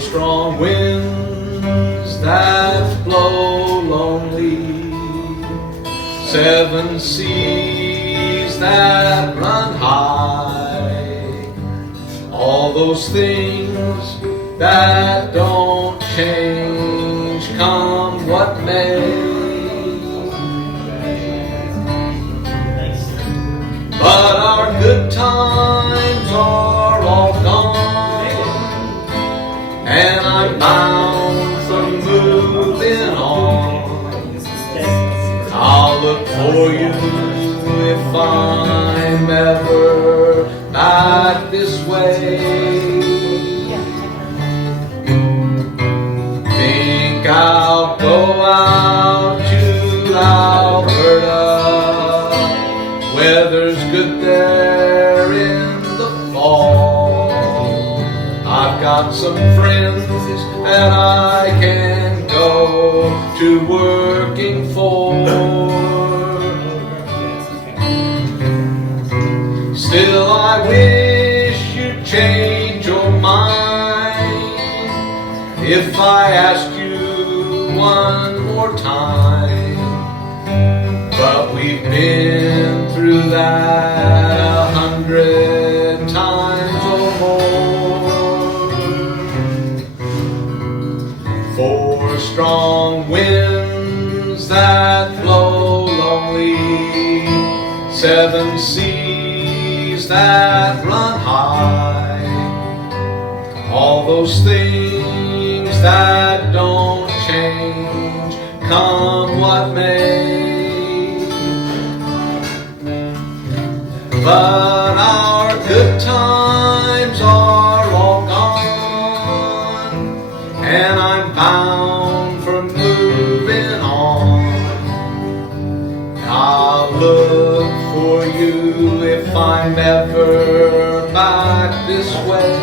4 strong winds that blow lonely, 7 seas that run high, all those things that don't change come what may. But our good times are all gone, and I'm bound from moving on. I'll look for you if I'm ever back this way. Think I'll go out to Alberta. Weather's good there in the fall. I've got some friends that I can go to working for. Still I wish you'd change your mind if I asked you one more time. But we've been through that 100 times or more. 4 strong winds that blow lonely, 7 seas that run high, all those things that don't change come what may. But our good times are all gone, and I'm bound for moving on. I'll look for you if I'm ever back this way.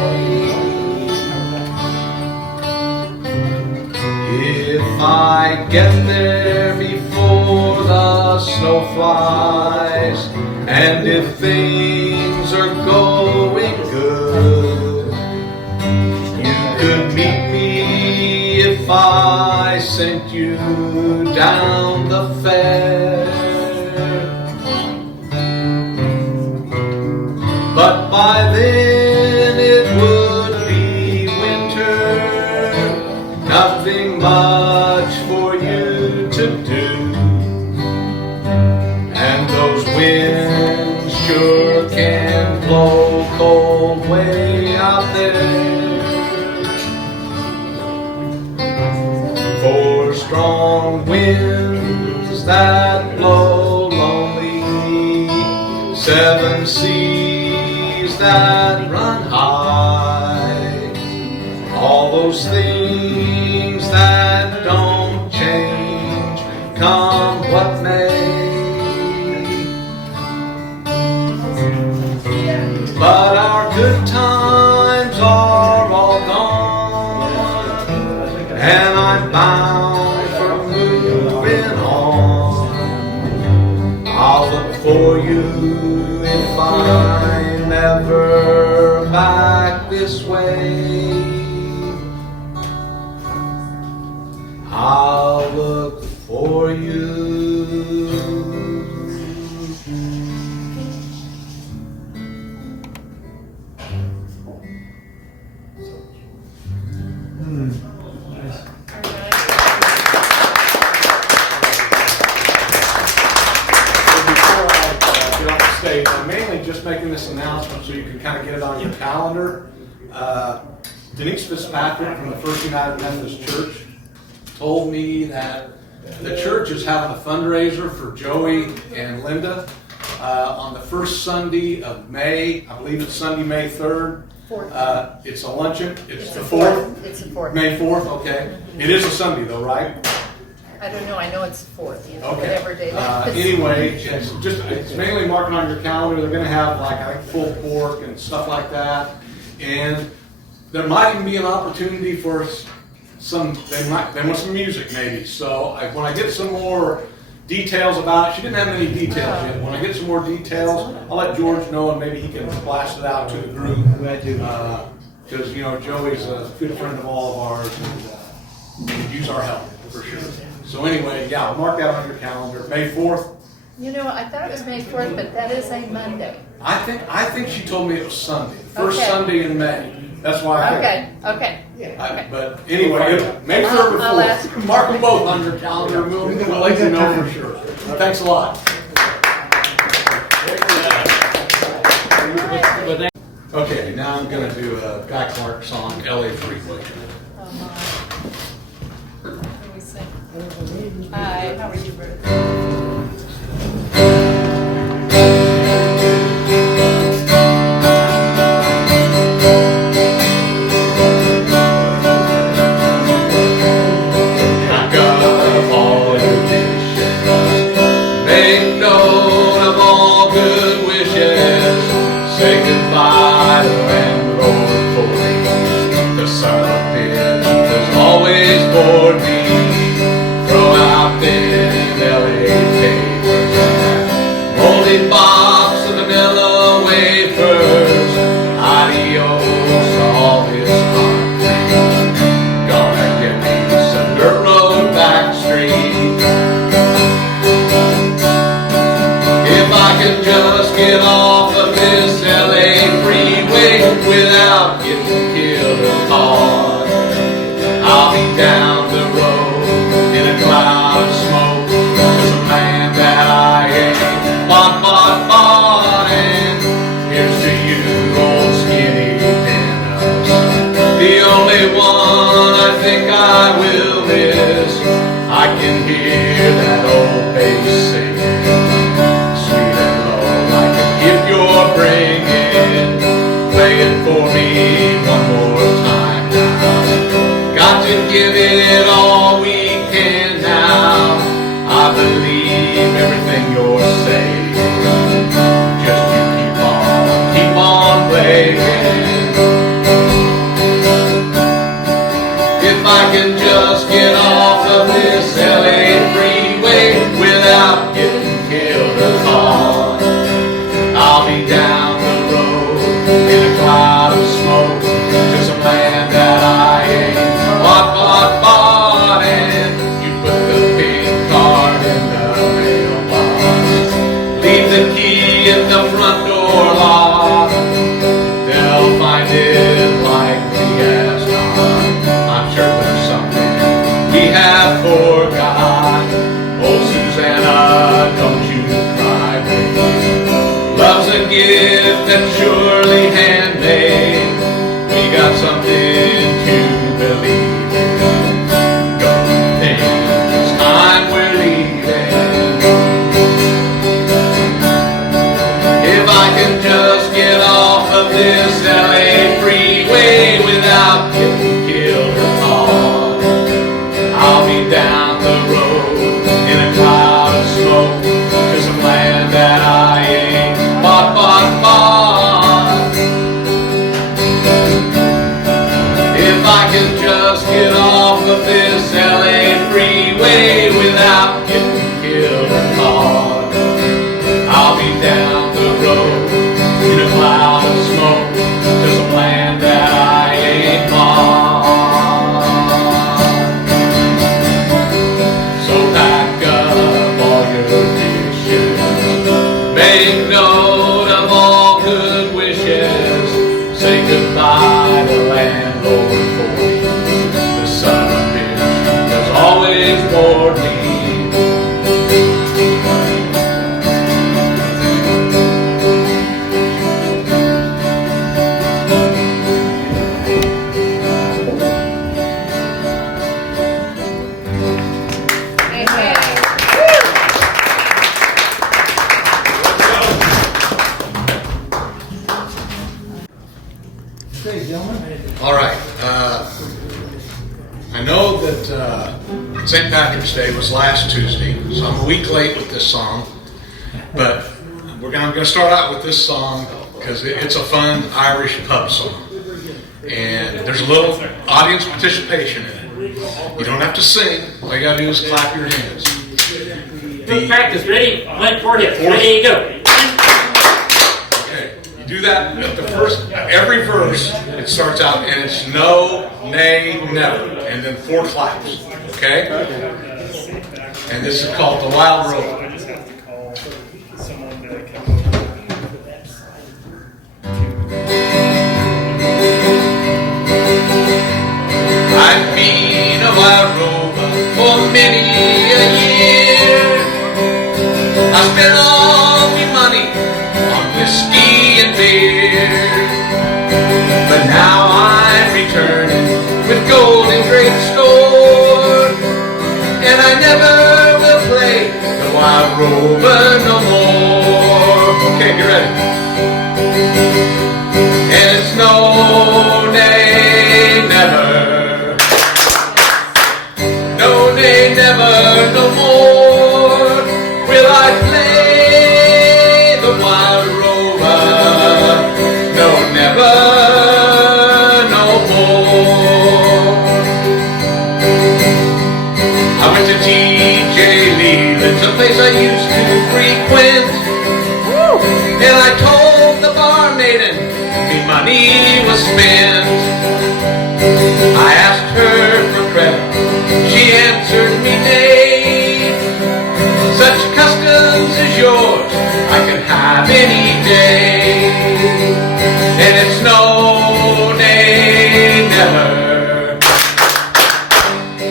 If I get there before the snow flies, and if things are going good, you could meet me if I sent you down the fair. But by then it would be winter, nothing much for you to do, and those winds sure can blow cold way out there. 4 strong winds that blow lonely, 7 seas that run high, all those things that don't change come what may. But our good times are all gone, and I'm bound for moving on. I'll look for you if I'm ever back this way. I'll look for you. I'm mainly just making this announcement so you can kind of get it on your calendar. Denise Fitzpatrick from the First United Methodist Church told me that the church is having a fundraiser for Joey and Linda on the first Sunday of May. I believe it's Sunday, May 3rd. It's a luncheon. It's the 4th. It's the 4th. May 4th, okay. It is a Sunday though, right? I don't know. I know it's the 4th. You know, Okay. whatever day that is. Anyway, it's mainly marking on your calendar. They're going to have like I think pulled pork and stuff like that, and there might even be an opportunity for some. They want some music maybe. So when I get some more details about it, she didn't have many details yet. When I get some more details, I'll let George know, and maybe he can blast it out to the group. because, you know, Joey's a good friend of all of ours and could use our help, for sure. So anyway, yeah, mark that on your calendar, May 4th. You know, I thought it was May 4th, but that is a Monday. I think she told me it was Sunday, the first Okay. Sunday in May. That's why Okay. But anyway, May 3rd or I'll ask 4th. Mark them both on your calendar. We'll let you know for sure. Thanks a lot. Okay, now I'm going to do a Guy Clark song, LA Freeway. Oh, my. What do we sing? Hi, how are you, Bruce? Pack up all your dishes. Make note of all good wishes. Say goodbye to landlord for me. The son of a bitch has always bored me. Throw out them LA papers and that moldy box of vanilla wafers. Adios to all this concrete. Gonna get me some dirt road back street. If I can just get off of this LA freeway without getting killed or caught, I'll be down the road in a cloud of smoke. Just a man that I ain't bought, and here's to you, old skinny Dennis. The only one I think I will miss. I can hear that old bass singing, sweet and low, like a gift you're bringing. Play it for me one more time now. Got to give it all we can now. I believe everything you're saying. Just you keep on playing. If I can just get off of this LA freeway without getting killed or caught, I'll be down the road in a cloud of smoke. Just a man that I ain't bought, and you put the pink card in the mailbox. Leave the key in the front door lock. They'll find it likely as not. I'm sure there's something we have forgot. Oh, Susanna, don't you cry, baby. Love's a gift that's surely handmade. We got something to believe in. Don't think it's time we're leaving. If I can just get off of this LA freeway without getting killed or caught, I'll be down the road in a cloud of smoke. Just a man that I ain't bought. If I can just get off of this LA freeway without getting killed or caught, I'll be down the road in a cloud of smoke. Just a land that I ain't bought. So pack up all your dishes. Make note of all good wishes. Say goodbye to landlord for me. The son of a bitch has always bored me. All right. I know that St. Patrick's Day was last Tuesday, so I'm a week late with this song. But I'm going to start out with this song because it's a fun Irish pub song. And there's a little audience participation in it. You don't have to sing. All you got to do is clap your hands. Good practice. Ready? Went for it. Ready, go. Okay. You do that at the first, every verse. It's it starts out, and it's no, nay, never, and then 4 claps. Okay? And this is called the Wild Rover. I just have to call someone to come over. I've been a wild rover for many a year. I spent all my money on whiskey and beer. But now I'm returning with gold and great store, and I never will play the wild rover no more. Okay, you ready? And it's no, nay, never. No, nay, never, no more will I play the wild rover. No, never, no more. I went to T.J. Lelands, a place I used to frequent, and I told the barmaiden me money was spent. I asked her for credit, she answered me nay. Such customs as yours I can have any day. And it's no, nay, never.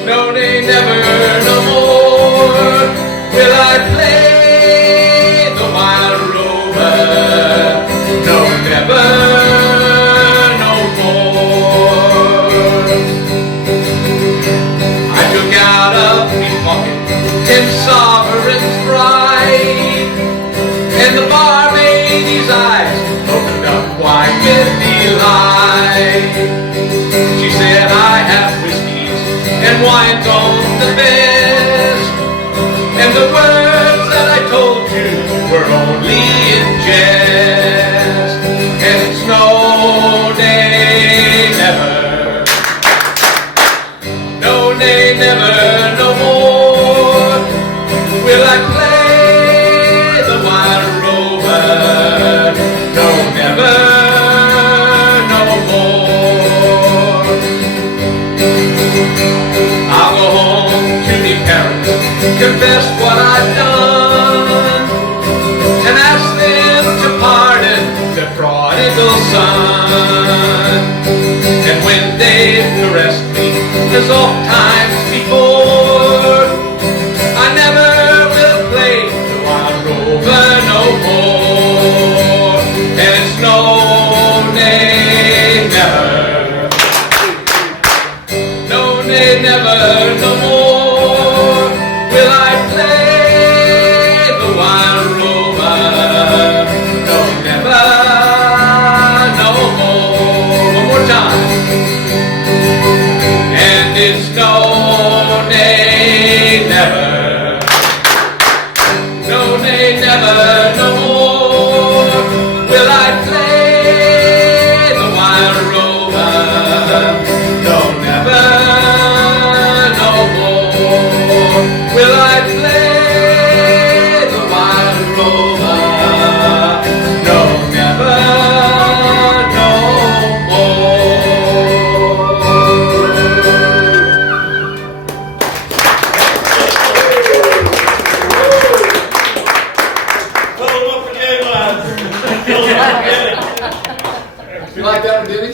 No, nay, never, no more will I play the wild rover. No, never, no more. I took out of my pocket 10 sovereigns bright, and the barmaid's eyes opened up wide with delight. She said, I have whiskeys and wines on the best, and the words that I told you were only in jest. And it's no, nay, never. No, nay, never, no more will I play the wild rover. No, never, no more. I'll go home to me parents, confess what I've done, and ask them to pardon the prodigal son. And when they've caressed me as oft times before, I never will play the wild rover no more. And it's no, nay, never. No, nay, never, no more will I play the wild rover. No, never, no more. One more time. And it's no, nay, never. No, nay, never, no more will I play the wild rover. No, never, no more will I play the wild rover. No, never, no more. Put them up again, lads. Put them up again. You like that one, Denny?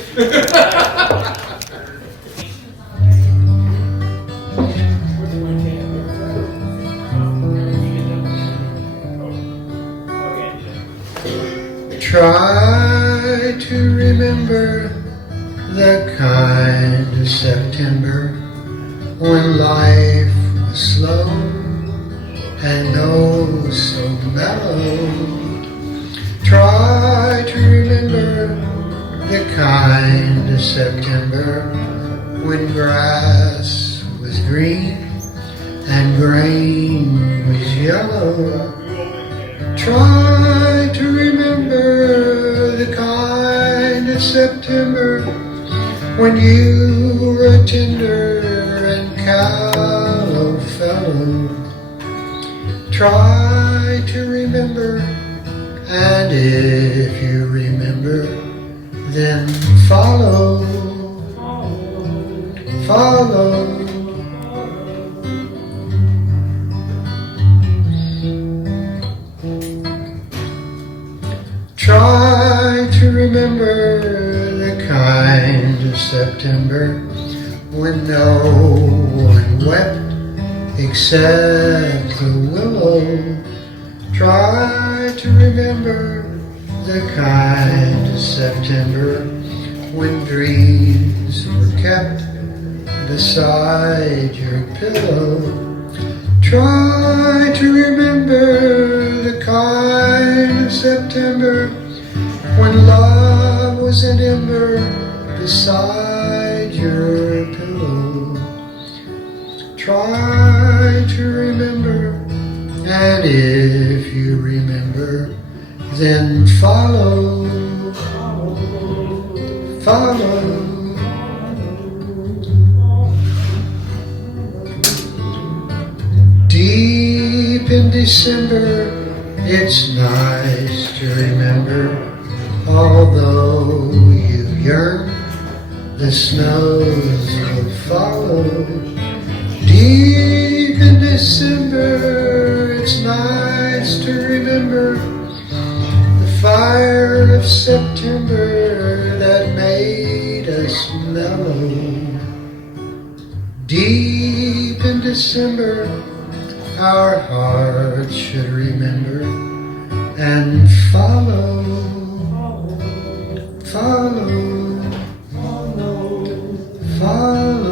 Try to remember the kind of September when life was slow and oh so mellow. Try to remember the kind of September when grass was green and grain was yellow. Try to remember the kind of September when you were tender and callow fellow. Try to remember, and if you remember, then follow, follow. Try to remember the kind of September when no one wept except the willow. Try to remember the kind of September when dreams were kept beside your pillow. Try to remember the kind of September when love was an ember beside your pillow. Try to remember, and if you remember, then follow, follow. Deep in December, it's nice to remember, although you yearn, the snows will follow. Deep in December, it's nice to remember the fire of September that made us mellow. Deep in December, our hearts should remember and follow, follow, follow.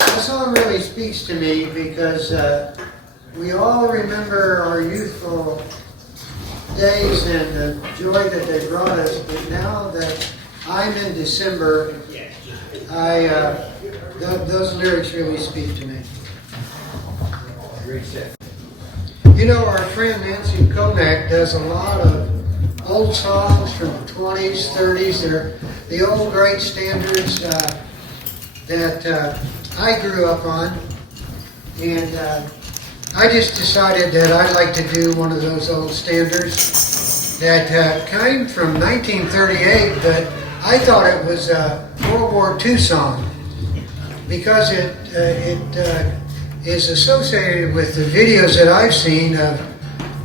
This song really speaks to me because we all remember our youthful days and the joy that they brought us, but now that I'm in December, those lyrics really speak to me. You know, our friend Nancy Konak does a lot of old songs from the 20s, 30s. They're the old great standards that I grew up on. And I just decided that I'd like to do one of those old standards that came from 1938, but I thought it was a World War II song because it is associated with the videos that I've seen of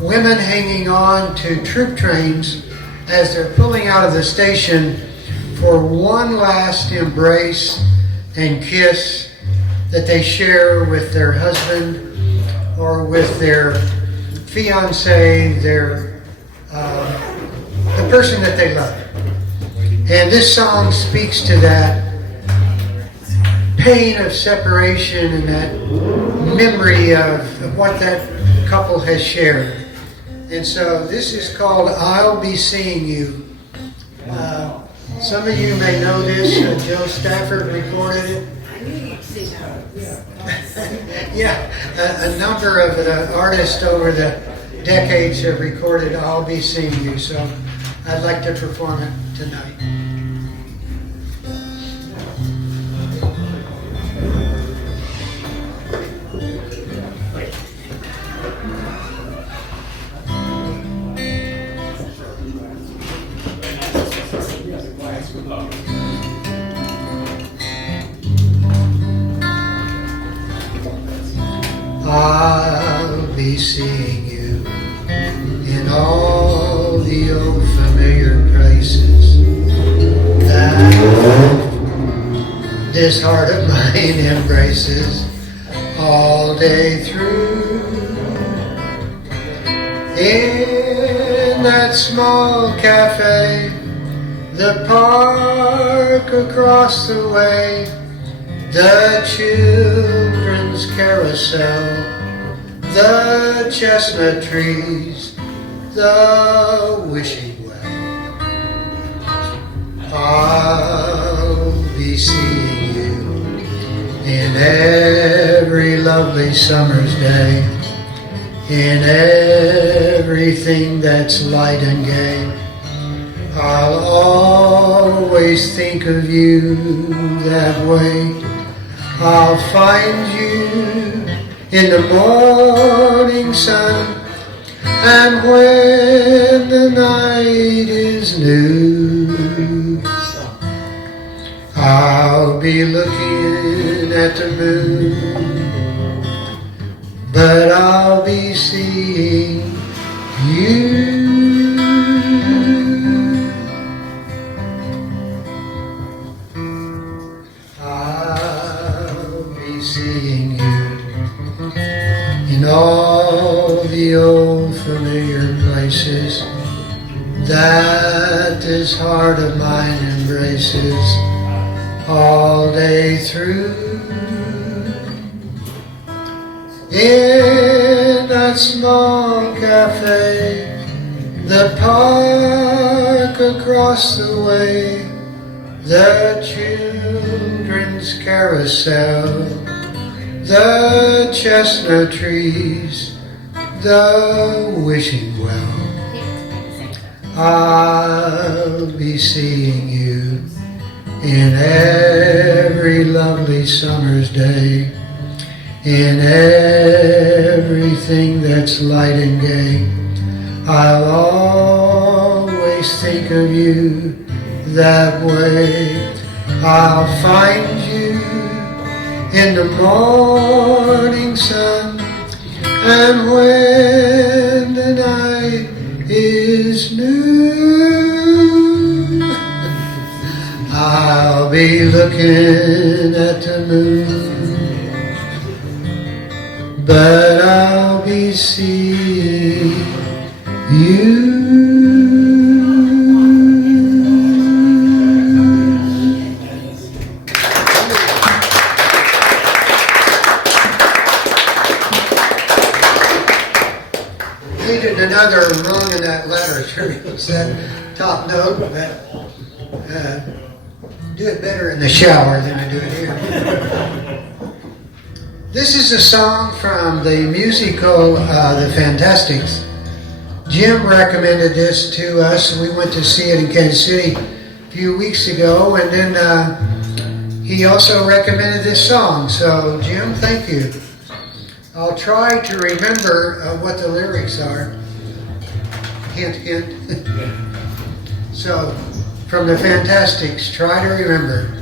women hanging on to troop trains as they're pulling out of the station for one last embrace and kiss that they share with their husband or with their fiance, the person that they love. And this song speaks to that pain of separation and that memory of what that couple has shared. And so this is called I'll Be Seeing You. Some of you may know this. Joe Stafford recorded it. Yeah, a number of the artists over the decades have recorded I'll Be Seeing You, so I'd like to perform it tonight. I'll be seeing you in all the old familiar places that this heart of mine embraces all day through. In that small cafe, the park across the way, the children's carousel, the chestnut trees, the wishing well. I'll be seeing you in every lovely summer's day, in everything that's light and gay. I'll always think of you that way. I'll find you in the morning sun, and when the night is new, I'll be looking at the moon, but I'll be seeing you. I'll be seeing you in all the old familiar places that this heart of mine embraces all day through. In that small cafe, the park across the way, the children's carousel, the chestnut trees, the wishing well. I'll be seeing you in every lovely summer's day, in everything that's light and gay. I'll always think of you that way. I'll find you in the morning sun, and when the night is new, I'll be looking at the moon, but I'll be seeing you. Needed another rung in that letter. Sure, it's that top note, but do it better in the shower than I do it here. This is a song from the musical The Fantastics. Jim recommended this to us, and we went to see it in Kansas City a few weeks ago, and then he also recommended this song. So, Jim, thank you. I'll try to remember what the lyrics are. Hint, hint. So, from the Fantastics, try to remember.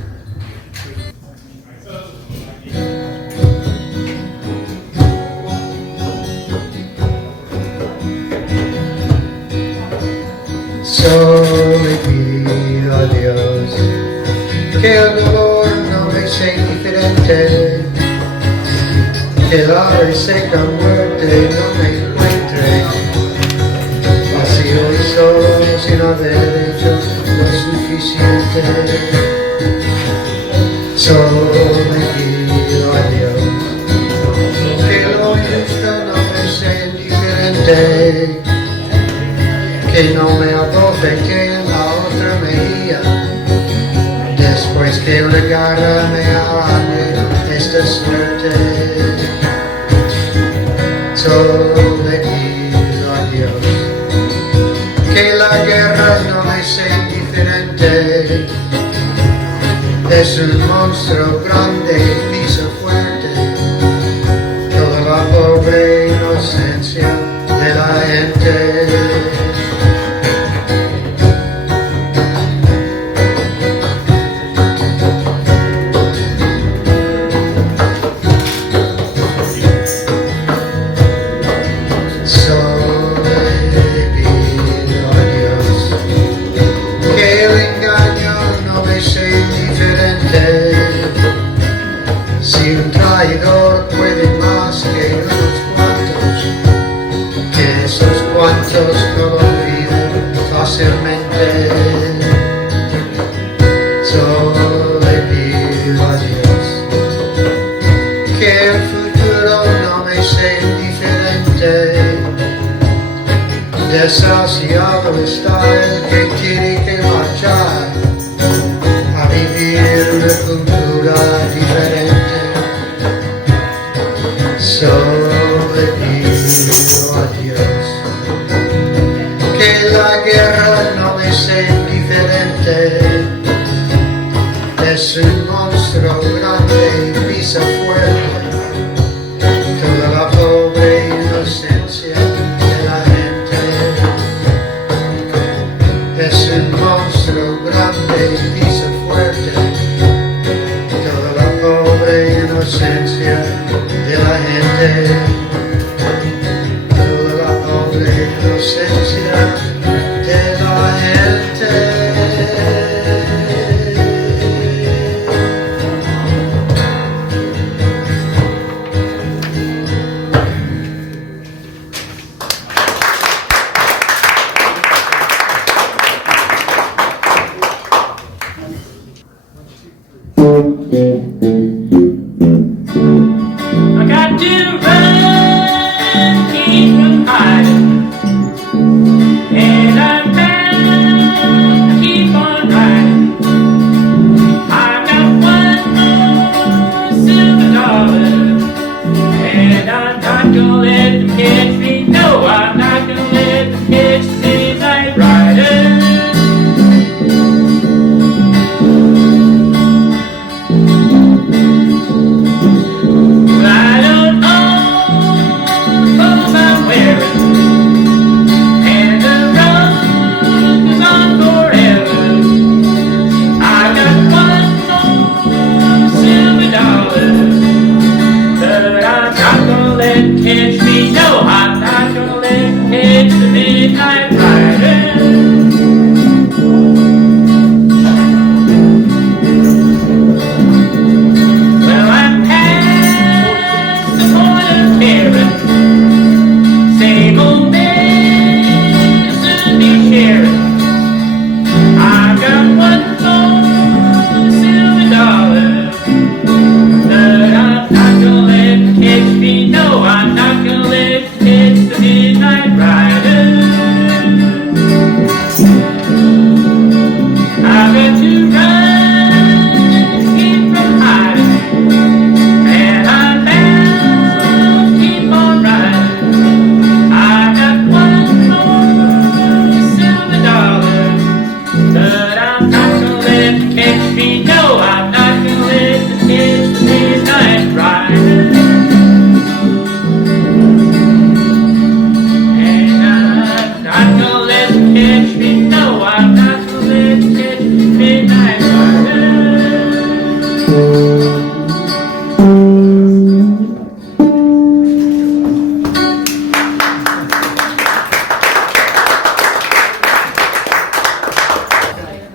So le pido a Dios que el dolor no me sea indiferente, que la reseca muerte no me encuentre vacío y solo sin haber hecho lo suficiente. Solo le pido a Dios que lo injusto no me sea indiferente, que no me abofeté en la otra mejilla, después que una garra me arranque esta suerte. Solo le pido a Dios que la guerra no me sea indiferente. Es un monstruo grande y piso fuerte toda la pobre inocencia de la gente. Si un traidor puede más que unos cuantos, que esos cuantos no lo olviden fácilmente. Solo le pido a Dios que el futuro no me sea indiferente. Desasiado está el que tiene que marchar a vivir una cultura diferente. Solo le pido a Dios que la guerra no me sea monstruo grande pisa fuerte toda la pobre inocencia de la gente. Es un monstruo grande y pisa fuerte toda la pobre inocencia de la gente. Toda la pobre inocencia de la gente. I got to run, keep from hiding, and I'm bound to keep on riding. I got one more silver dollar, and I'm not gonna let them catch me. No, I'm not gonna let them catch me night riding. I don't know the clothes I'm wearing, and the road goes on forever. I got one more silver dollar, but I'm not gonna let it catch me. No, I'm not gonna let it catch the midnight rider. Well, I'm past the point of caring. Same old man will soon be sharing. I've got one more silver dollar, but I'm not gonna let it catch me. No, I'm not gonna let it catch the midnight rider. I've got to run, keep from hiding, and I'm bound to keep on riding. I got one more silver dollar, but I'm not gonna let it catch me. No, I'm not gonna let it catch the midnight rider. And I'm not gonna let it catch me. No, I'm not gonna let it catch the midnight rider.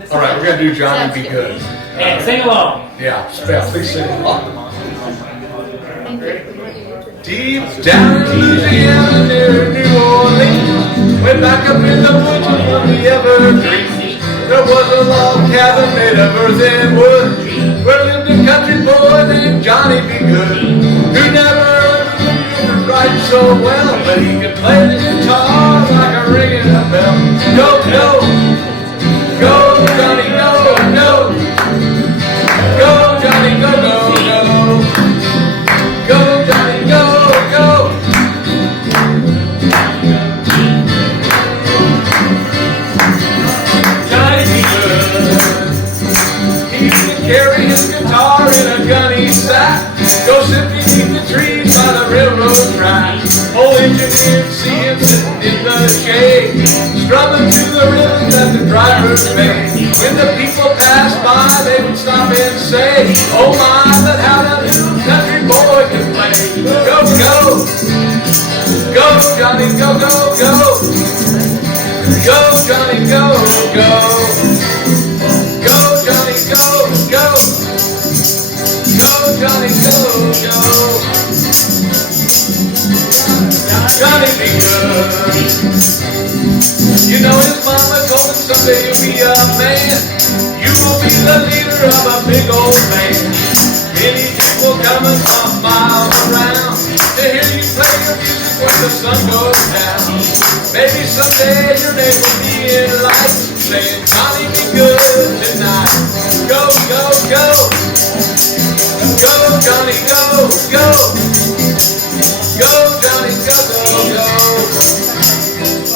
All right, we're gonna do Johnny Be Good. And sing along. Yeah, please sing along. Deep down in Louisiana near New Orleans, way back up in the woods on the Everglades, there was a log cabin made of earth and wood, where lived a country boy named Johnny Be Good, who never write so well, but he could play the guitar like a ringing a bell. Go, go, go, Johnny, go, go, go, Johnny, go, go, go, go, Johnny, go, go. Johnny Be Good. He could carry his guitar in a gunny sack, go sit beneath the trees by the railroad track. Old engineers see him sitting in the shade, strumming to the rhythm that the drivers made. When the people passed by, they would stop and say, oh my, but how that little country boy can play. Go, go, go, Johnny, go, go, go. Go, Johnny, go, go. Go, Johnny, go, go. Go, Johnny, go, go. Johnny Be Good. You know his mama told him someday you'll be a man. You will be the leader of a big old band. Many people coming from miles around to hear you play your music when the sun goes down. Maybe someday your name will be in lights, saying Johnny Be Good tonight. Go, go, go. Go, Johnny, go, go. Go, Johnny, go, go, go.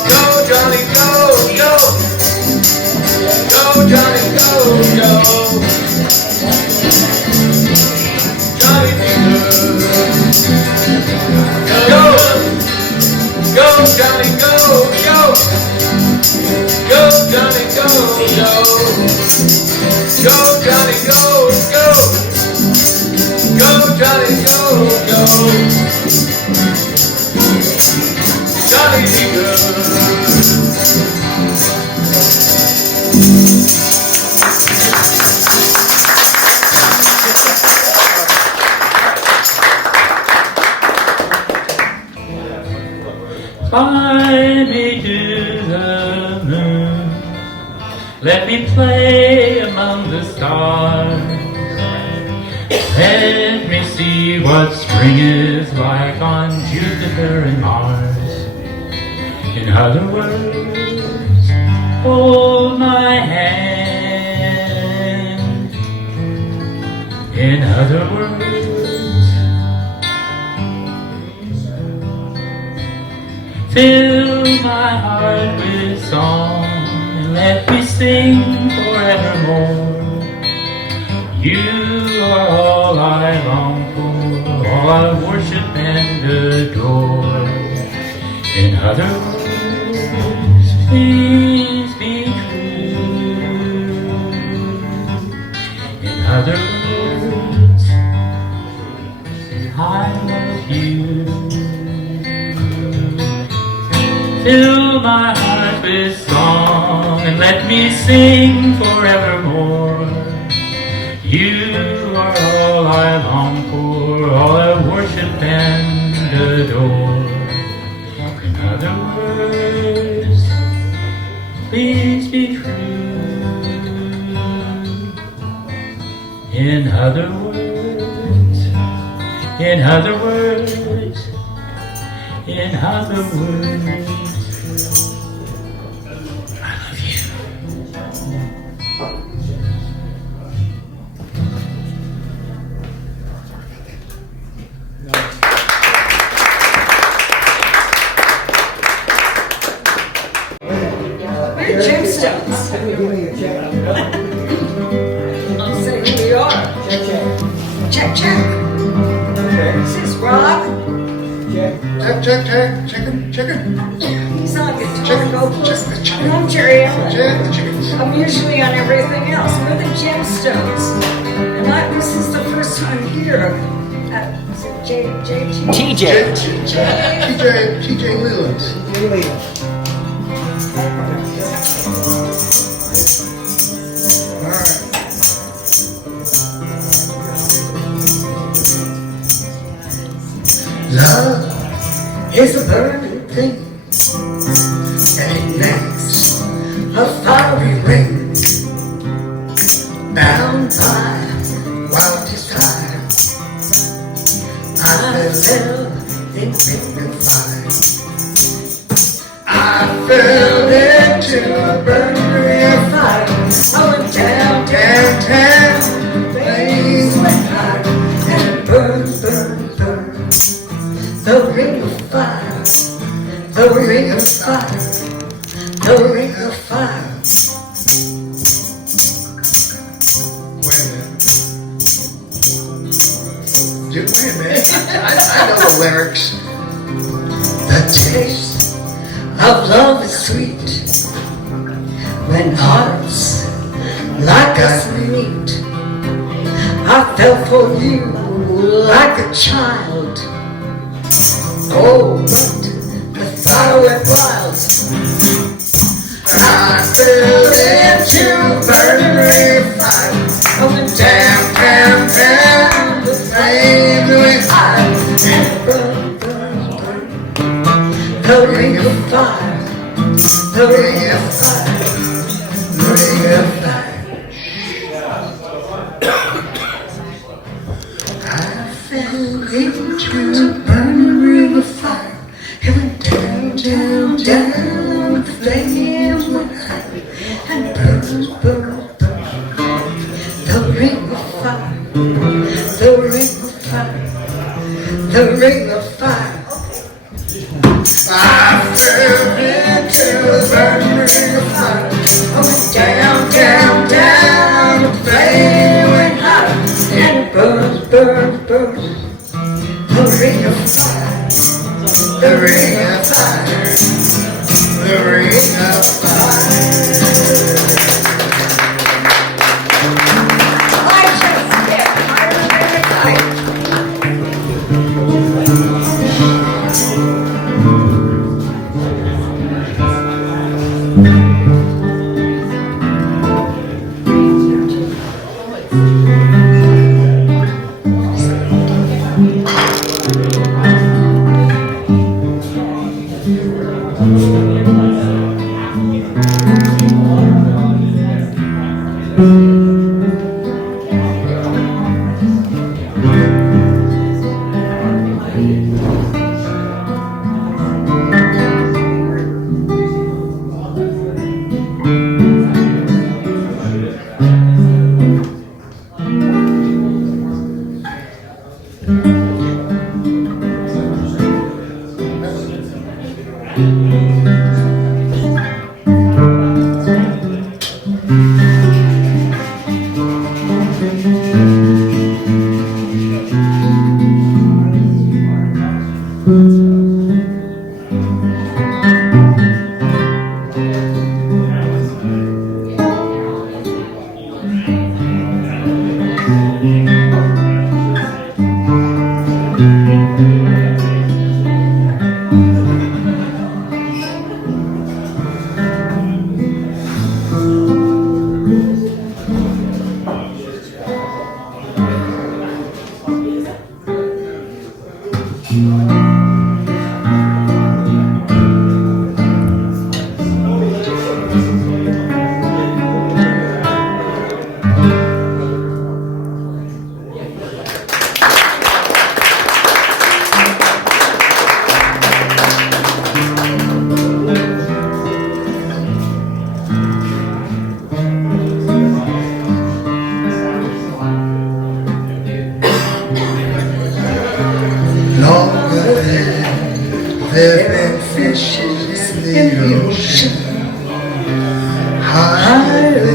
Go, Johnny, go, go. Go, Johnny, go, go. Go, go, Johnny, go, go. Go, Johnny, go, go. Go, Johnny, go, go. Go, Johnny, go, go. Johnny, be good. Fly me to the moon, let me play among the stars. Let me see what spring is like on Jupiter and Mars. In other words, hold my hand. In other words, fill my heart with song and let me sing forevermore. You are all I long for, all I worship and adore. In other words, please be true. In other words, I love you. Fill my heart with song and let me sing forevermore. You are all I long for, all I worship and adore. In other words, please be true. In other words, in other words, in other words, I love you. We're gemstones. I'll say who we are. Check, check. This is Rob. Check, chicken. He's on guitar Chicken. vocals. Chicken. And I'm Jerry Allen. Check the chickens. I'm usually on everything else. We're the gemstones. And this is the first time here at TJ Lelands. Love is a burning thing, and it makes a fiery ring, bound by wild desire. I fell into the fire. I fell into a burning ring of fire. I went down, the flames went high, and it burned. The ring of fire, the ring of fire, the ring of fire. Wait a minute. I know the lyrics. The taste of love is sweet when hearts like us meet. I fell for you like a child. Oh, but the fire went wild. I fell into burning ring of fire. I went down, the flame went high, and it burned. The ring of fire, the ring of fire, the ring of fire. I fell into burning ring of fire. It went down, the flames went high, and burned. The ring of fire, the ring of fire, the ring of fire. I fell into the burning ring of fire. I went down, the flame went high, and it burned. The ring of fire, the ring of fire, the ring of fire. I just get higher than a kite. Longer than there've been fishes in the ocean, higher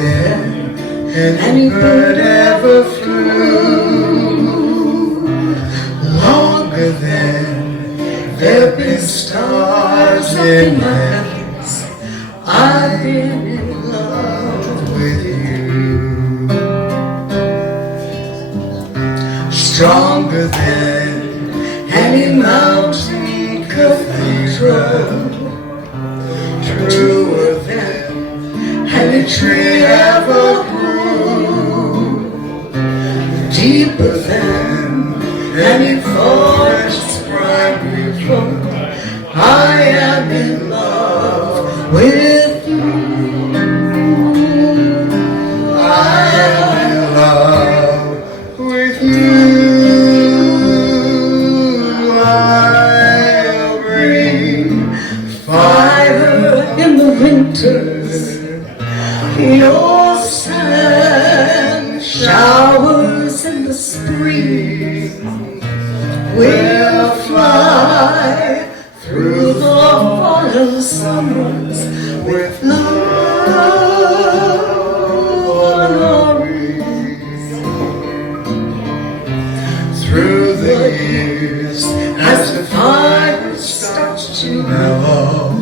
than any bird ever flew, longer than there've been stars in the heavens. I've been in love with you, stronger than any mountain cathedral, truer than any tree ever grew, deeper than any forest primary flow. I am in love with you. I am in love with you. I'll bring fire in the winters, your sand showers in the spring. We'll fly through the fallen summers with love on our wings. Through the years, as the fire starts to mellow,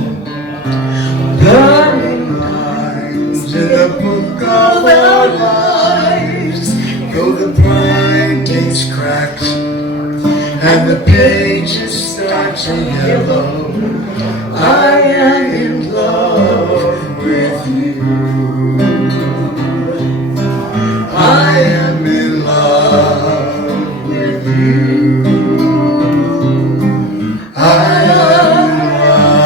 burning lines in the book of our lives, though the bindings cracked and the pages start to yellow, I am in love with you. I am in love with you. I am in love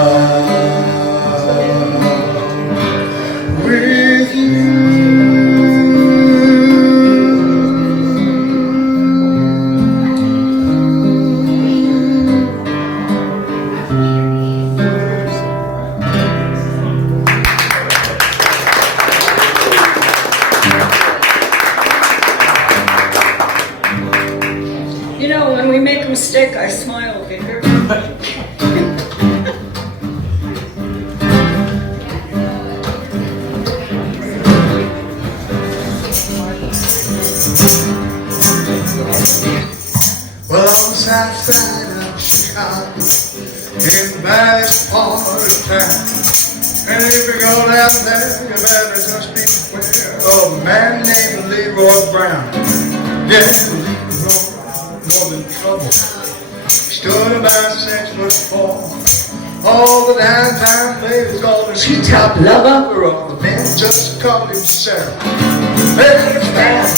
with you. You know, when we make a mistake, I smile over here. Well, on the south side of Chicago, in the baddest part of town. And if you go down there, you better just beware of a man named Leroy Brown. Yeah, Leroy was in trouble. Stood about 6'4". All the downtown ladies called him T-top lover, or all the men just called him Sarah. There's that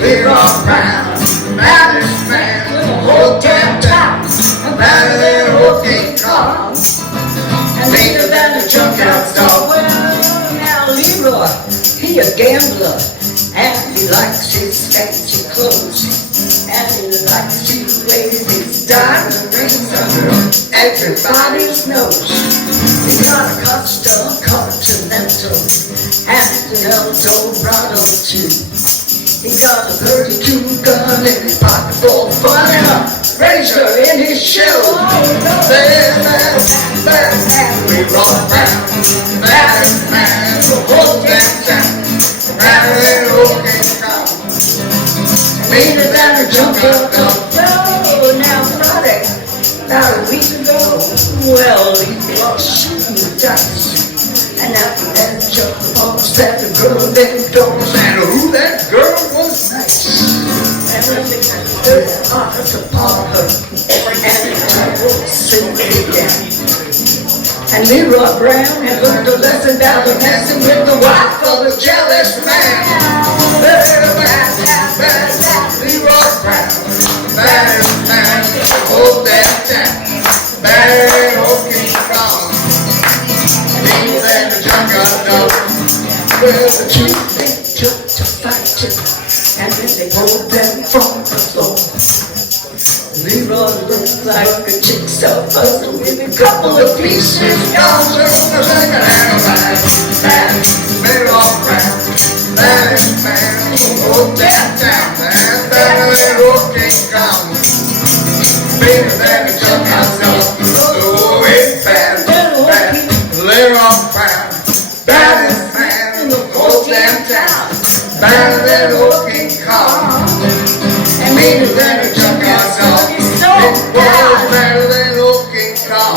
Leroy Brown, baddest man in the whole damn town. Better than a working car, and leaner than a junkyard dog. Well, now Leroy, he a gambler, and he likes his fancy clothes, and he likes to wear his diamond rings under everybody's nose. He got a custom Continental and an Eldorado too. He got a 32 gun in his pocket full of fun and a razor in his shoe. There's that Leroy Brown, baddest man in the whole damn town. Better than a working car, meaner than a junkyard dog. Oh, now Friday, about a week ago, well, he was shooting the dice. And after that jump almost had the girl named Doris, and ooh, that girl was nice. And when they got 30 hearts upon her, and the title simply down. And Leroy Brown had learned a lesson down the messing with the wife of a jealous man. Leroy Brown, baddest man, hold that down. Bad old King Kong. Than the junkyard dog. Well, the two they took to fighting, and then they pulled them from the floor. Leroy looked like a jigsaw puzzle with a couple of pieces gone. So the second hand of that Leroy Brown, baddest man, hold that down, man. Better than old King Kong, bigger than the junkyard dog. Oh, it's bad, bad. Leroy Brown, baddest man in the whole damn town. Better than a working car, and meaner than a junkyard dog. It was better than a working car,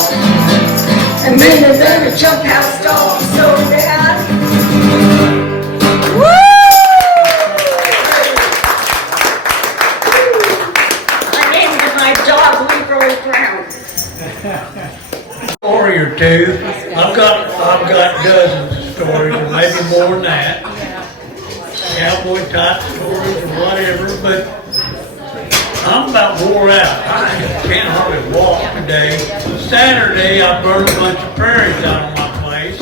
and meaner than a junkyard dog. So bad. Woo! I named my dog Leroy Brown. Story or two. I've got dozens of stories, or maybe more than that. Cowboy type stories or whatever, but I'm about wore out. I can't hardly walk today. Saturday I burned a bunch of prairies out of my place,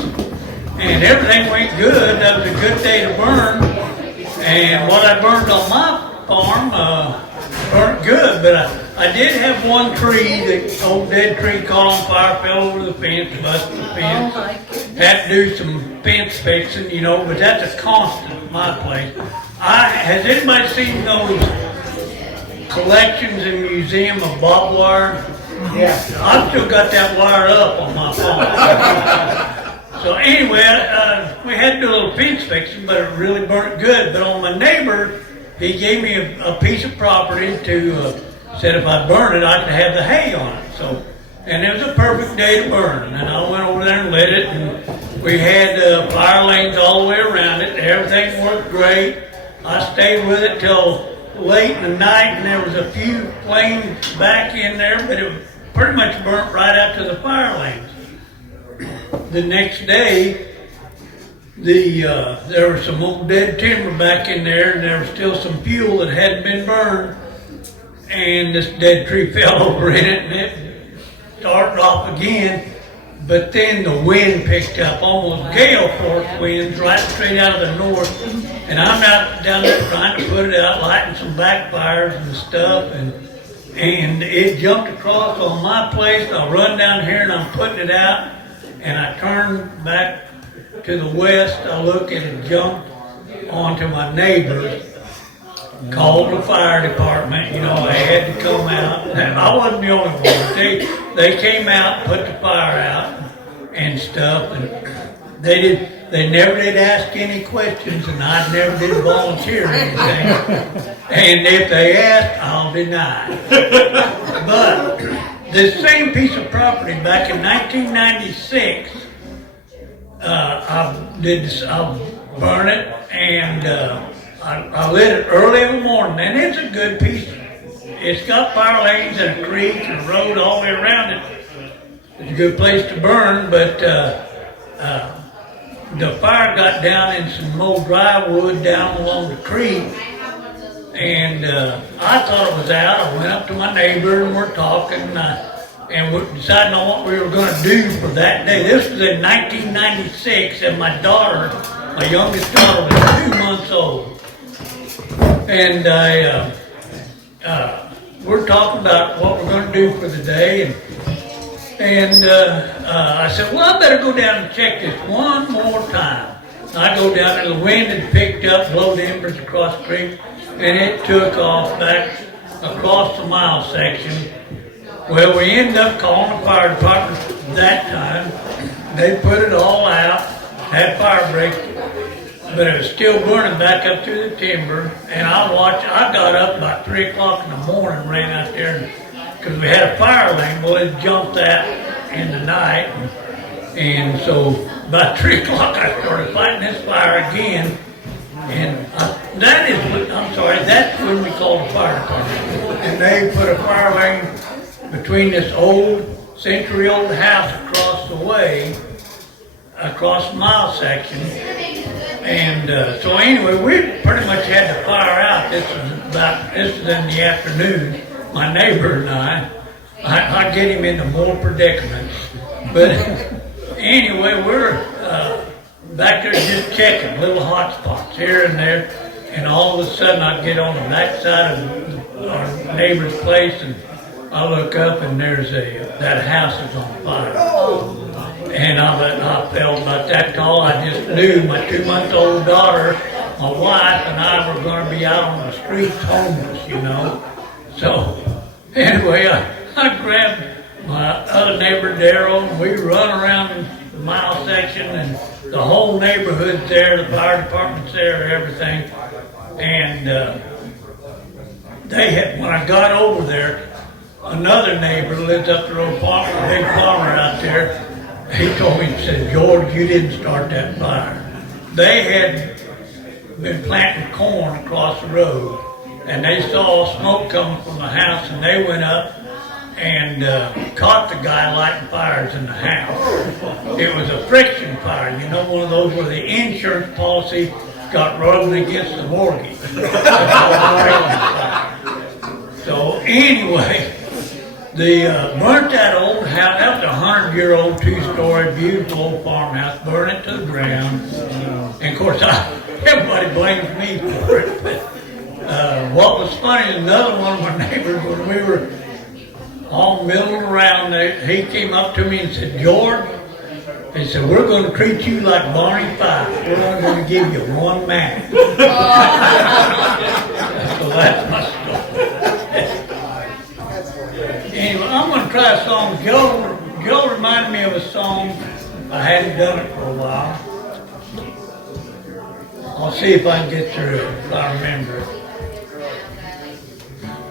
and everything went good. That was a good day to burn. And what I burned on my farm burnt good, but I did have one tree, the old dead tree caught on fire, fell over the fence, busted the fence. Oh my goodness. Had to do some fence fixing, you know, but that's a constant at my place. Has anybody seen those collections in the museum of barbed wire? Yeah. I've still got that wire up on my phone. So anyway, we had to do a little fence fixing, but it really burnt good. But on my neighbor, he gave me a piece of property to, said if I burn it, I could have the hay on it. So, and it was a perfect day to burn. And I went over there and lit it, and we had fire lanes all the way around it. Everything worked great. I stayed with it till late in the night, and there was a few flames back in there, but it pretty much burnt right out to the fire lanes. The next day, there was some old dead timber back in there, and there was still some fuel that hadn't been burned. And this dead tree fell over in it, and it started off again. But then the wind picked up, almost gale force winds, right straight out of the north. And I'm out down there trying to put it out, lighting some backfires and stuff, and it jumped across on my place. I run down here and I'm putting it out, and I turn back to the west. I look and it jumped onto my neighbors. Called the fire department, you know, they had to come out. I wasn't the only one. They came out, put the fire out and stuff, and they never did ask any questions, and I never did volunteer anything. And if they asked, I'll deny. But this same piece of property back in 1996, I burned it and I lit it early in the morning, and it's a good piece. It's got fire lanes and a creek and a road all the way around it. It's a good place to burn, but the fire got down in some old dry wood down along the creek, and I thought it was out. I went up to my neighbor and we're talking, and we're deciding on what we were going to do for that day. This was in 1996, and my youngest daughter, was 2 months old, and we're talking about what we're going to do for the day, and I said, well, I better go down and check this one more time. I go down and the wind had picked up, blowed embers across the creek, and it took off back across the mile section. Well, we ended up calling the fire department that time. They put it all out, had fire break, but it was still burning back up through the timber. And I got up about 3 o'clock in the morning, ran out there, because we had a fire lane. Well, it jumped that in the night. And so about 3 o'clock, I started fighting this fire again. And that's when we called the fire department. And they put a fire lane between this century-old house across the way, across the mile section. And so anyway, we pretty much had the fire out. This was in the afternoon. My neighbor and I get him into more predicaments. But anyway, we're back there just checking little hot spots here and there. And all of a sudden I get on the back side of our neighbor's place, and I look up and there's that house is on fire. And I felt about that tall. I just knew my 2-month-old daughter, my wife, and I were going to be out on the streets homeless, you know. So anyway, I grabbed my other neighbor, Daryl, and we run around the mile section, and the whole neighborhood's there, the fire department's there, everything. And when I got over there, another neighbor lives up the road, a big farmer out there. He told me, he said, George, you didn't start that fire. They had been planting corn across the road, and they saw smoke coming from the house, and they went up and caught the guy lighting fires in the house. It was a friction fire, you know, one of those where the insurance policy got rubbed against the mortgage. So anyway, burnt that old house. That was a 100-year-old 2-story, beautiful old farmhouse. Burned it to the ground. And of course, everybody blames me for it. But what was funny, another one of my neighbors, when we were all milling around, he came up to me and said, George, he said, we're going to treat you like Barney Fife. We're only going to give you one man. So that's my story. Anyway, I'm going to try a song. Joe reminded me of a song. I hadn't done it for a while. I'll see if I can get through it, if I remember it.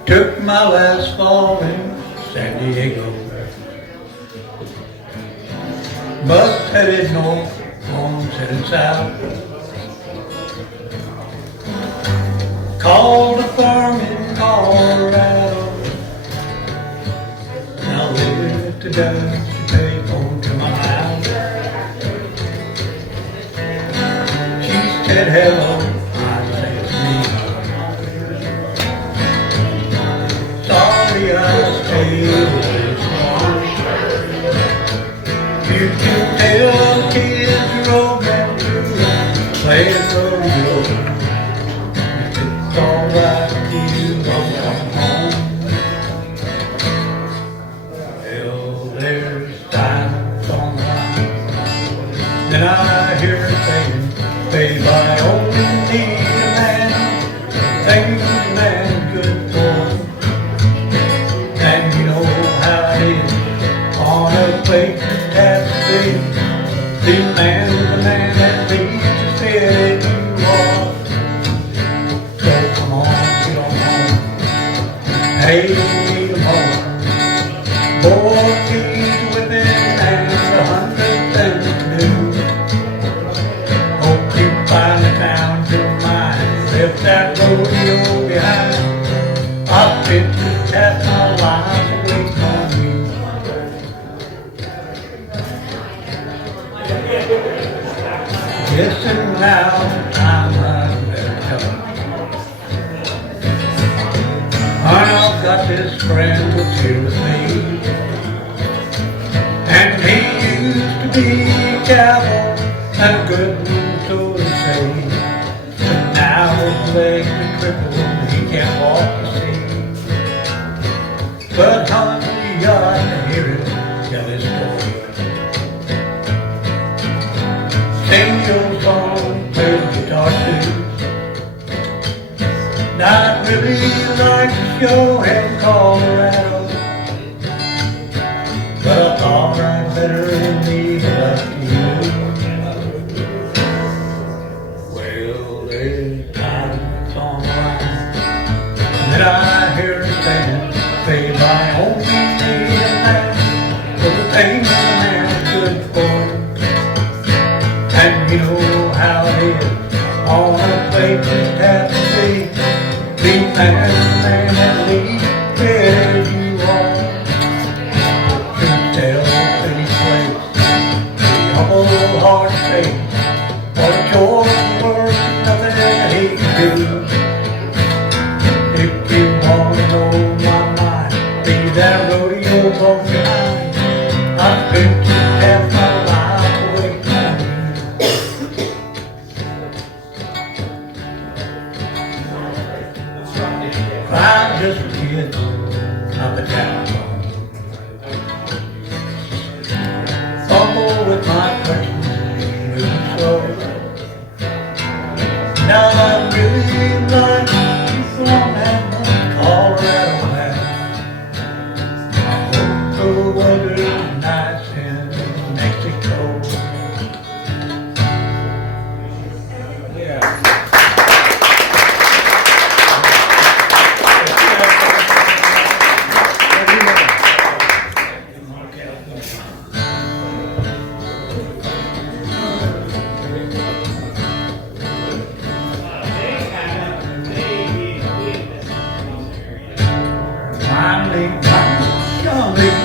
Took my last fall in San Diego. Bus headed north, phones headed south. Called a farm in Colorado. Now living at the Dutch payphone to my house. She said hello, I said me. Sorry I stayed away so long. You can tell the kids roll back through playing rodeo. If it's alright with you, I'll come home. Well, there's silence on the line. Then I hear her saying, babe, I only need a man. Things a man good for. And you know pay me tomorrow. Boy, he's whipping and 100 things to do. Hope you finally found your mind. Left that rodeo behind. I've been to half my life waiting on you. Listen now, time I better come. Arnold got this friend that's here with me, and he used to be a cowboy and a good one, so to say. But now his legs are crippled and he can't walk to see. But honey, you got to hear him tell his story. Sing your song, play the guitar too. I'd really like to show him Colorado, but I thought I'd better leave it up to you. Well, there's times on the line that I hear a band say, by only need a man for the things a man's good for. And you know how it is on a plate that has to be. Leave man and leave where you are. To tell any place the humble heart faith, or a chore worth nothing that he can do. If you want to know my mind, be that rodeo boat behind. I've spent half my life away from you. I'm just a kid of the town. Fumble with my questions, moving slow. Now I really like you from that Colorado land. I hope the weather's nice in Mexico. Yeah.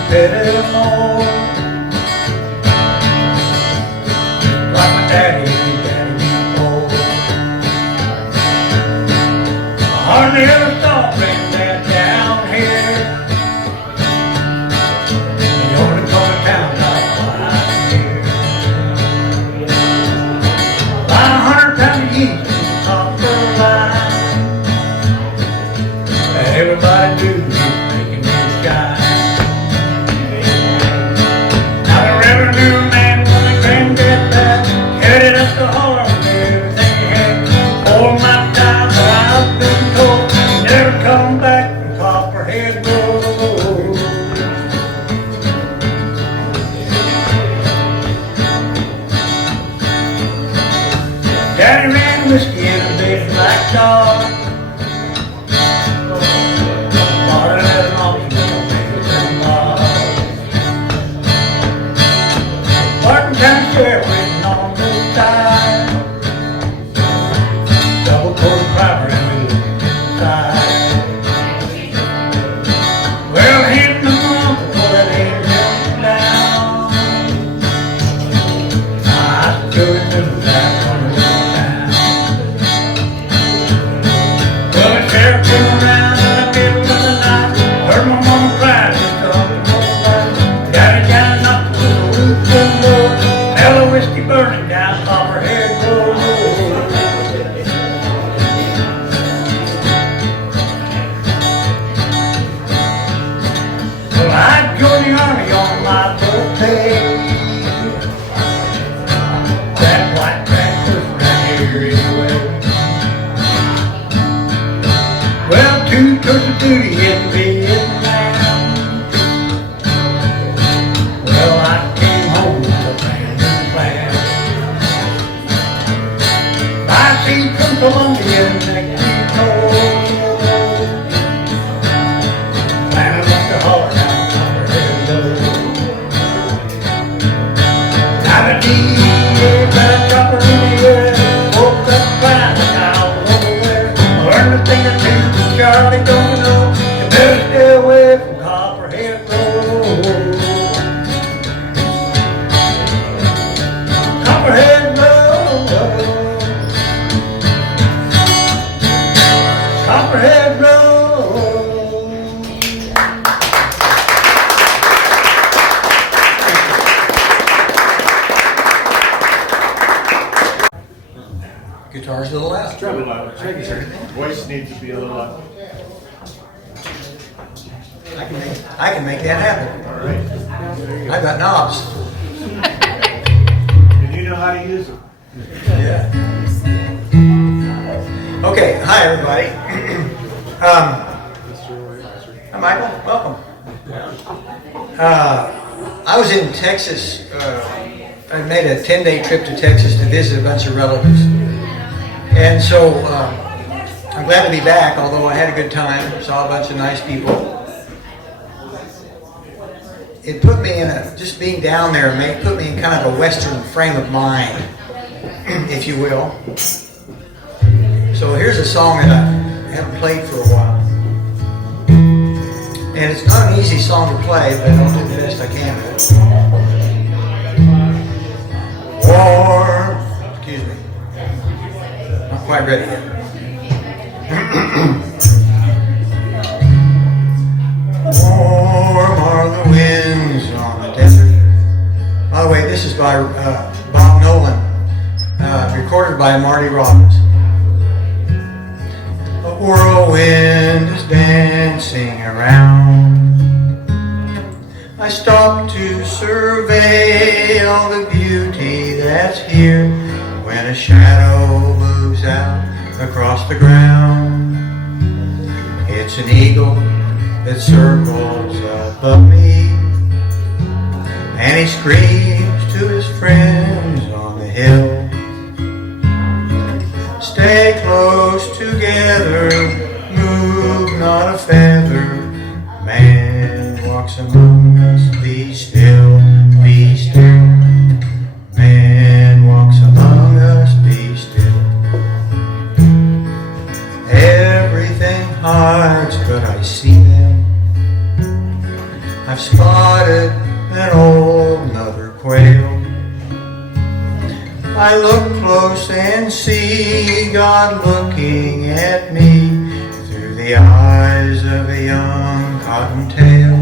Anymore. Like my daddy before. I hardly ever saw bring that down here. The only part of town like here. About 100 pounds of yeast on the top of the line. Everybody do is making me shine. Daddy ran whiskey in a big black dog. Bought it at an auction in Bob. Barton County Sheriff written on the side. Double quarter driver and we looked inside. Well, him and my uncle for that angel down. I still remember that one. Sheriff came around in the middle of the night. Heard my mama cry, just talking all night. Daddy got knocked to the roof window. Smell of whiskey burning down top her head road. Well, I joined the army on my birthday. That white track was right here anyway. Well, 2 tours of duty in Vietnam. Well, I came home with a brand new plan. I see from Colombia and Mexico. Everybody don't know you better stay away from Copperhead Road. Copperhead Road. Copperhead Road. Guitar's a little loud. A little louder. Voice needs to be a little louder. I can make that happen. All right. There you go. I've got knobs. And you know how to use them. Yeah. Okay, hi everybody. Hi Michael, welcome. I was in Texas. I made a 10-day trip to Texas to visit a bunch of relatives. And so I'm glad to be back, although I had a good time, saw a bunch of nice people. It put me in just being down there, put me in kind of a Western frame of mind, if you will. So here's a song that I haven't played for a while. And it's not an easy song to play, but I'll do the best I can with it. Warm, excuse me. Not quite ready yet. Warm are the winds on the desert. By the way, this is by Bob Nolan, recorded by Marty Robbins. A whirlwind is dancing around. I stop to survey all the beauty that's here when a shadow moves out across the ground. It's an eagle that circles above me, and he screams to his friends on the hill. Stay close together, move not a feather. Man walks among us, be still, be still. Man walks among us, be still. Everything hides, but I see them. I've spotted an old mother quail. I look close and see God looking at me through the eyes of a young cottontail.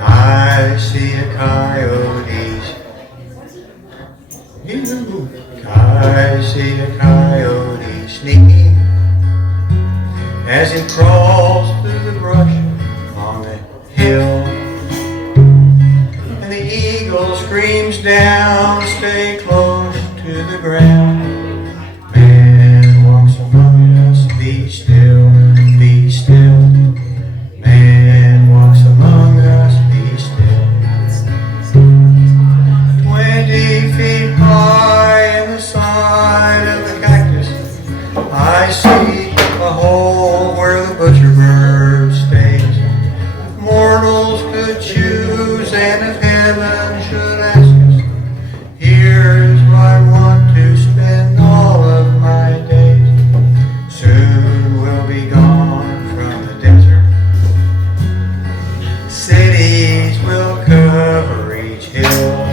I see a coyote's. I see a coyote sneaking as he crawls through the brush on the hill. And the eagle screams down, stay close to the ground. Man walks among us, be still, be still. Man walks among us, be still. 20 feet high in the side of the cactus, I see a hole where the butcher bird stays. If mortals could choose, and if heaven should ask us, here's where I want to spend all of my days. Soon we'll be gone from the desert. Cities will cover each hill.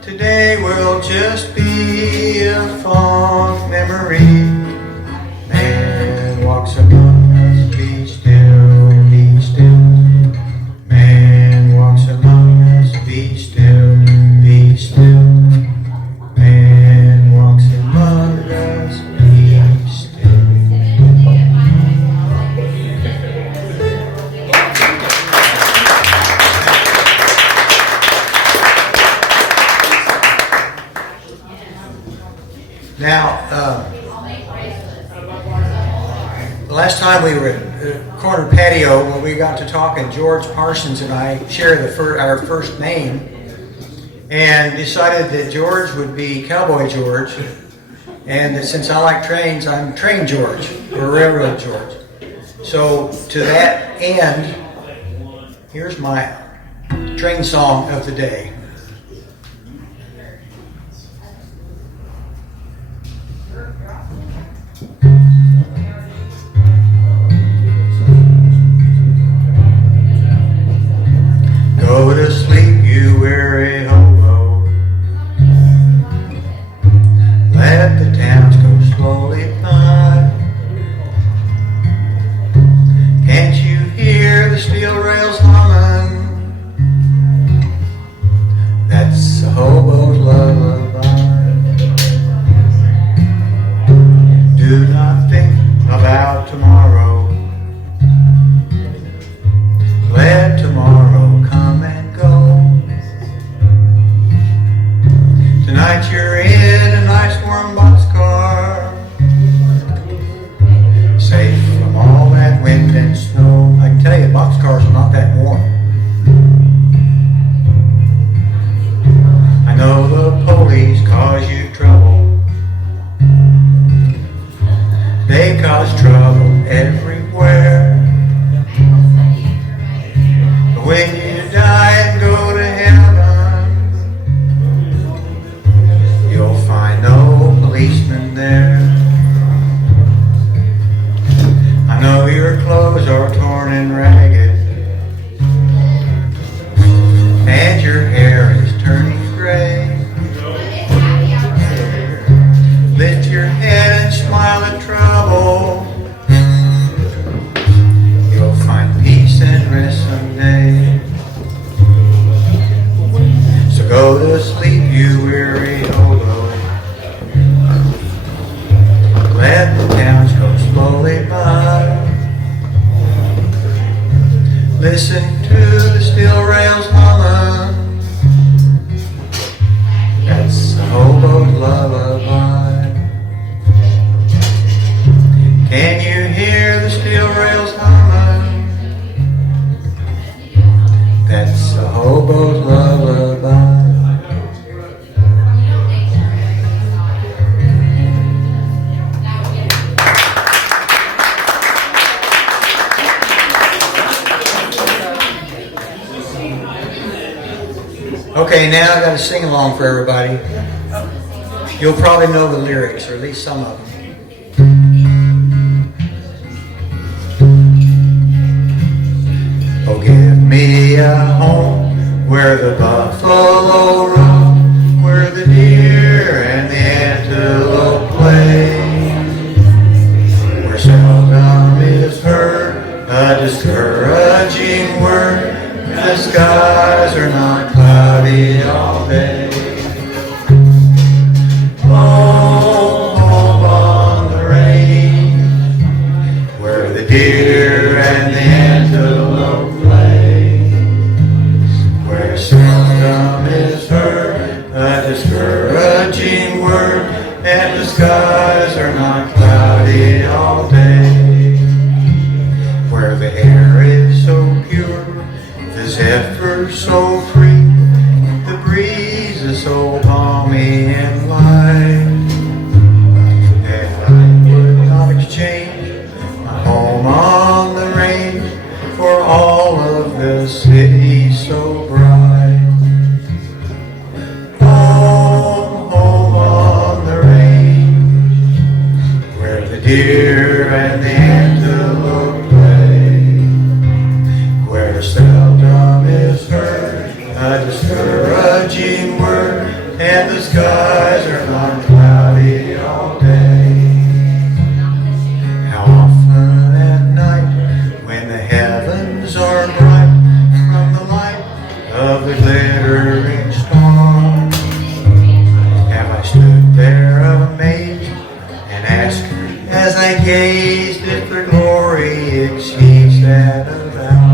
Today will just be a fond memory. Man walks among us, be still, be still. Man walks among us, be still, be still. Man walks among us, be still. Now, the last time we were at the corner patio when we got to talking, George Parsons and I shared our first name and decided that George would be Cowboy George, and that since I like trains, I'm Train George, or Railroad George. So to that end, here's my train song of the day. cause trouble everywhere. But when you die and go to heaven, you'll find no policeman there. I know your clothes are torn and ragged, and your hair is turning gray. Lift your head and smile at trouble. You'll find peace and rest someday. So go to sleep, you weary hobo. Let the towns go slowly by. Listen to the steel rails humming. That's the hobo's lullaby. Can you hear the steel rails humming? That's the hobo's lullaby. Okay, now I got to sing along for everybody. You'll probably know the lyrics, or at least some of them. Oh, give me a home where the buffalo roam, where the deer and the antelope play, where seldom is heard a discouraging word. The skies are not cloudy all day. Home, home on the range, where the deer and the antelope play, where seldom is heard a discouraging word, and the skies are not cloudy all day. Where the air is so pure, the zephyr so free, the breeze is so balmy and light, that I would not exchange my home on the range for all of the city so bright. Home, home on the range, where the deer and the antelope play, where seldom is heard a discouraging word, and the skies are not cloudy all day. How often at night, when the heavens are bright from the light of the glittering stars, have I stood there amazed and asked as I gazed if their glory exceeds that of ours.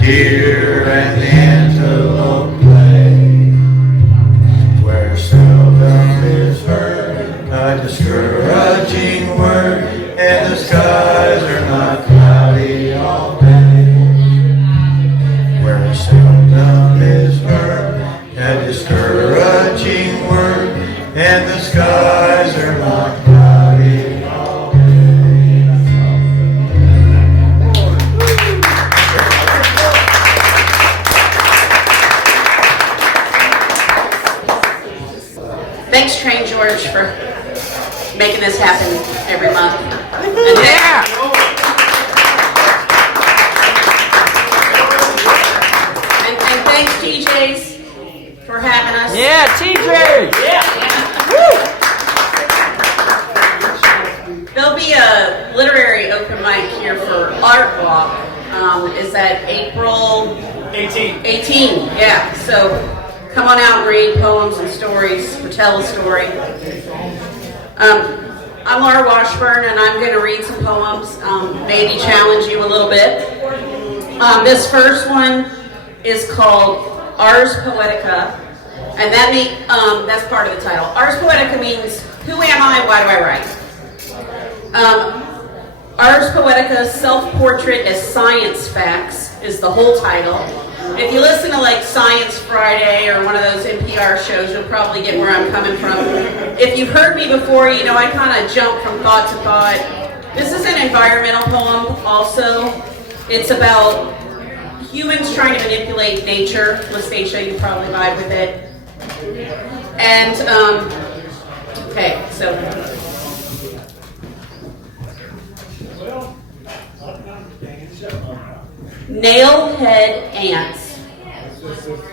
Deer and the antelope play, where seldom is heard a discouraging word, and the skies are not cloudy all day. Where seldom is heard a discouraging word, and the skies are not cloudy all day. Thanks, Train George, for making this happen every month. And and thanks, TJs, for having us. Yeah, TJ! There'll be a literary open mic here for Art Walk. Is that April 18? Yeah, so come on out and read poems and stories, or tell a story. I'm Laura Washburn, and I'm going to read some poems, maybe challenge you a little bit. This first one is called Ars Poetica, and that's part of the title. Ars Poetica means, who am I, why do I write? Ars Poetica, Self-Portrait as Science Facts is the whole title. If you listen to like Science Friday or one of those NPR shows, you'll probably get where I'm coming from. If you've heard me before, you know I kind of jump from thought to thought. This is an environmental poem also. It's about humans trying to manipulate nature. Listatia, you probably vibe with it. And, okay, so. Nailhead ants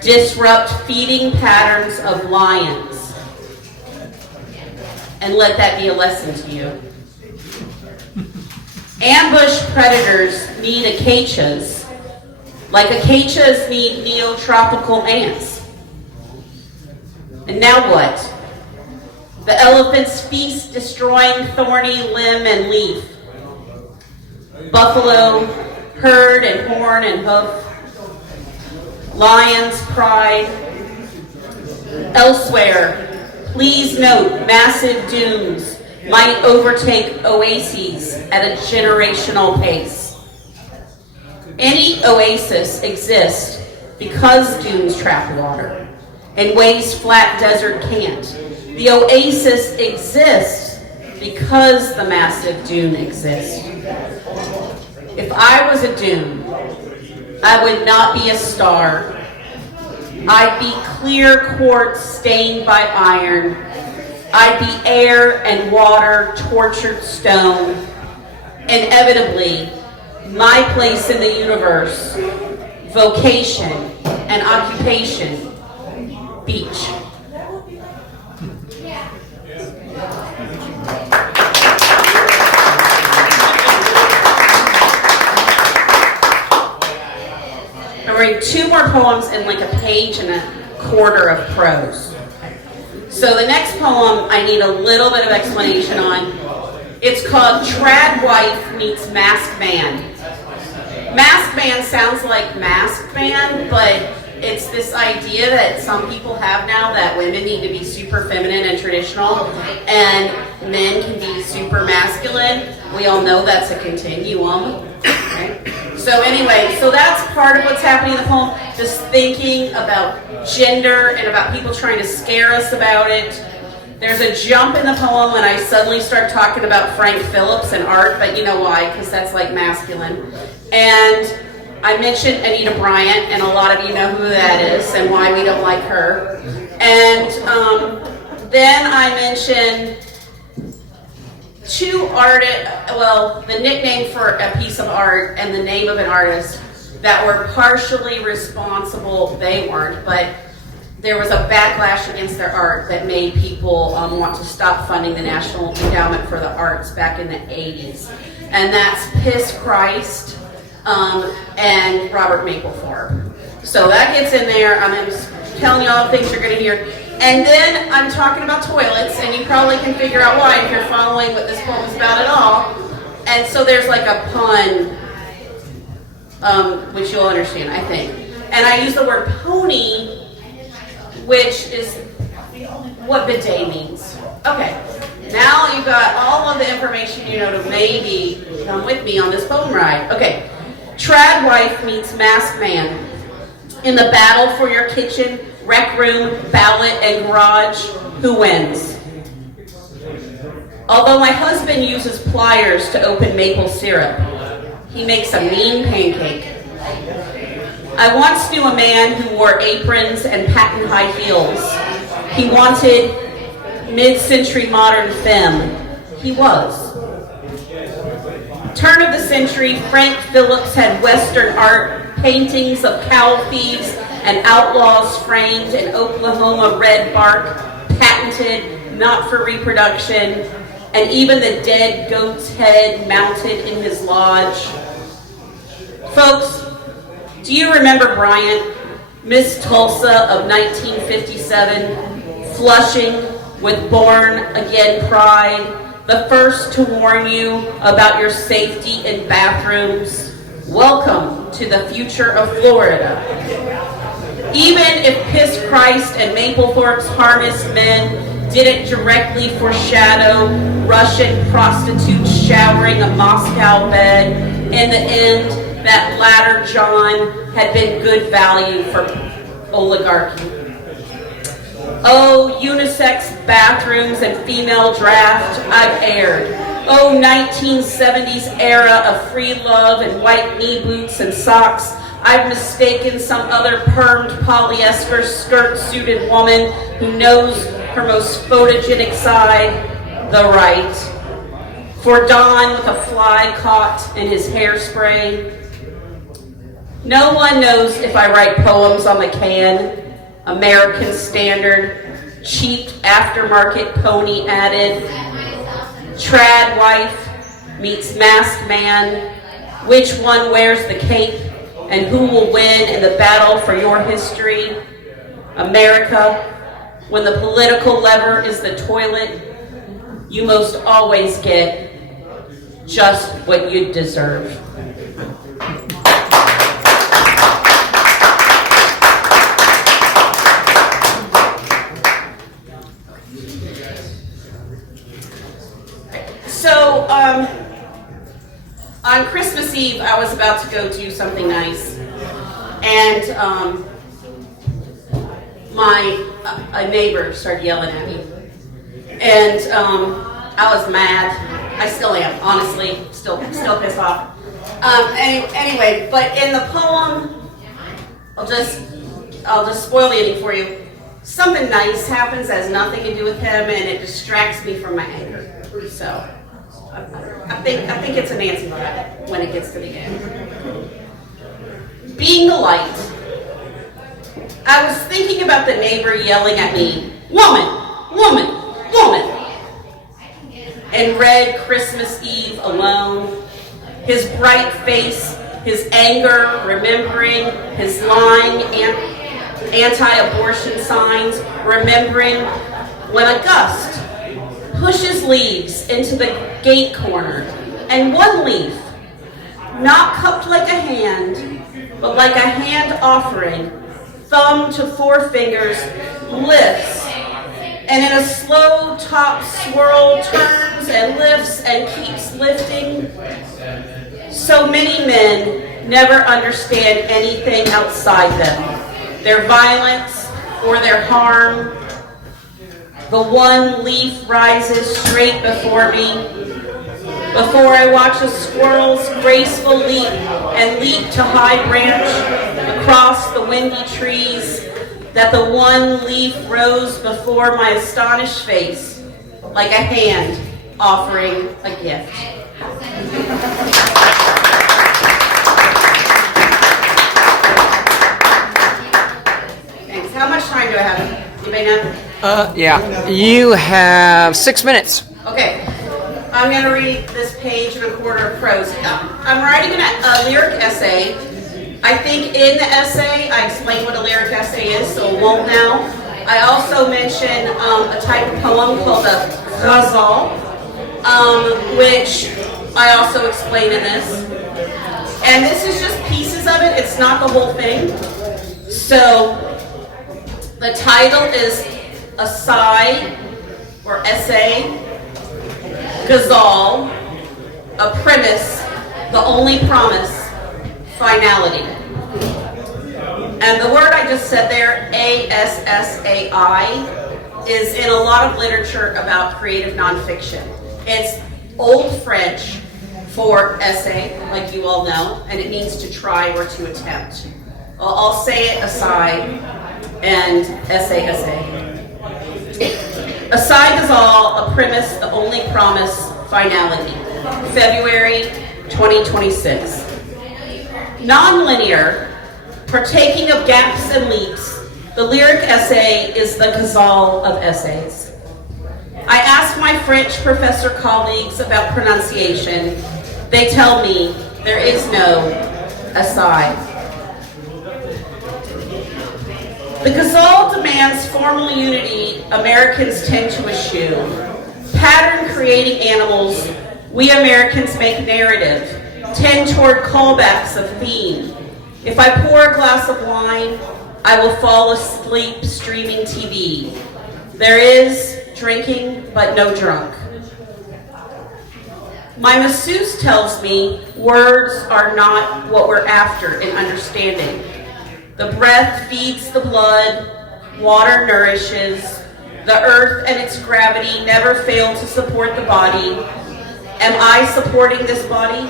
disrupt feeding patterns of lions. And let that be a lesson to you. Ambush predators need acacias, like acacias need neotropical ants. And now what? The elephants feast, destroying thorny limb and leaf. Buffalo, herd and horn and hoof. Lion's pride. Elsewhere, please note massive dunes might overtake oases at a generational pace. Any oasis exists because dunes trap water in ways flat desert can't. The oasis exists because the massive dune exists. If I was a dune, I would not be a star. I'd be clear quartz stained by iron. I'd be air and water tortured stone. Inevitably, my place in the universe, vocation and occupation, beach. I'm reading two more poems in like a page and a quarter of prose. So the next poem I need a little bit of explanation on. It's called Trad Wife Meets Masked Man. Masked Man sounds like Masked Man, but it's this idea that some people have now that women need to be super feminine and traditional, and men can be super masculine. We all know that's a continuum. Okay? So anyway, so that's part of what's happening in the poem, just thinking about gender and about people trying to scare us about it. There's a jump in the poem when I suddenly start talking about Frank Phillips and art, but you know why, because that's like masculine. And I mentioned Anita Bryant, and a lot of you know who that is and why we don't like her. And then I mentioned two artists, well, the nickname for a piece of art and the name of an artist that were partially responsible. They weren't, but there was a backlash against their art that made people want to stop funding the National Endowment for the Arts back in the 80s. And that's Piss Christ and Robert Mapplethorpe. So that gets in there. I'm just telling you all the things you're going to hear. And then I'm talking about toilets, and you probably can figure out why if you're following what this poem is about at all. And so there's like a pun, which you'll understand, I think. And I use the word pony, which is what bidet means. Okay, now you've got all of the information you know to maybe come with me on this poem ride. Okay, Trad Wife Meets Masked Man. In the battle for your kitchen, rec room, ballot, and garage, who wins? Although my husband uses pliers to open maple syrup, he makes a mean pancake. I once knew a man who wore aprons and patent high heels. He wanted mid-century modern femme. He was. Turn of the century, Frank Phillips had Western art, paintings of cow thieves and outlaws framed in Oklahoma red bark, patented, not for reproduction, and even the dead goat's head mounted in his lodge. Folks, do you remember Bryant, Miss Tulsa of 1957, flushing with Born Again pride, the first to warn you about your safety in bathrooms? Welcome to the future of Florida. Even if Piss Christ and Mapplethorpe's harnessed men didn't directly foreshadow Russian prostitutes showering a Moscow bed, in the end, that latter John had been good value for oligarchy. Oh, unisex bathrooms and female draft, I've aired. Oh, 1970s era of free love and white knee boots and socks, I've mistaken some other permed polyester skirt-suited woman who knows her most photogenic side, the right. For Don with a fly caught in his hairspray. No one knows if I write poems on the can. American Standard, cheap aftermarket pony added. Trad wife meets masked man. Which one wears the cape and who will win in the battle for your history? America, when the political lever is the toilet, you most always get just what you deserve. So, on Christmas Eve, I was about to go do something nice, and a neighbor started yelling at me, and I was mad. I still am, honestly, still pissed off. Anyway, but in the poem, I'll just spoil the ending for you. Something nice happens that has nothing to do with him, and it distracts me from my anger. So. I think it's a Nancy vibe when it gets to the end. Being the light. I was thinking about the neighbor yelling at me, "Woman, woman, woman," and read Christmas Eve alone. His bright face, his anger, remembering his lying anti-abortion signs, remembering when a gust pushes leaves into the gate corner, and one leaf, not cupped like a hand, but like a hand offering, thumb to forefingers, lifts, and in a slow top swirl turns and lifts and keeps lifting. So many men never understand anything outside them, their violence or their harm. The one leaf rises straight before me. Before I watch a squirrel's graceful leap and leap to high branch across the windy trees, that the one leaf rose before my astonished face, like a hand offering a gift. Thanks. How much time do I have? Anybody know? Yeah. You have 6 minutes. Okay. I'm going to read this page and a quarter of prose. I'm writing a lyric essay. I think in the essay I explain what a lyric essay is, so it won't now. I also mention a type of poem called a ghazal, which I also explain in this. And this is just pieces of it. It's not the whole thing. So the title is Aside or Essay, Ghazal, a premise, the only promise, finality. And the word I just said there, A-S-S-A-I, is in a lot of literature about creative nonfiction. It's Old French for essay, like you all know, and it means to try or to attempt. I'll say it aside and essay. Aside Ghazal, a premise, the only promise, finality. February 2026. Non-linear, partaking of gaps and leaps, the lyric essay is the ghazal of essays. I ask my French professor colleagues about pronunciation. They tell me there is no aside. The ghazal demands formal unity Americans tend to eschew. Pattern creating animals, we Americans make narrative, tend toward callbacks of theme. If I pour a glass of wine, I will fall asleep streaming TV. There is drinking, but no drunk. My masseuse tells me words are not what we're after in understanding. The breath feeds the blood, water nourishes, the earth and its gravity never fail to support the body. Am I supporting this body?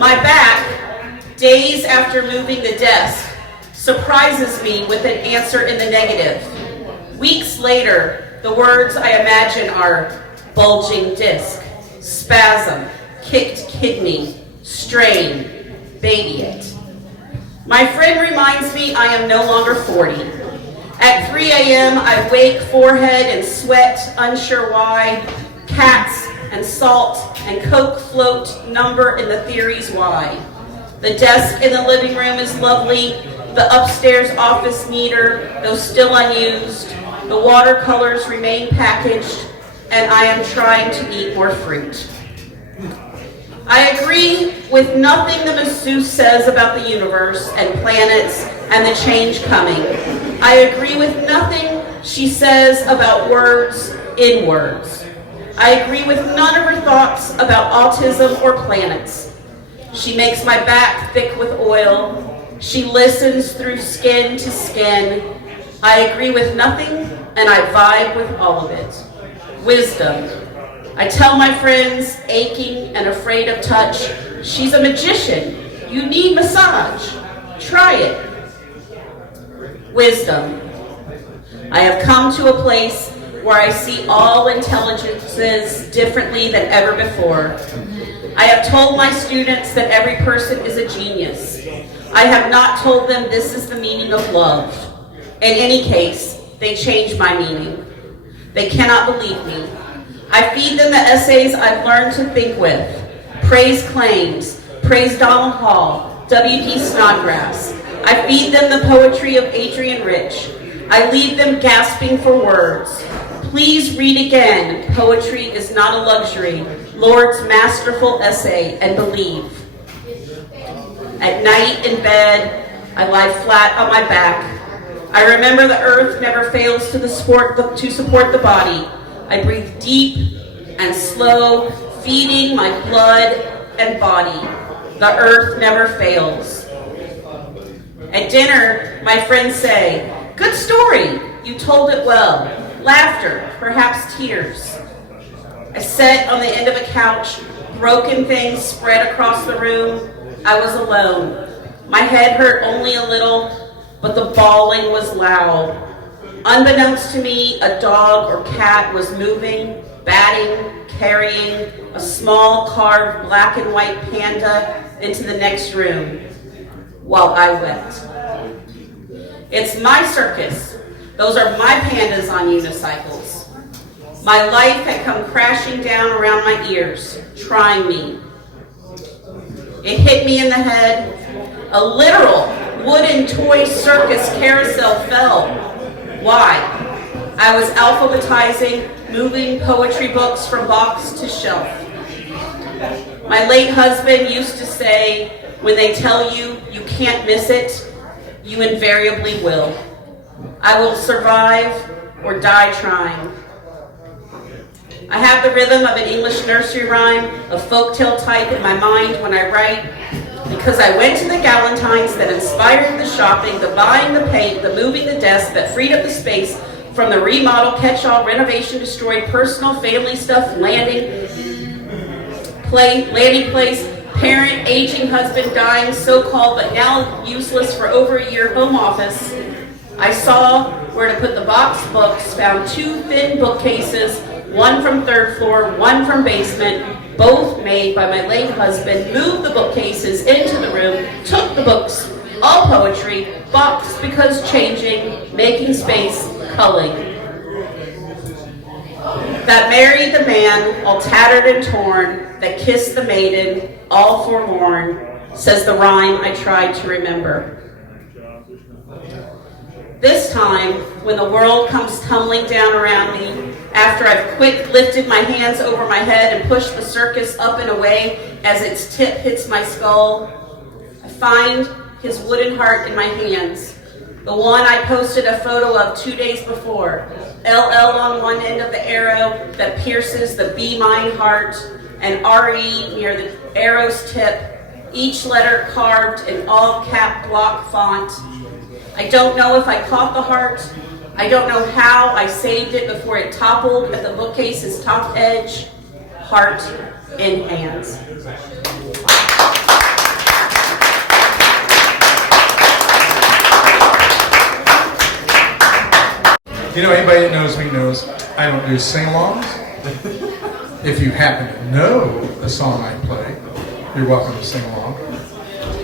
My back, days after moving the desk, surprises me with an answer in the negative. Weeks later, the words I imagine are bulging disc, spasm, kicked kidney, strain, baby it. My friend reminds me I am no longer 40. At 3 a.m. I wake, forehead and sweat, unsure why. Cats and salt and Coke float number in the theories why. The desk in the living room is lovely. The upstairs office neater, though still unused. The watercolors remain packaged, and I am trying to eat more fruit. I agree with nothing the masseuse says about the universe and planets and the change coming. I agree with nothing she says about words in words. I agree with none of her thoughts about autism or planets. She makes my back thick with oil. She listens through skin to skin. I agree with nothing, and I vibe with all of it. Wisdom. I tell my friends, aching and afraid of touch, she's a magician. You need massage. Try it. Wisdom. I have come to a place where I see all intelligences differently than ever before. I have told my students that every person is a genius. I have not told them this is the meaning of love. In any case, they change my meaning. They cannot believe me. I feed them the essays I've learned to think with. Praise claims, praise Donald Hall, W.D. Snodgrass. I feed them the poetry of Adrian Rich. I leave them gasping for words. Please read again. Poetry is not a luxury. Lord's masterful essay, and believe. At night in bed, I lie flat on my back. I remember the earth never fails to support the body. I breathe deep and slow, feeding my blood and body. The earth never fails. At dinner, my friends say, "Good story, you told it well." Laughter, perhaps tears. I sat on the end of a couch, broken things spread across the room. I was alone. My head hurt only a little, but the bawling was loud. Unbeknownst to me, a dog or cat was moving, batting, carrying a small carved black and white panda into the next room, while I wept. It's my circus. Those are my pandas on unicycles. My life had come crashing down around my ears, trying me. It hit me in the head. A literal wooden toy circus carousel fell. Why? I was alphabetizing, moving poetry books from box to shelf. My late husband used to say, when they tell you you can't miss it, you invariably will. I will survive or die trying. I have the rhythm of an English nursery rhyme, a folktale type in my mind when I write, because I went to the galantines that inspired the shopping, the buying, the paint, the moving the desk that freed up the space from the remodel, catch-all, renovation, destroyed, personal, family stuff, landing place, parent, aging husband, dying, so-called but now useless for over a year home office. I saw where to put the box books, found two thin bookcases, one from third floor, one from basement, both made by my late husband, moved the bookcases into the room, took the books, all poetry, boxed because changing, making space, culling. That married the man, all tattered and torn, that kissed the maiden, all forlorn, says the rhyme I tried to remember. This time, when the world comes tumbling down around me, after I've quick lifted my hands over my head and pushed the circus up and away as its tip hits my skull, I find his wooden heart in my hands, the one I posted a photo of 2 days before, LL on one end of the arrow that pierces the Be Mine heart, and RE near the arrow's tip, each letter carved in all cap block font. I don't know if I caught the heart. I don't know how I saved it before it toppled at the bookcase's top edge. Heart in hands. You know, anybody that knows me knows I don't do sing-alongs. If you happen to know the song I play, you're welcome to sing along.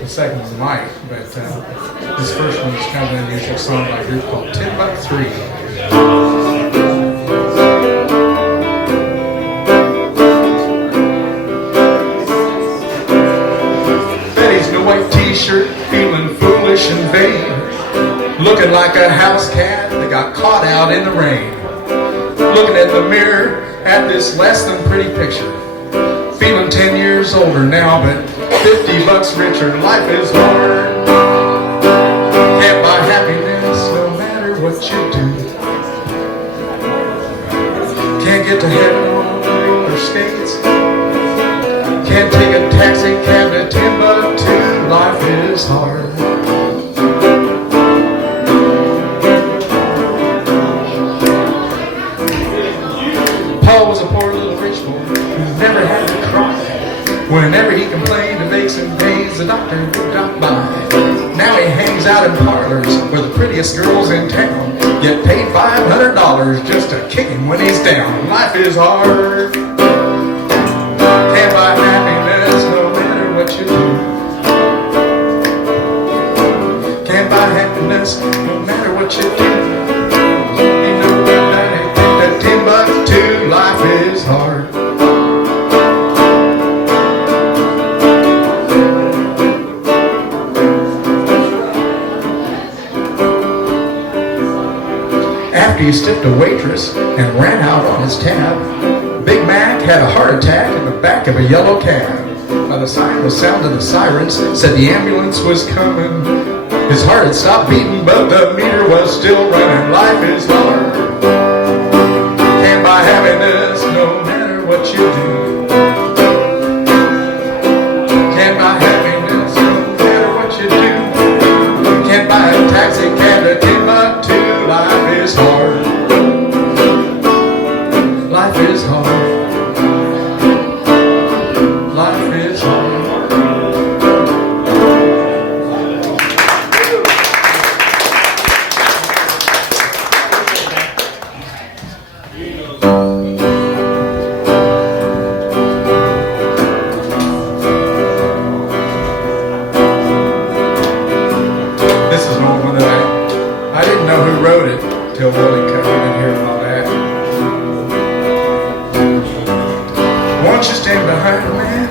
The second one might, but this first one is kind of an unusual song by a group called 10 Buck 3. Betty's in a white t-shirt, feeling foolish and vain, looking like a house cat that got caught out in the rain. Looking at the mirror at this less than pretty picture, feeling 10 years older now, but 50 bucks richer. Life is hard. Can't buy happiness no matter what you do. Can't get to heaven on roller skates. Can't take a taxi cab to Timbuktu. Life is hard. Paul was a poor little rich boy who never had to cry. Whenever he complained of aches and pains, the doctor would drop by. Now he hangs out in parlors where the prettiest girls in town get paid $500 just to kick him when he's down. Life is hard. Can't buy happiness no matter what you do. Can't buy happiness no matter what you do. Ain't nobody that 10 bucks to. Life is hard. After he stiffed a waitress and ran out on his tab, Big Mac had a heart attack in the back of a yellow cab. By the time the sound of the sirens said the ambulance was coming, his heart had stopped beating, but the meter was still running. Life is hard. Can't buy happiness no matter what you do. Can't buy happiness no matter what you do. Can't buy a taxi cab to Timbuktu. Life is hard. Life is hard. Life is hard. This is an old one that I didn't know who wrote it till Willie covered it here a while back. Won't you stand behind a man?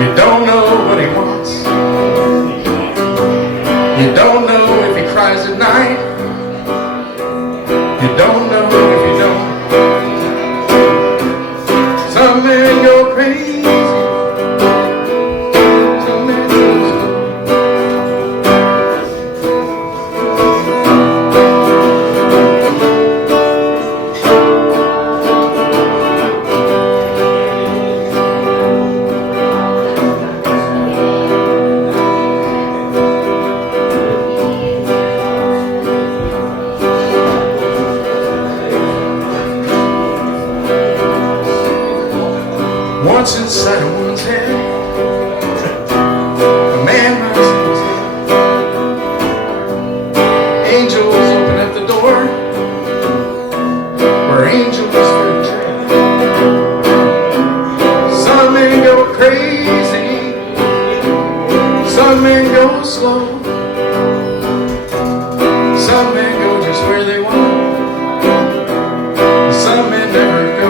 You don't know what he wants. You don't know if he cries at night. You don't know if you don't. Some men go crazy. Some men go slow. Once inside a woman's head, a man runs to his head. Angels open at the door, where angels were tread. Some men go crazy, some men go slow, some men go just where they want, some men never go.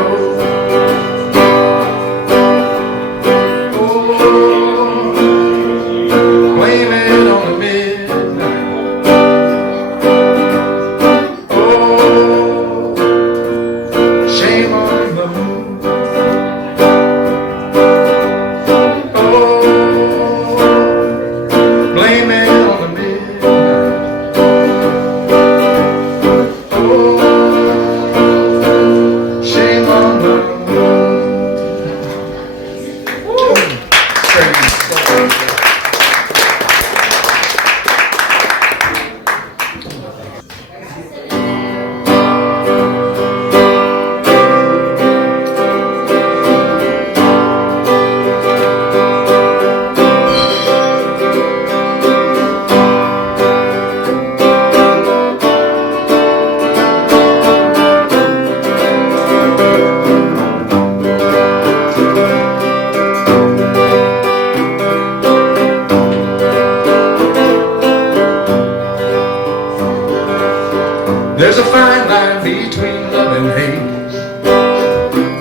fine line between love and hate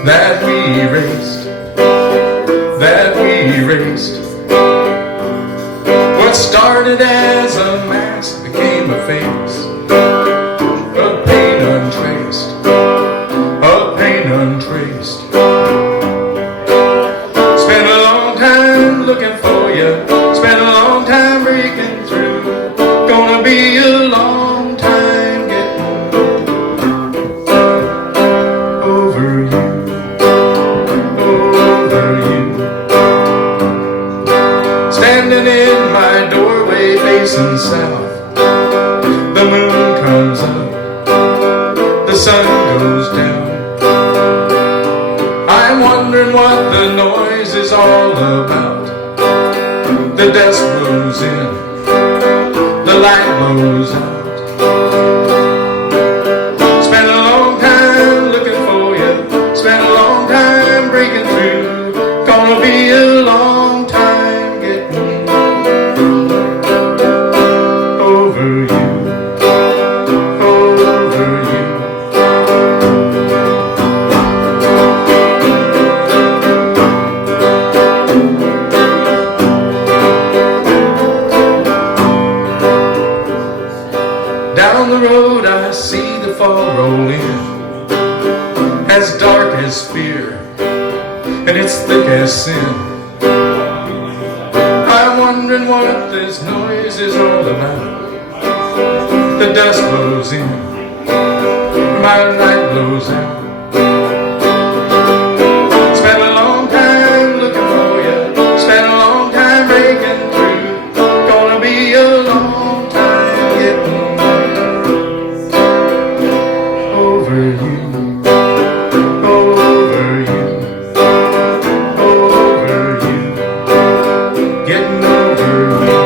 that we erased, What started as a mask became a face, a pain untraced, Spent a long time looking for you, spent a long time breaking through, gonna be a long time getting over you. Standing in my doorway facing south, the moon comes up, the sun goes down. I'm wondering what the noise is all about. The dusk blows in, the light blows out. Spent a long time looking for you, spent a long time breaking through, gonna be a long time getting over you. Down the road I see the fog roll in, as dark as fear, and it's thick as sin. I'm wondering what this noise is all about. The dust blows in, my light blows out. Spent a long time looking for you, spent a long time breaking through, gonna be a long time getting over you. Getting over you.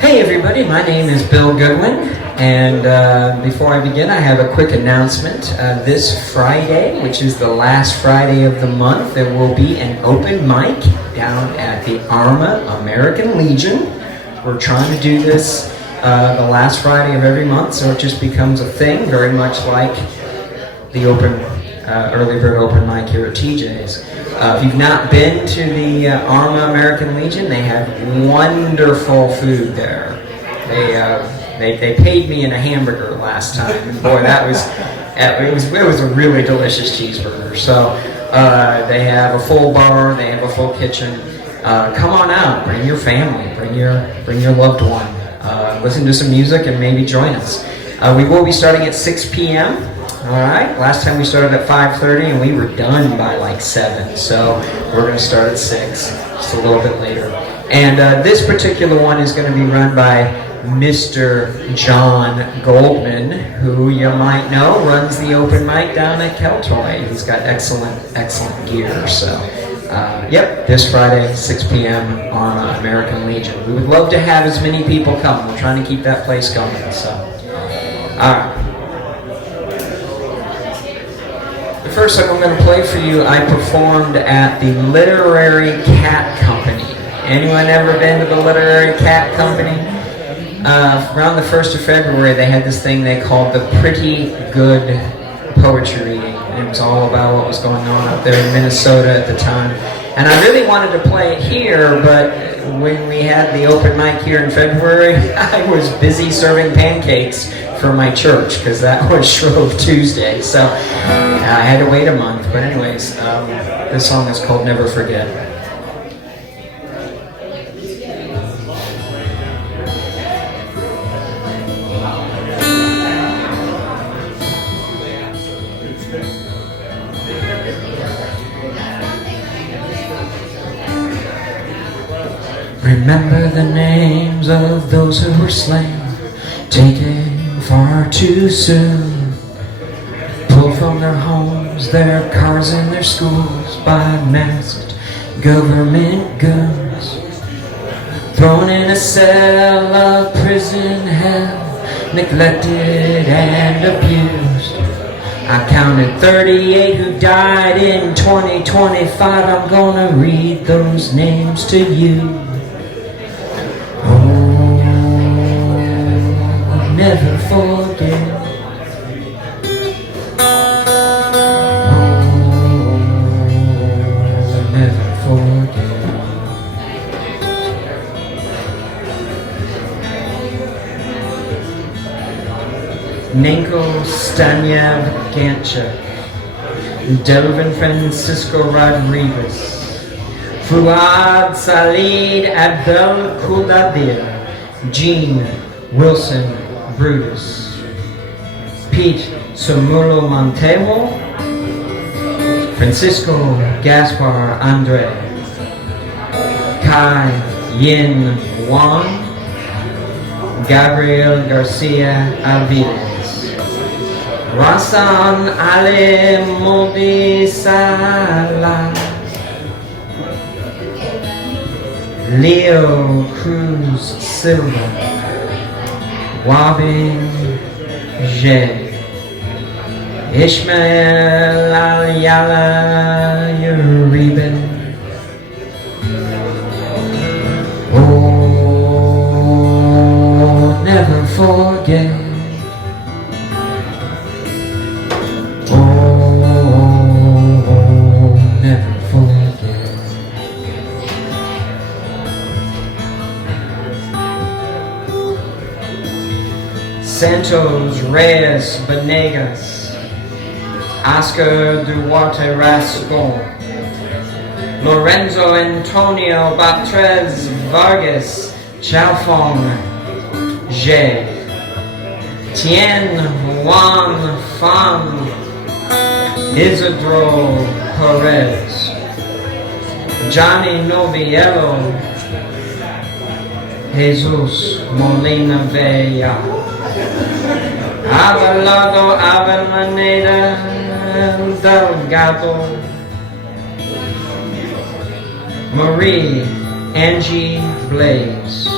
Hey everybody, my name is Bill Goodwin, and before I begin I have a quick announcement. This Friday, which is the last Friday of the month, there will be an open mic down at the ARMA American Legion. We're trying to do this the last Friday of every month, so it just becomes a thing, very much like the early bird open mic here at TJ's. If you've not been to the ARMA American Legion, they have wonderful food there. They paid me in a hamburger last time, and boy, it was a really delicious cheeseburger. So they have a full bar, they have a full kitchen. Come on out, bring your family, bring your loved one. Listen to some music and maybe join us. We will be starting at 6 p.m. All right. Last time we started at 5:30 and we were done by like 7. So we're going to start at 6, just a little bit later. And this particular one is going to be run by Mr. John Goldman, who you might know runs the open mic down at Keltoy. He's got excellent gear. So, yep, this Friday, 6 p.m. on American Legion. We would love to have as many people come. We're trying to keep that place going. So, all right. The first song I'm going to play for you, I performed at the Literary Cat Company. Anyone ever been to the Literary Cat Company? Around the 1st of February, they had this thing they called the Pretty Good Poetry Reading. And it was all about what was going on up there in Minnesota at the time. And I really wanted to play it here, but when we had the open mic here in February, I was busy serving pancakes for my church, because that was Shrove Tuesday. So I had to wait a month. But anyways, this song is called Never Forget. Remember the names of those who were slain, taken far too soon, pulled from their homes, their cars and their schools by masked government goons, thrown in a cell of prison hell, neglected and abused, I counted 38 who died in 2025. I'm gonna read those names to you. Oh, never forget. Ninko Staniev Gancha, Delvin Francisco Rodriguez, Fuad Salid Abdel Kuladir, Gene Wilson Brutus, Pete Somulo Montejo, Francisco Gaspar Andre, Kai Yin Wang, Gabriel Garcia Alvarez, Rasan Ale Modi Salah, Leo Cruz Silva, Wabin J, Ishmael Alyala Uriben. Oh, never forget. Santos Reyes Venegas, Oscar Duarte Rascon, Lorenzo Antonio Batrez Vargas, Chalfong J, Tien Juan Pham, Isidro Perez, Johnny Noviello, Jesus Molina Vella, Abelardo Avellaneda Delgado, Marie Angie Blaze,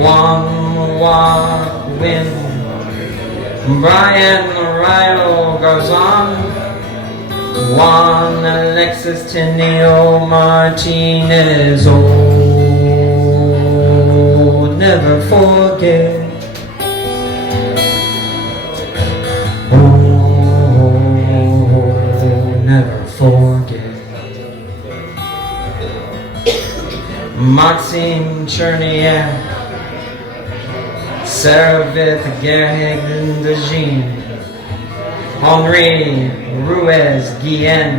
Juan Win, Brian Rilo Garzon, Juan Alexis Tenio Martinez. Oh, never forget. Never forget. Maxime Cherniak, Saravith Gerhegdajin, Henri Ruiz Guillen,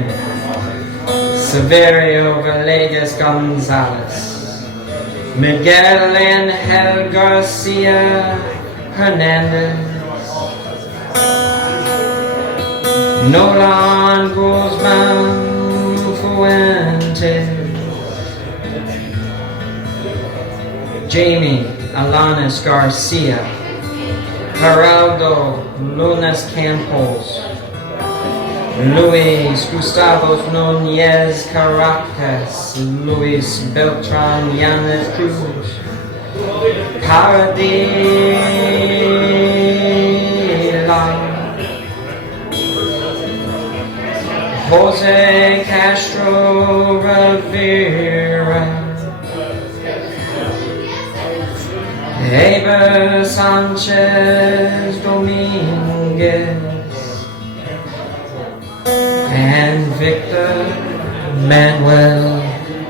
Severio Villegas Gonzalez, Miguel Angel Garcia Hernandez, Nolan Guzman Fuentes, Jamie Alanis Garcia, Geraldo Lunas Campos, Luis Gustavos Nunez Caracas, Luis Beltran Yanez Cruz, Paradela, Jose Castro Rivera, Eber Sanchez Dominguez, and Victor Manuel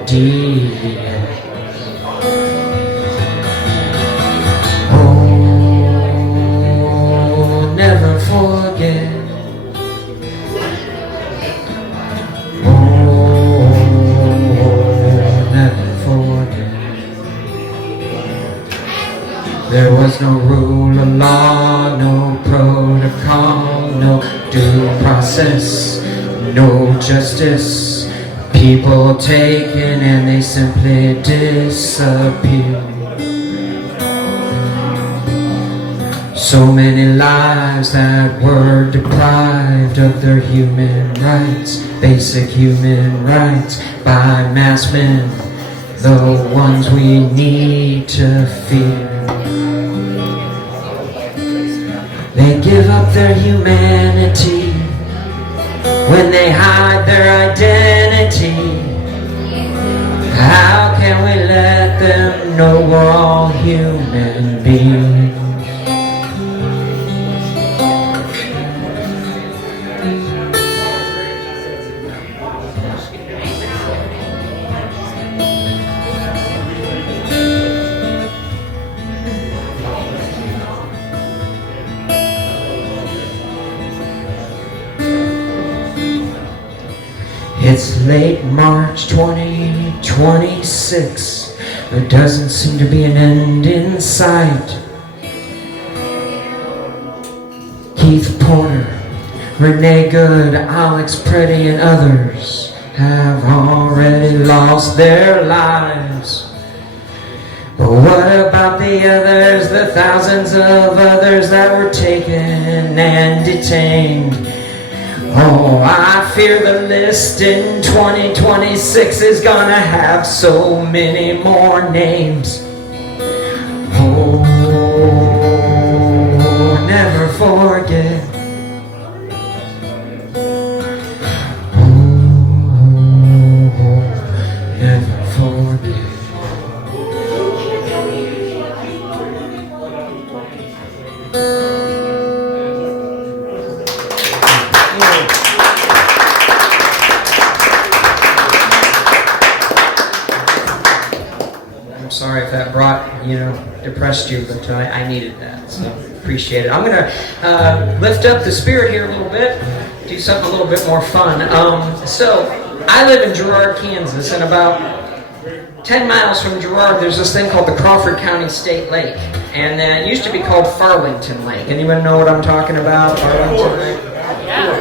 Diaz. Oh, never forget. There was no rule of law, no protocol, no due process, no justice. People taken and they simply disappear. So many lives that were deprived of their human rights, basic human rights, by mass men, the ones we need to fear. They give up their humanity when they hide their identity. How can we let them know we're all human beings? It's late March 2026. There doesn't seem to be an end in sight. Keith Porter, Renee Good, Alex Preddy, and others have already lost their lives. But what about the others, the thousands of others that were taken and detained? Oh, I fear the list in 2026 is gonna have so many more names. Oh, never forget. Oh, never forget. I'm sorry if that depressed you, but I needed that, so appreciate it. I'm going to lift up the spirit here a little bit, do something a little bit more fun. So, I live in Girard, Kansas, and about 10 miles from Girard, there's this thing called the Crawford County State Lake, and it used to be called Farlington Lake. Anyone know what I'm talking about? Farlington Lake?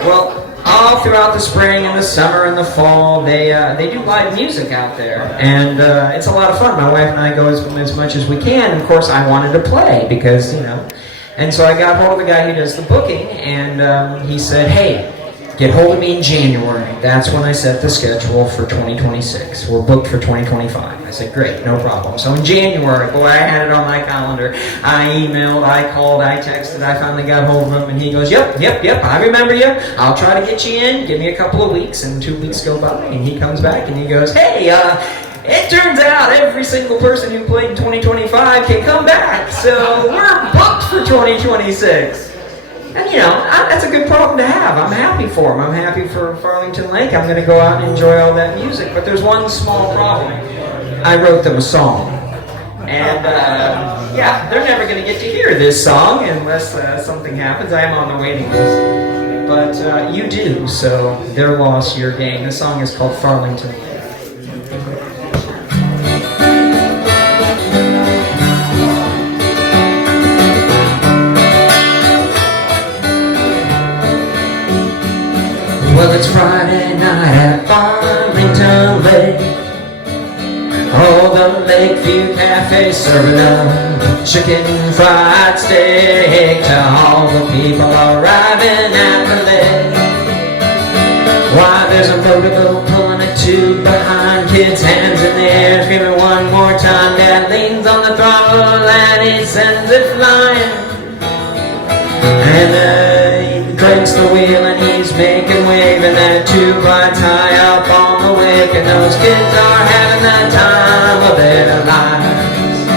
Well, all throughout the spring and the summer and the fall, they do live music out there, and it's a lot of fun. My wife and I go as much as we can, and of course I wanted to play because, and so I got hold of the guy who does the booking, and he said, hey, get hold of me in January. That's when I set the schedule for 2026. We're booked for 2025. I said, great, no problem. So in January, boy, I had it on my calendar. I emailed, I called, I texted, I finally got hold of him, and he goes, yep, I remember you. I'll try to get you in. Give me a couple of weeks, and 2 weeks go by, and he comes back, and he goes, hey, it turns out every single person who played in 2025 can come back, so we're booked for 2026. And that's a good problem to have. I'm happy for him. I'm happy for Farlington Lake. I'm going to go out and enjoy all that music. But there's one small problem. I wrote them a song. And, they're never going to get to hear this song unless something happens. I am on the waiting list. But you do, so their loss, your gain. The song is called Farlington Lake. Well, it's Friday night at Farmington Lake. Oh, the Lakeview Cafe serving up chicken fried steak to all the people arriving at the lake. Why, there's a motorboat pulling a tube behind, kids' hands in the air, screaming one more time. Dad leans on the throttle and he sends it flying. And he cranks the wheel and he's making wave, and that tube rides high up on the wake, and those kids are having the time of their lives.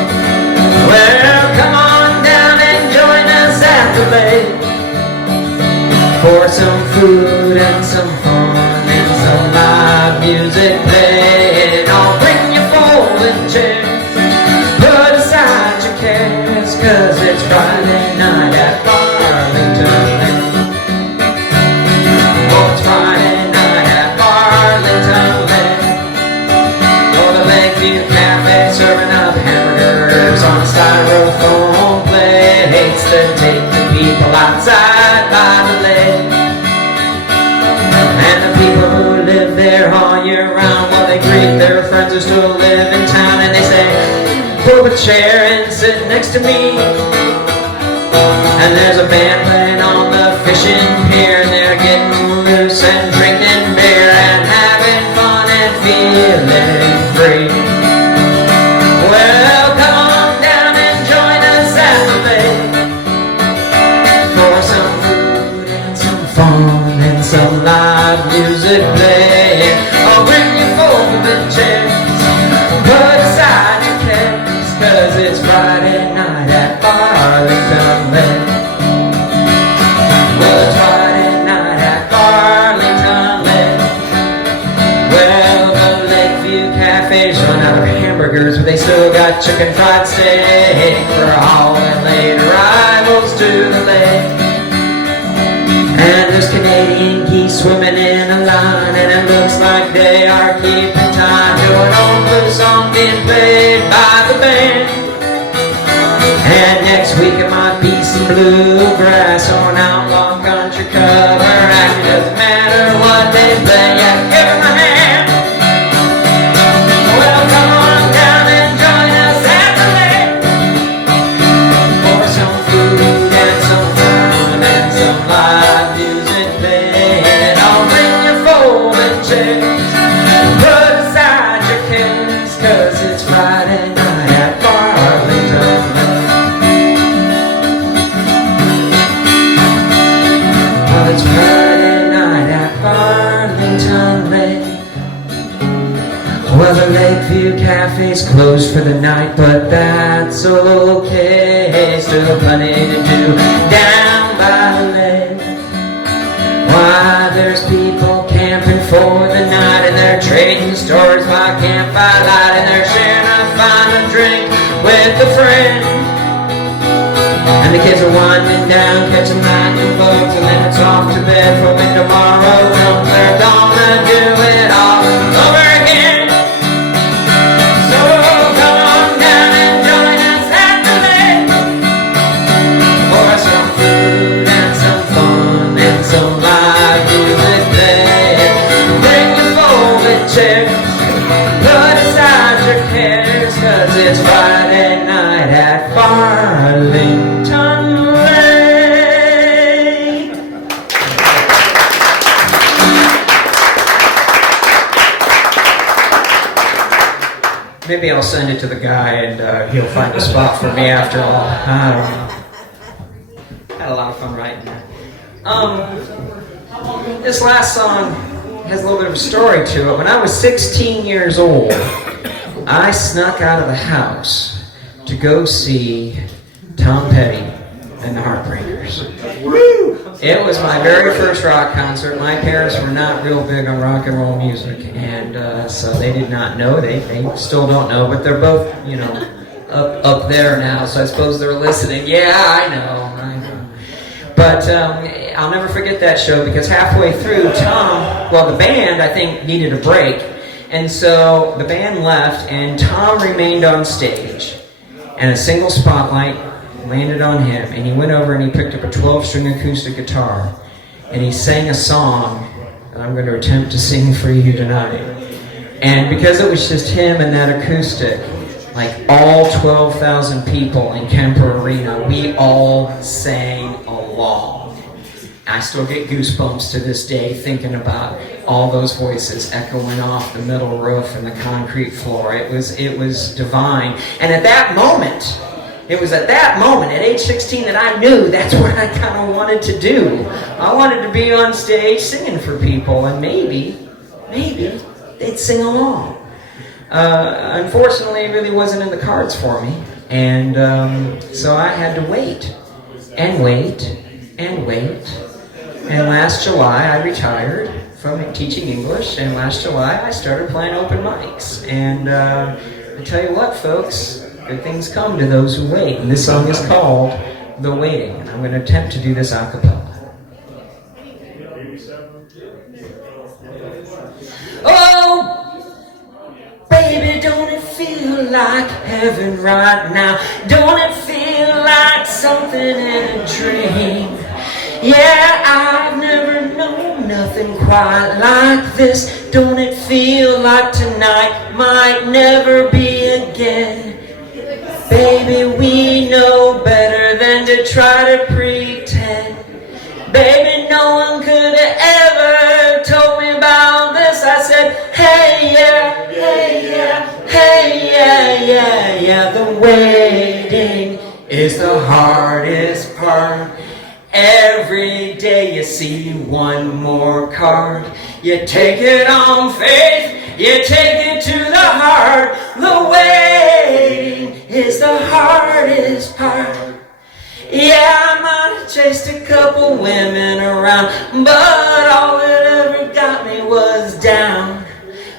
Well, come on down and join us at the lake for some food and some fun and some live music playing. Oh, bring your folding chairs, put aside your cares, 'cause it's Friday night at Farmington Lake. Oh, it's Friday night at Farmington Lake. Oh, the Lakeview Cafe serving up hamburgers on styrofoam plates that take the people outside by the lake. And the people who live there all year round, well, they greet their friends who still live in town, and they say, pull a chair and sit next to me. And there's a band playing on the fishing pier, and they're getting loose and drinking beer and having fun and feeling free. Well, come on down and join us at the lake for still got chicken fried steak for all the late arrivals to the lake. And there's Canadian geese swimming in a line, and it looks like they are keeping time to an old blue song being played by the band. And next week it might be some bluegrass or an outlaw country cover act. It doesn't matter what they play, yeah, give them a hand. Well, come on down and join us at the lake for some food and some fun and some live music playing. Oh, bring your folding chairs, put aside your cares, 'cause it's Friday night at Farlington. It's Friday night at Farlington Lake. Well, the Lakeview Cafe's closed for the night, but that's okay. Still plenty to do down by the lake. Why, there's people camping for the night, and they're trading stories by campfire light, and they're sharing a fine drink with a friend. And the kids are winding down, catching lightning bugs, and then it's off to bed for when tomorrow comes. They're gonna do it all over again. So come on down and join us at the lake for some food and some fun and some live music play. Bring your folding chairs, put aside your cares, 'cause it's Friday night at Farlington. Maybe I'll send it to the guy and he'll find a spot for me after all. I don't know. Had a lot of fun writing that. This last song has a little bit of a story to it. When I was 16 years old, I snuck out of the house to go see Tom Petty and the Heartbreakers. It was my very first rock concert. My parents were not real big on rock and roll music, and so they did not know. They still don't know, but they're both, you know, up there now, so I suppose they're listening. Yeah, I know. But I'll never forget that show, because halfway through, the band, I think, needed a break, and so the band left, and Tom remained on stage, and a single spotlight landed on him, and he went over and he picked up a 12-string acoustic guitar, and he sang a song that I'm going to attempt to sing for you tonight. And because it was just him and that acoustic, like all 12,000 people in Kemper Arena, we all sang along. I still get goosebumps to this day thinking about all those voices echoing off the metal roof and the concrete floor. It was divine. And at that moment, it was at that moment, at age 16, that I knew that's what I kind of wanted to do. I wanted to be on stage singing for people, and maybe they'd sing along. Unfortunately, it really wasn't in the cards for me, and so I had to wait, and wait, and wait. And last July, I retired from teaching English, and last July, I started playing open mics. And I tell you what, folks, good things come to those who wait. And this song is called The Waiting. And I'm going to attempt to do this a cappella. Oh, baby, don't it feel like heaven right now? Don't it feel like something in a dream? Yeah, I've never known nothing quite like this. Don't it feel like tonight might never be again? Baby, we know better than to try to pretend. Baby, no one could have ever told me about this. I said, hey, yeah, hey, yeah, hey, yeah, yeah, yeah. The waiting is the hardest part. Every day you see one more card. You take it on faith, you take it to the heart. The waiting is the hardest part. Yeah, I might have chased a couple women around, but all that ever got me was down.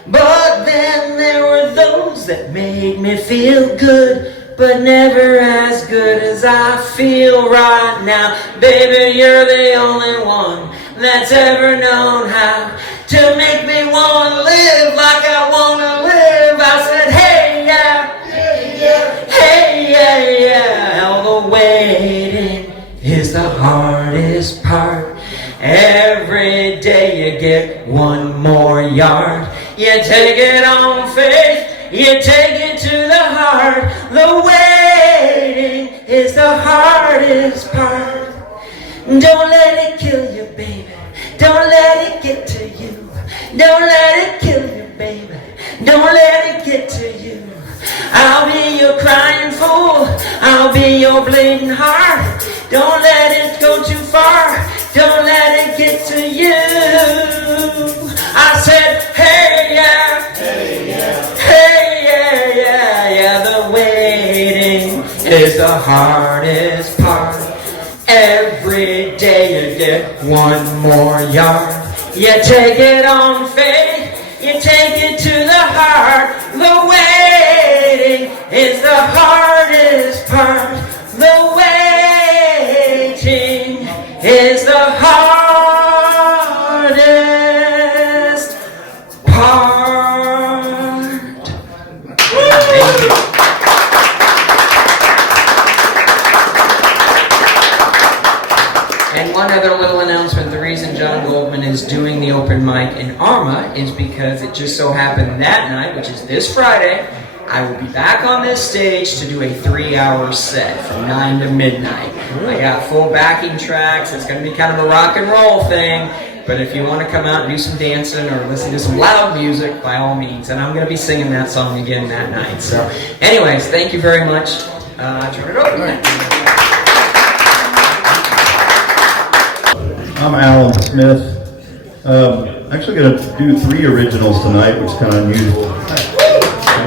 But then there were those that made me feel good, but never as good as I feel right now. Baby, you're the only one that's ever known how to make me want to live like I want to live. I said, hey, yeah, hey, yeah, yeah. All the waiting is the hardest part. Every day you get one more yard. You take it on faith, you take it to the heart. The waiting is the hardest part. Don't let it kill you, baby. Don't let it get to you. Don't let it kill you, baby. Don't let it get to you. I'll be your crying fool. I'll be your bleeding heart. Don't let it go too far. Don't let it get to you. I said, hey, yeah. Hey, yeah. Hey, yeah, yeah, yeah. The waiting is the hardest part. Every day you get one more yard. You take it on faith, you take it to the heart. The waiting is the hardest part. The waiting is the hardest part. Thank you. And one other little announcement, the reason John Goldman is doing the open mic in Arma is because it just so happened that night, which is this Friday, I will be back on this stage to do a 3-hour set from 9 to midnight. I got full backing tracks, it's going to be kind of a rock and roll thing, but if you want to come out and do some dancing or listen to some loud music, by all means, and I'm going to be singing that song again that night. So anyways, thank you very much. I turn it over. I'm Alan Smith. Actually going to do 3 originals tonight, which is kind of unusual. I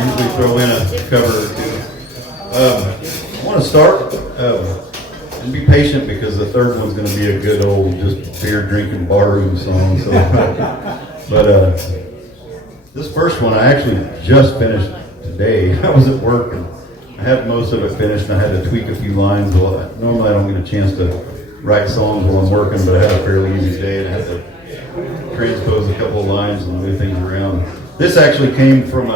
usually throw in a cover or 2. I want to start and be patient because the third one's going to be a good old just beer drinking barroom song. So, but this first one I actually just finished today. I was at work and I had most of it finished and I had to tweak a few lines. Well, normally I don't get a chance to write songs while I'm working, but I had a fairly easy day and I had to transpose a couple of lines and move things around. This actually came from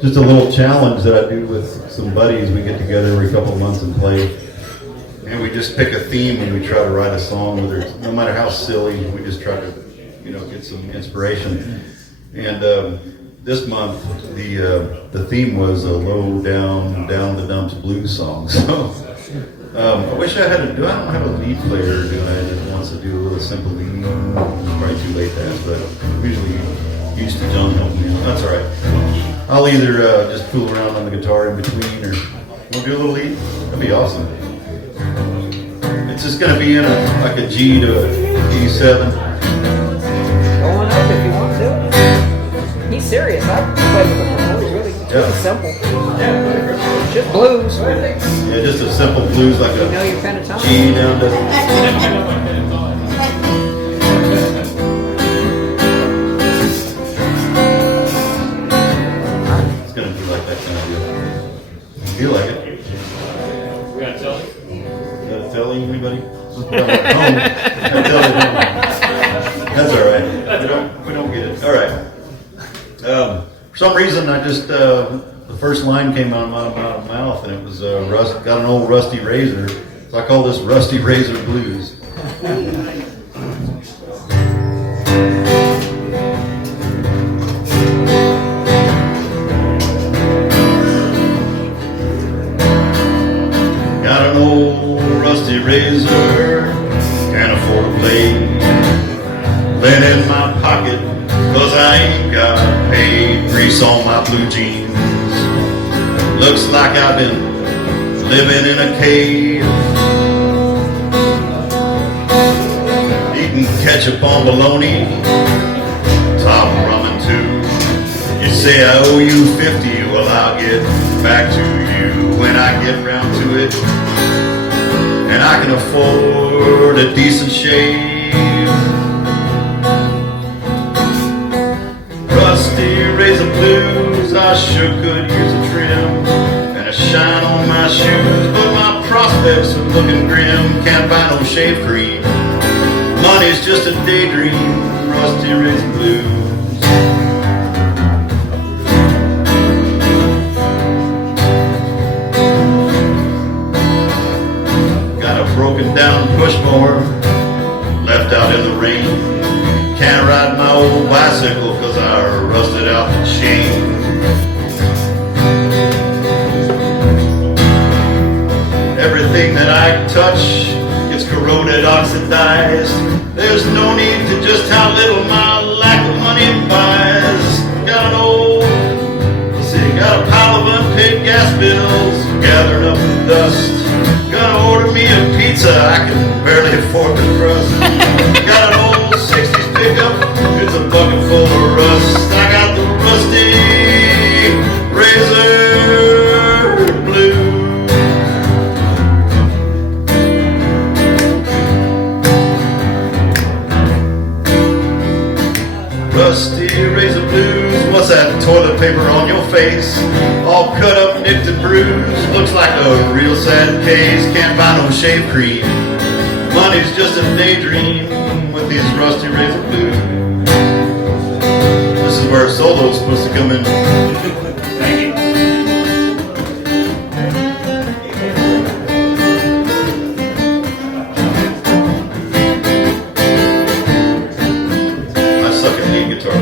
just a little challenge that I do with some buddies. We get together every couple of months and play, and we just pick a theme and we try to write a song. Whether it's, no matter how silly, we just try to, get some inspiration. And this month, the theme was a low down the dumps blues song. So. I wish I had I don't have a lead player, do I? That wants to do a little simple lead. It's probably too late to ask, but I'm usually used to John helping me out. That's all right. I'll either just fool around on the guitar in between, or we'll do a little lead. That'd be awesome. It's just going to be in like a G to a E7. Go on up if you want to. He's serious. I played with him before. He's really simple. Just blues. Yeah, just a simple blues like a your pentatonic. G down to... It's going to be like that kind of deal. Feel like it. We got to tell you. Got to tell anybody? Home. That's all right. We don't get it. All right. For some reason, I just... the first line came out of my mouth, and it was got an old rusty razor. So I call this Rusty Razor Blues. Got an old rusty razor, can't afford a blade. Lay in my pocket, 'cause I ain't got paid. Grease on my blue jeans. Looks like I've been living in a cave. Eating ketchup on bologna, top ramen too. You say I owe you 50, well I'll get back to you when I get round to it. And I can afford a decent shave. Rusty razor blues, I I sure could use a trim and a shine on my shoes, but my prospects are looking grim. Can't buy no shave cream. Money's just a daydream. Rusty raisin blues. Broken down push mower, left out in the rain. Can't ride my old bicycle cause I rusted out the chain. Everything that I touch gets corroded, oxidized. There's no need to just how little my lack of money buys. Got a pile of unpaid gas bills gathering up the dust. Gotta order me a pizza, I can barely afford the crust. Got an old 60s pickup, it's a bucket full of rust. I got the rusty razor blues. Rusty razor blues, what's that toilet paper on your face? All cut up, nicked and bruised, looks like a real sad case. Can't buy no shave cream, money's just a daydream with these rusty razor blues. This is where a solo's supposed to come in. Thank you. I suck at lead guitar.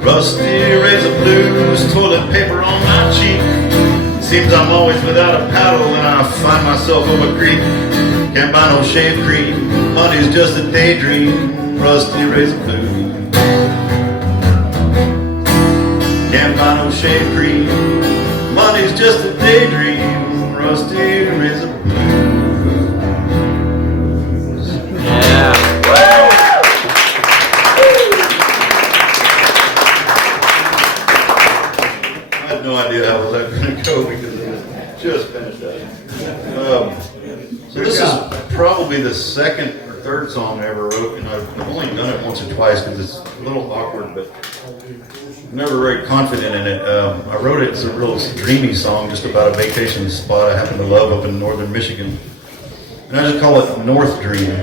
Rusty razor blues, toilet paper on my cheek. Seems I'm always without a paddle and I find myself up a creek. Can't buy no shave cream, honey's just a daydream. Rusty razor blues. Can't buy no shave cream, money's just a daydream. Rusty razor blues. Yeah. I had no idea how was that going to go because it was just finished up. So this is probably the second or third song I ever wrote, and I've only done it once or twice because it's a little awkward, but I'm never very confident in it. I wrote it as a real dreamy song just about a vacation spot I happen to love up in northern Michigan, and I just call it North Dream.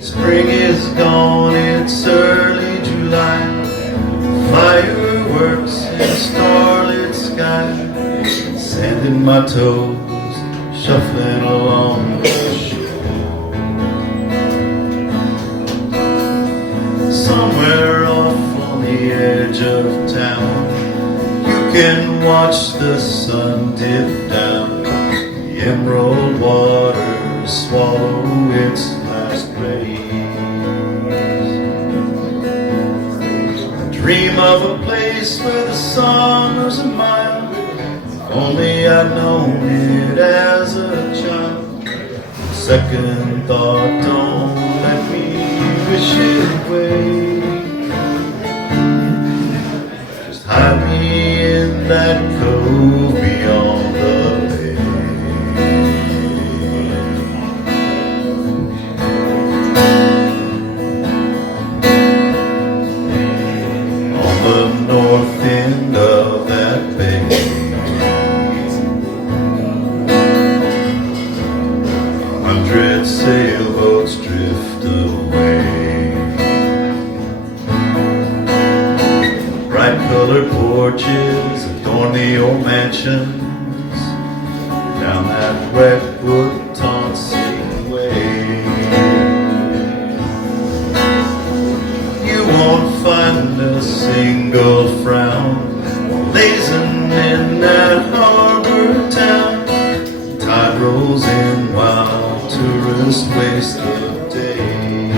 Spring my toes, shuffling along the shore. Somewhere off on the edge of town, you can watch the sun dip down. The emerald waters swallow its last rays. Dream of a place where the summer's a mile. If only I'd known it as a child. Second thought, don't let me wish it away. Just hide me in that cove beyond the bay. The north end of that bay, 100 sailboats drift away. Bright colored porches adorn the old mansions down that redwood Tonsing way. You won't find a single frown blazing in that harbor town. Tide rolls in while tourists waste the day.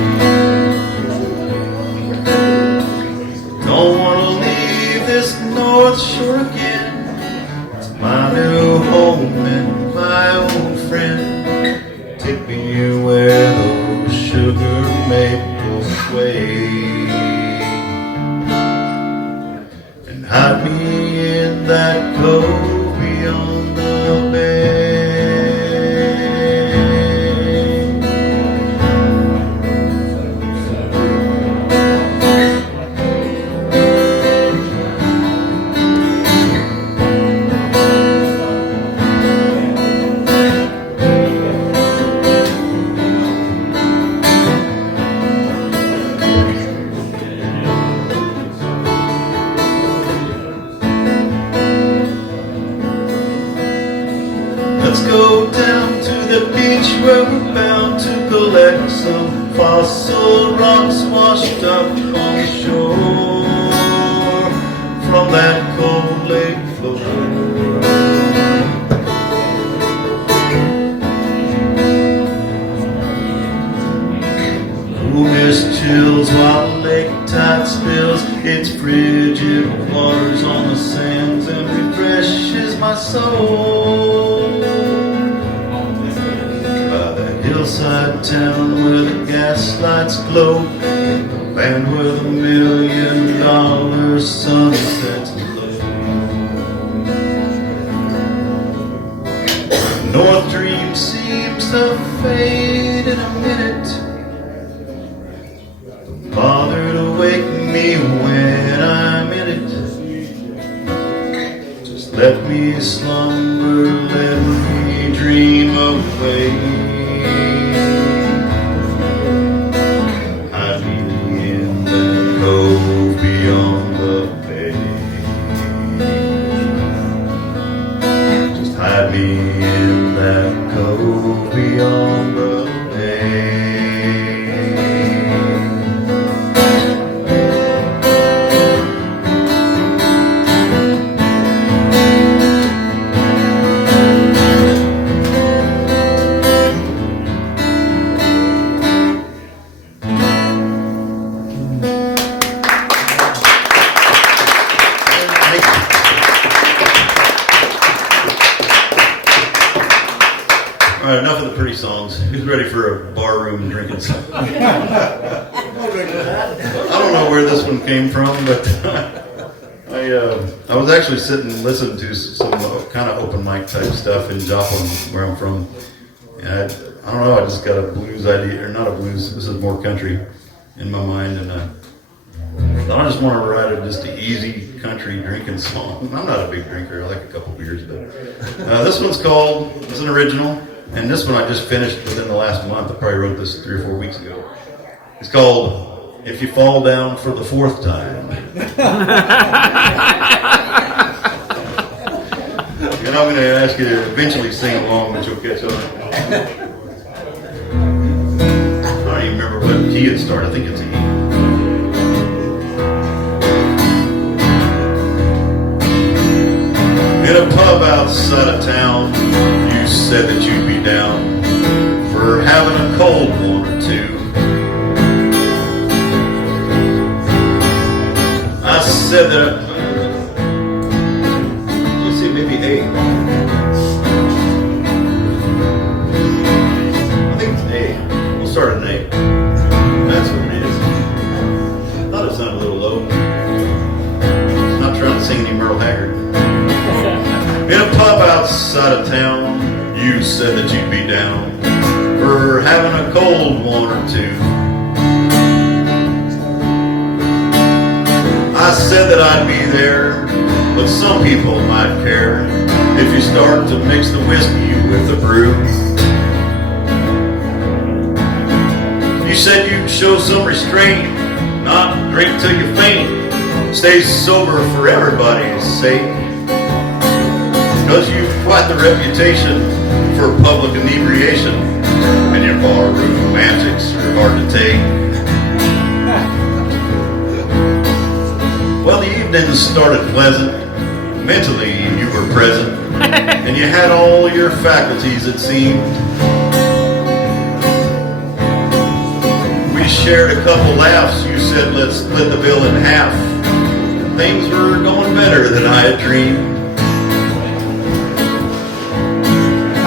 Don't want to leave this North Shore again. It's my new home and my old friend. Take me where those sugar maples sway. Hide me in that cove beyond the bay. Let's go down to the beach where we're bound to collect some fossil rocks washed up on the shore from that cold lake floor. Cool mist chills while lake tide spills its frigid waters on the sands and refreshes my soul. Hillside town where the gas lights glow, the land where the $1 million sun sets low. North Dream seems to fade in a minute. Don't bother to wake me when I'm in it. Just let me slumber, let me dream away. Beyond the bay, just hide me in that cove beyond the bay. All right, enough of the pretty songs. Who's ready for a bar room drinking song? I don't know where this one came from, but I was actually sitting and listening to some kind of open mic type stuff in Joplin, where I'm from. And I don't know, I just got a blues idea, or not a blues, this is more country in my mind, and I thought I just want to write just an easy country drinking song. I'm not a big drinker, I like a couple beers, but this one's called, it's an original. And this one I just finished within the last month. I probably wrote this 3 or 4 weeks ago. It's called If You Fall Down for the Fourth Time. And I'm going to ask you to eventually sing along, but you'll catch on. I don't even remember what key it started. I think it's E. In a pub outside of town, you said that you'd be down for having a cold one or two. I said that, let's see, maybe A. I think it's A. We'll start at an A. That's what it is. I thought it sounded a little low. Not trying to sing any Merle Haggard. In a pub outside of town, you said that you'd be down for having a cold one or two. I said that I'd be there, but some people might care if you start to mix the whiskey with the brew. You said you'd show some restraint, not drink till you faint, stay sober for everybody's sake. Cause you've quite the reputation for public inebriation, and your barroom antics are hard to take. Well, the evening started pleasant. Mentally, you were present, and you had all your faculties, it seemed. We shared a couple laughs. You said, let's split the bill in half. Things were going better than I had dreamed.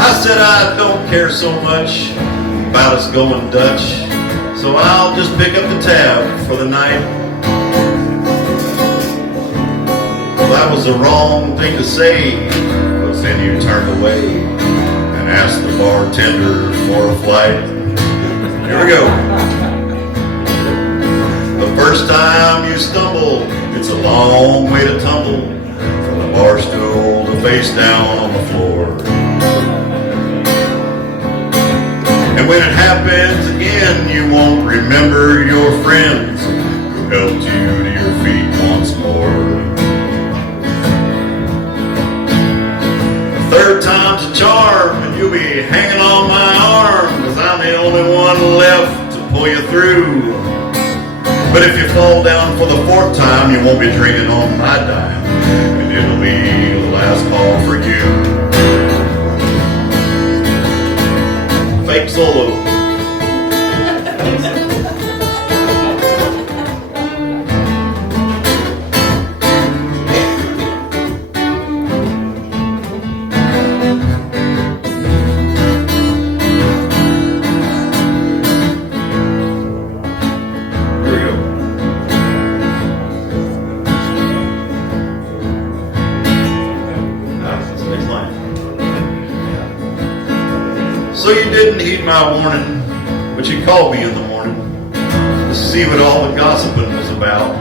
I said I don't care so much about us going Dutch, so I'll just pick up the tab for the night. Well, that was the wrong thing to say, because then you turned away and asked the bartender for a flight. Here we go. The first time you stumble, it's a long way to tumble from the bar stool to face down on the floor. And when it happens again, you won't remember your friends who helped you to your feet once more. The third time's a charm, and you'll be hanging on my arm, cause I'm the only one left to pull you through. But if you fall down for the fourth time, you won't be drinking on my dime, and it'll be the last call for you. Fake solo. So you didn't heed my warning, but you called me in the morning to see what all the gossiping was about.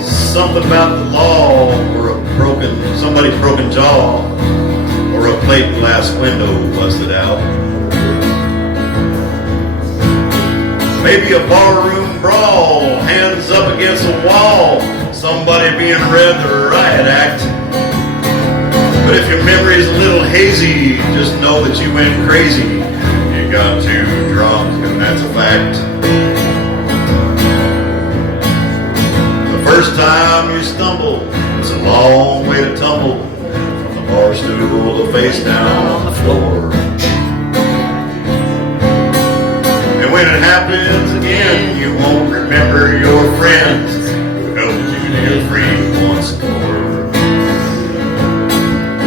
Something about the law, or somebody's broken jaw, or a plate glass window busted out. Maybe a barroom brawl, hands up against a wall, somebody being read the riot act. But if your memory's a little hazy, just know that you went crazy. You got too drunk, and that's a fact. The first time you stumble, it's a long way to tumble from the bar stool to face down on the floor. And when it happens again, you won't remember your friends who helped you to your feet once more.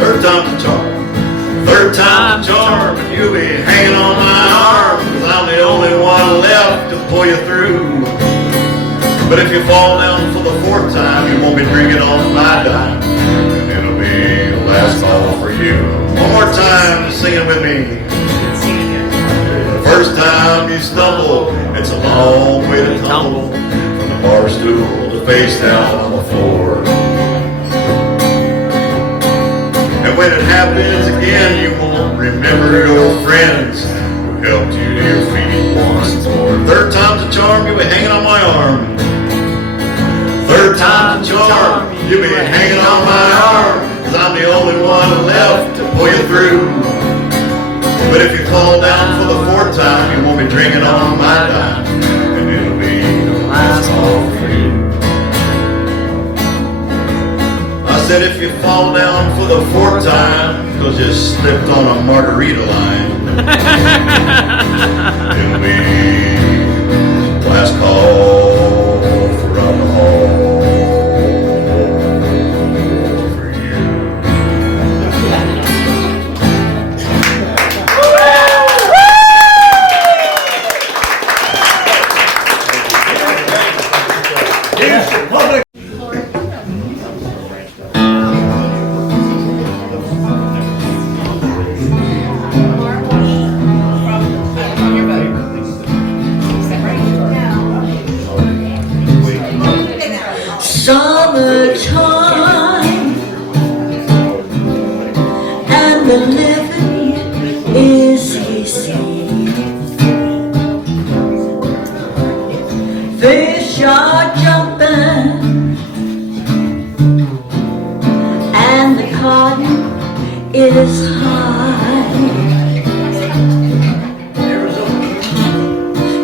Third time's a charm. Third time's a charm, and you'll be hanging on my arm, cause I'm the only one left to pull you through. But if you fall down for the fourth time, you won't be drinking on my dime, and it'll be the last call for you. One more time, just sing it with me. The first time you stumble, it's a long way to tumble from the bar stool to face down on the floor. And when it happens again, you won't remember your friends who helped you to your feet once more. Third time's a charm, you'll be hanging on my arm. Third time's a charm, You'll be hanging on my arm, 'cause I'm the only one left to pull you through. But if you fall down for the fourth time, you won't be drinking on my dime, and it'll be the last call for you. I said if you fall down for the fourth time, 'cause you slipped on a margarita line, it'll be the last call for alcohol for you. Summertime and the living is easy. Fish are jumping and the cotton is high.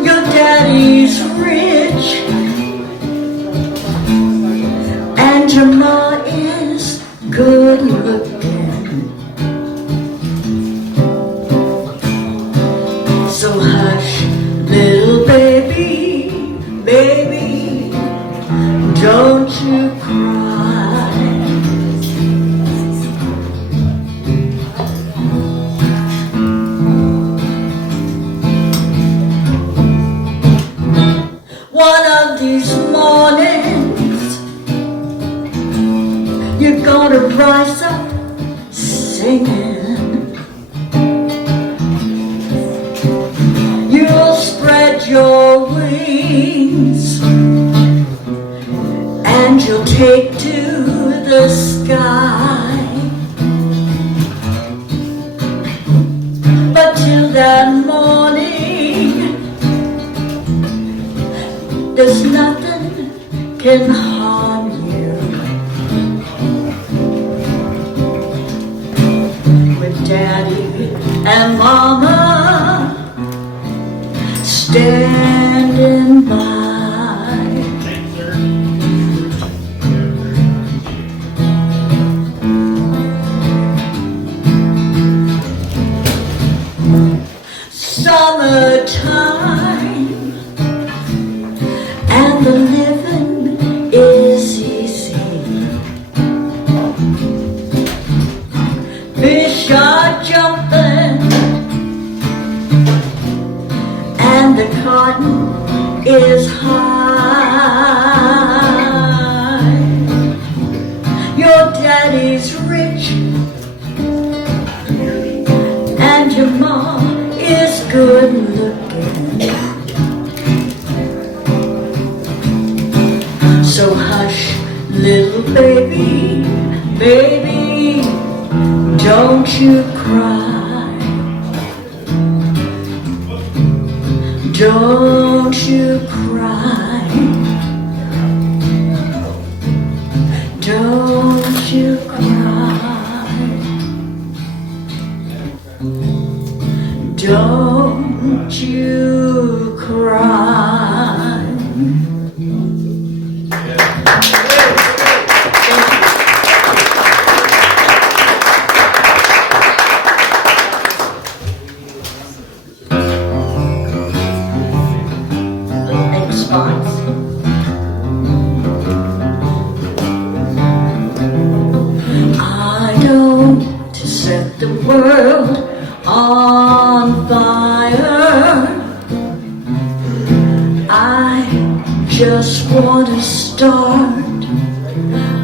Your daddy's rich and your ma is good looking. So hush, little baby, baby, don't you cry. One of these mornings you're gonna rise up singing. You'll spread your wings and you'll take to the sky. But till that morning, there's nothing can harm you. With Daddy and Mama standing by. Summertime and the living is easy. Fish are jumping and the cotton is high. Your daddy's rich and your mom is good looking. So hush, little baby, baby, don't you cry. Don't you cry. Don't you cry. Don't you cry. Response. I don't to set the world on fire. I just want to start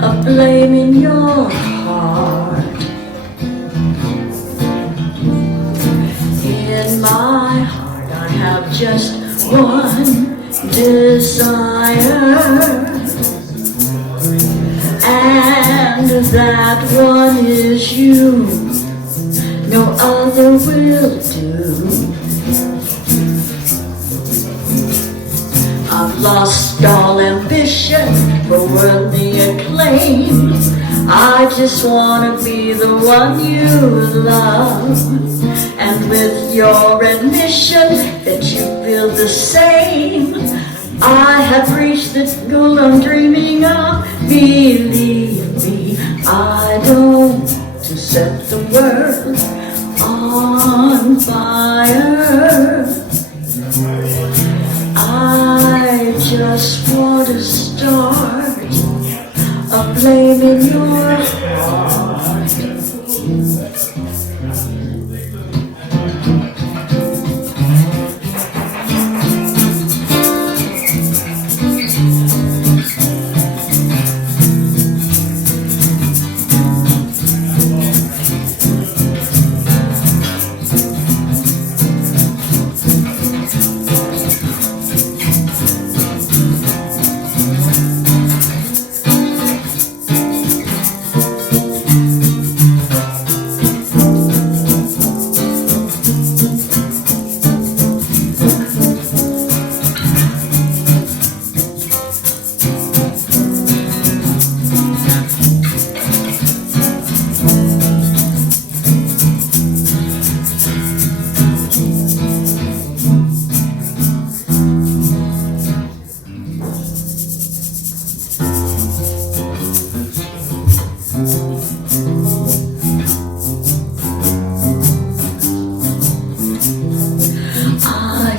a flame in your heart. In my heart I have just one desire, and that one is you. No other will do. I've lost all ambition for worldly acclaim. I just wanna be the one you love. And with your admission that you feel the same, I have reached the goal I'm dreaming of. Believe me, I don't to set the world on fire. I just want to start a flame in your heart.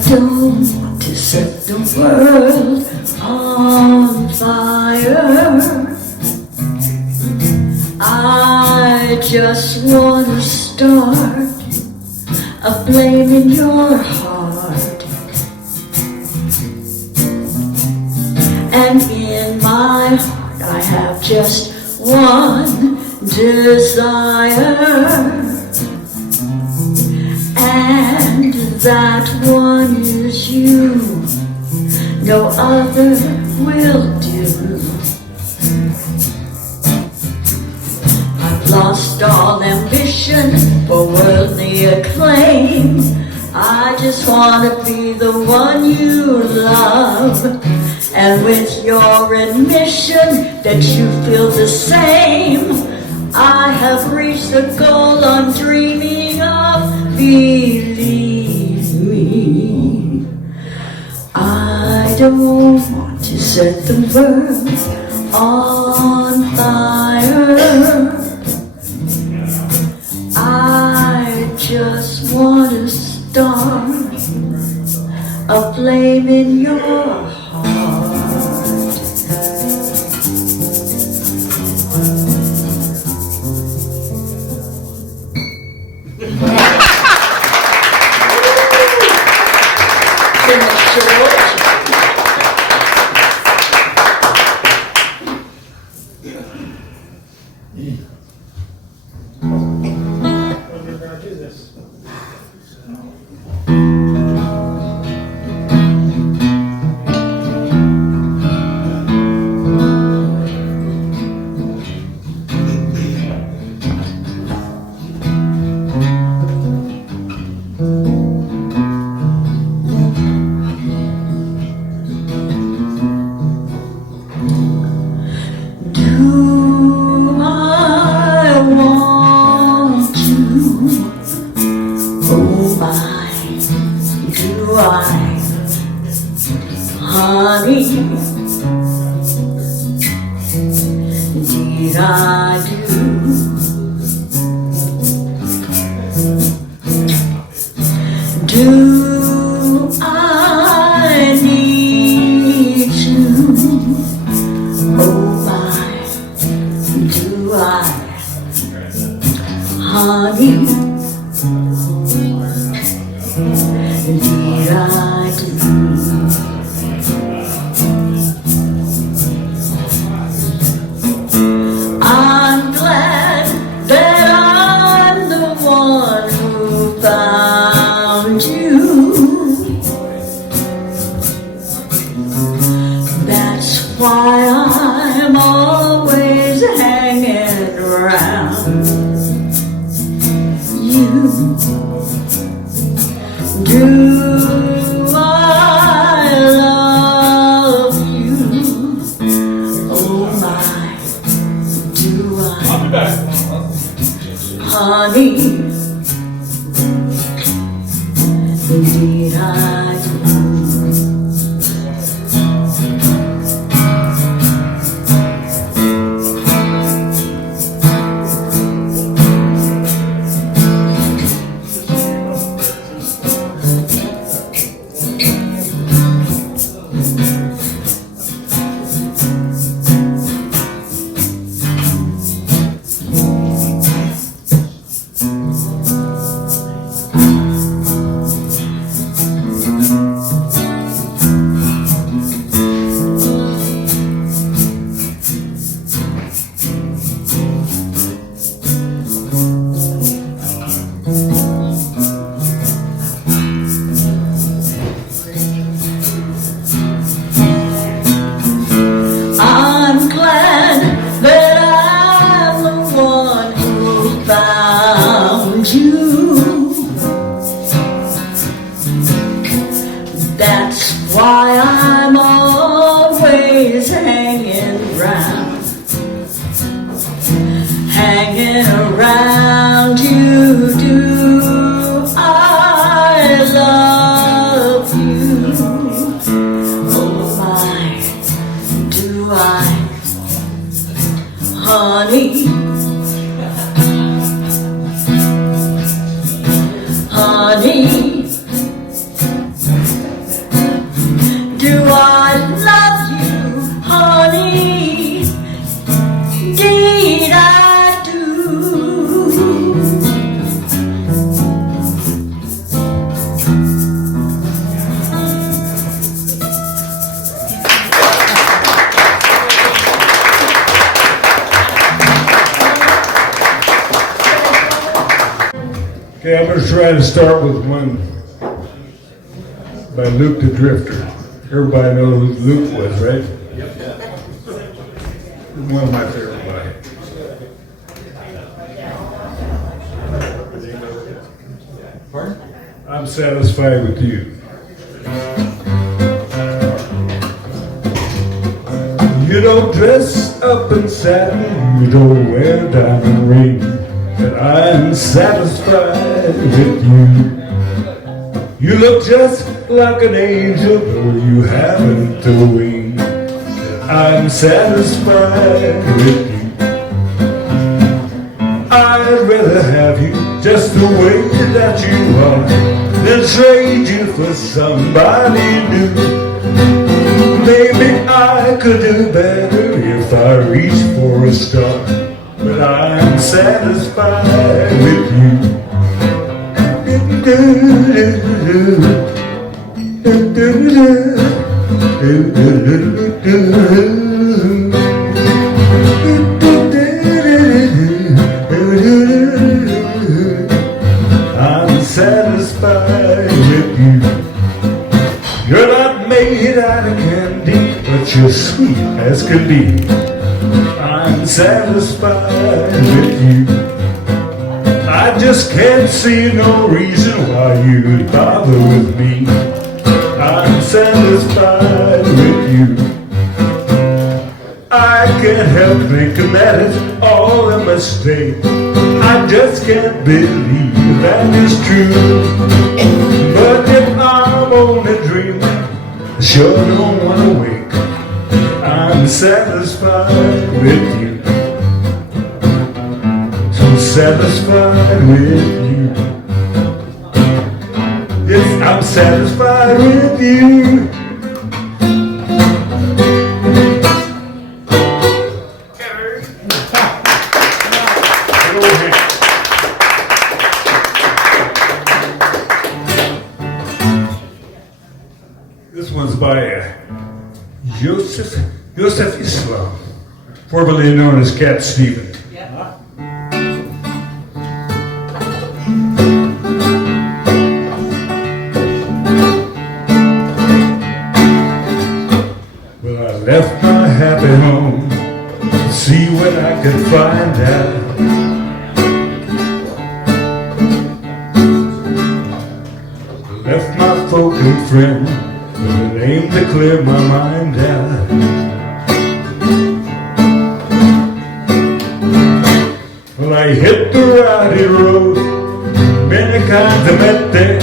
Don't to set the world on fire. I just want to start a flame in your heart. And in my heart I have just one desire. And that one is you, no other will do. I've lost all ambition for worldly acclaim. I just want to be the one you love. And with your admission that you feel the same, I have reached the goal I'm dreaming of. Believe me, I don't want to set the world on fire. I just want to start a flame in your heart. Honey, did I do I need you? Oh my, do I, honey, did I do? I'm glad that I'm the one who found you. That's why I'm always hanging around you. Do I love you? Oh why I'm always hanging around you. Do I love you? Oh my, do I, honey? Honey, do I love you, honey? Indeed I do. Okay, I'm going to try to start with one by Luke the Drifter. Everybody knows who Luke was, right? One of my favorite by. Pardon? I'm satisfied with you. You don't dress up in satin, you don't wear diamond rings, but I'm satisfied with you. You look just like an angel, though you haven't the wings. I'm satisfied with you. I'd rather have you just the way that you are than trade you for somebody new. Maybe I could do better if I reached for a star, but I'm satisfied with you. I'm satisfied with you. You're not made out of candy, but you're sweet as can be. I'm satisfied with you. I just can't see no reason why you'd bother with me. I'm satisfied with you. I can't help thinking that it's all a mistake. I just can't believe that is true. But if I'm only dreaming, I sure don't want to wake. I'm satisfied with you. So satisfied with you. Yes, I'm satisfied with you. This one's by Joseph Islam, formerly known as Cat Stevens. Well, I left my happy home to see what I could find out. Left my folk and friends with an aim to clear my mind out. Well, I hit the rowdy road, many kinds I met there,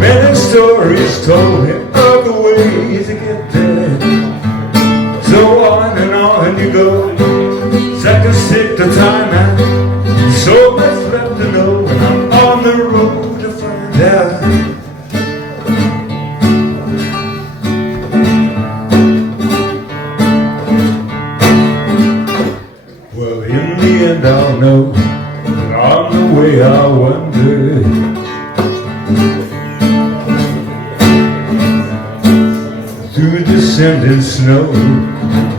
many stories told me of the ways to get there. So on and on you go, seconds tick the time out, so much left to know when I'm on the road to find out. I'll know that on the way I wonder through descending snow,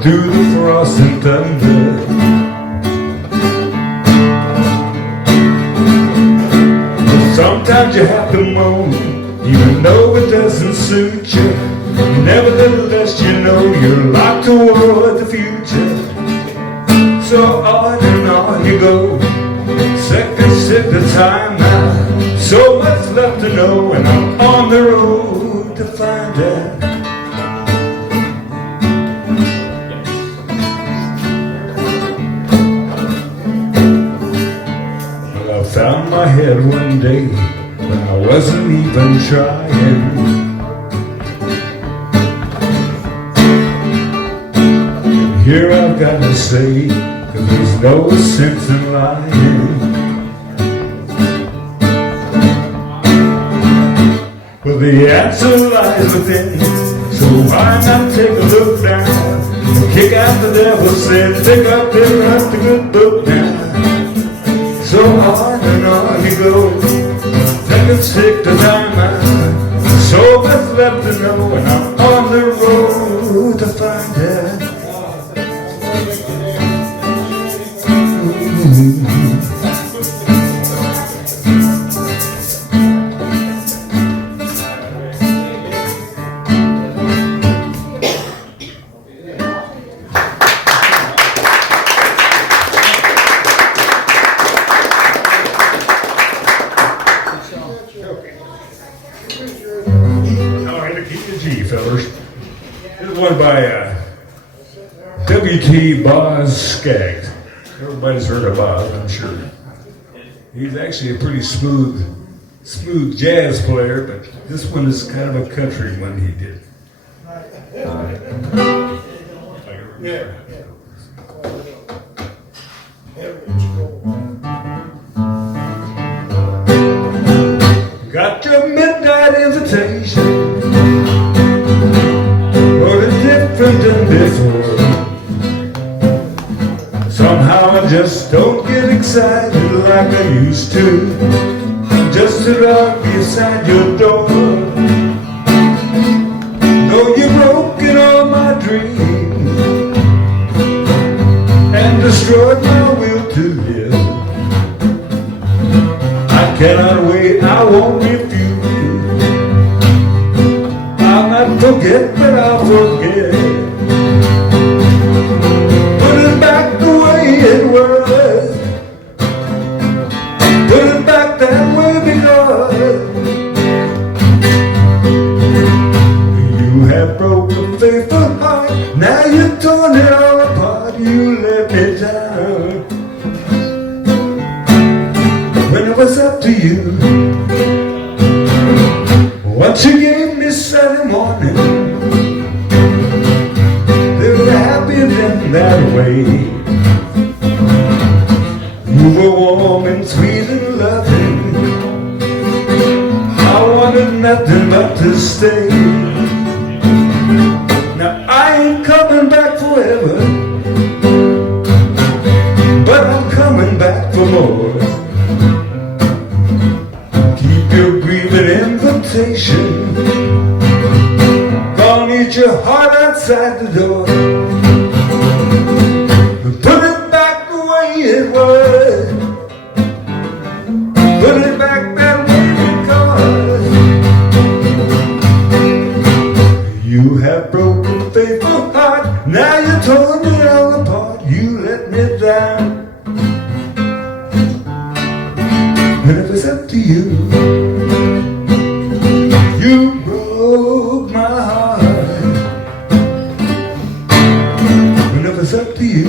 through the frost and thunder. But sometimes you have to moan, even though it doesn't suit you. Nevertheless, you know you're locked toward the future. So on you go, seconds tick the time now, so much left to know, and I'm on the road to find out. been trying. And here I've got to say, 'cause there's no sense in lying. Well, the answer lies within, so why not take a look down and kick out the devil, said, pick up and write the good book now. So on and on you go, let's take the time out. So much left to know, and I'm on the road to find out. By W.T. Boz Skaggs. Everybody's heard of Boz, I'm sure. He's actually a pretty smooth jazz player, but this one is kind of a country one he did. Got your midnight invitation. Different than before. Somehow I just don't get excited like I used to. Just to lock beside your door. Though you've broken all my dreams and destroyed my will to live, I cannot wait, I won't refuse. I'll not forget, but I'll forget. Put it back the way it was. Put it back that way because you have broken a faithful heart. Now you've torn it all apart. You let me down. When it was up to you, what you gave me Saturday morning, they were happy then that way. You were warm and sweet and loving. I wanted nothing but to stay. Now I ain't coming back forever, but I'm coming back for more. Keep your breathing invitation. Gonna need your heart outside the door. Put it back the way it was. Put it back that way because you have broken a faithful heart. Now you torn me all apart. You let me down. When it was up to you, you broke my heart. When it was up to you.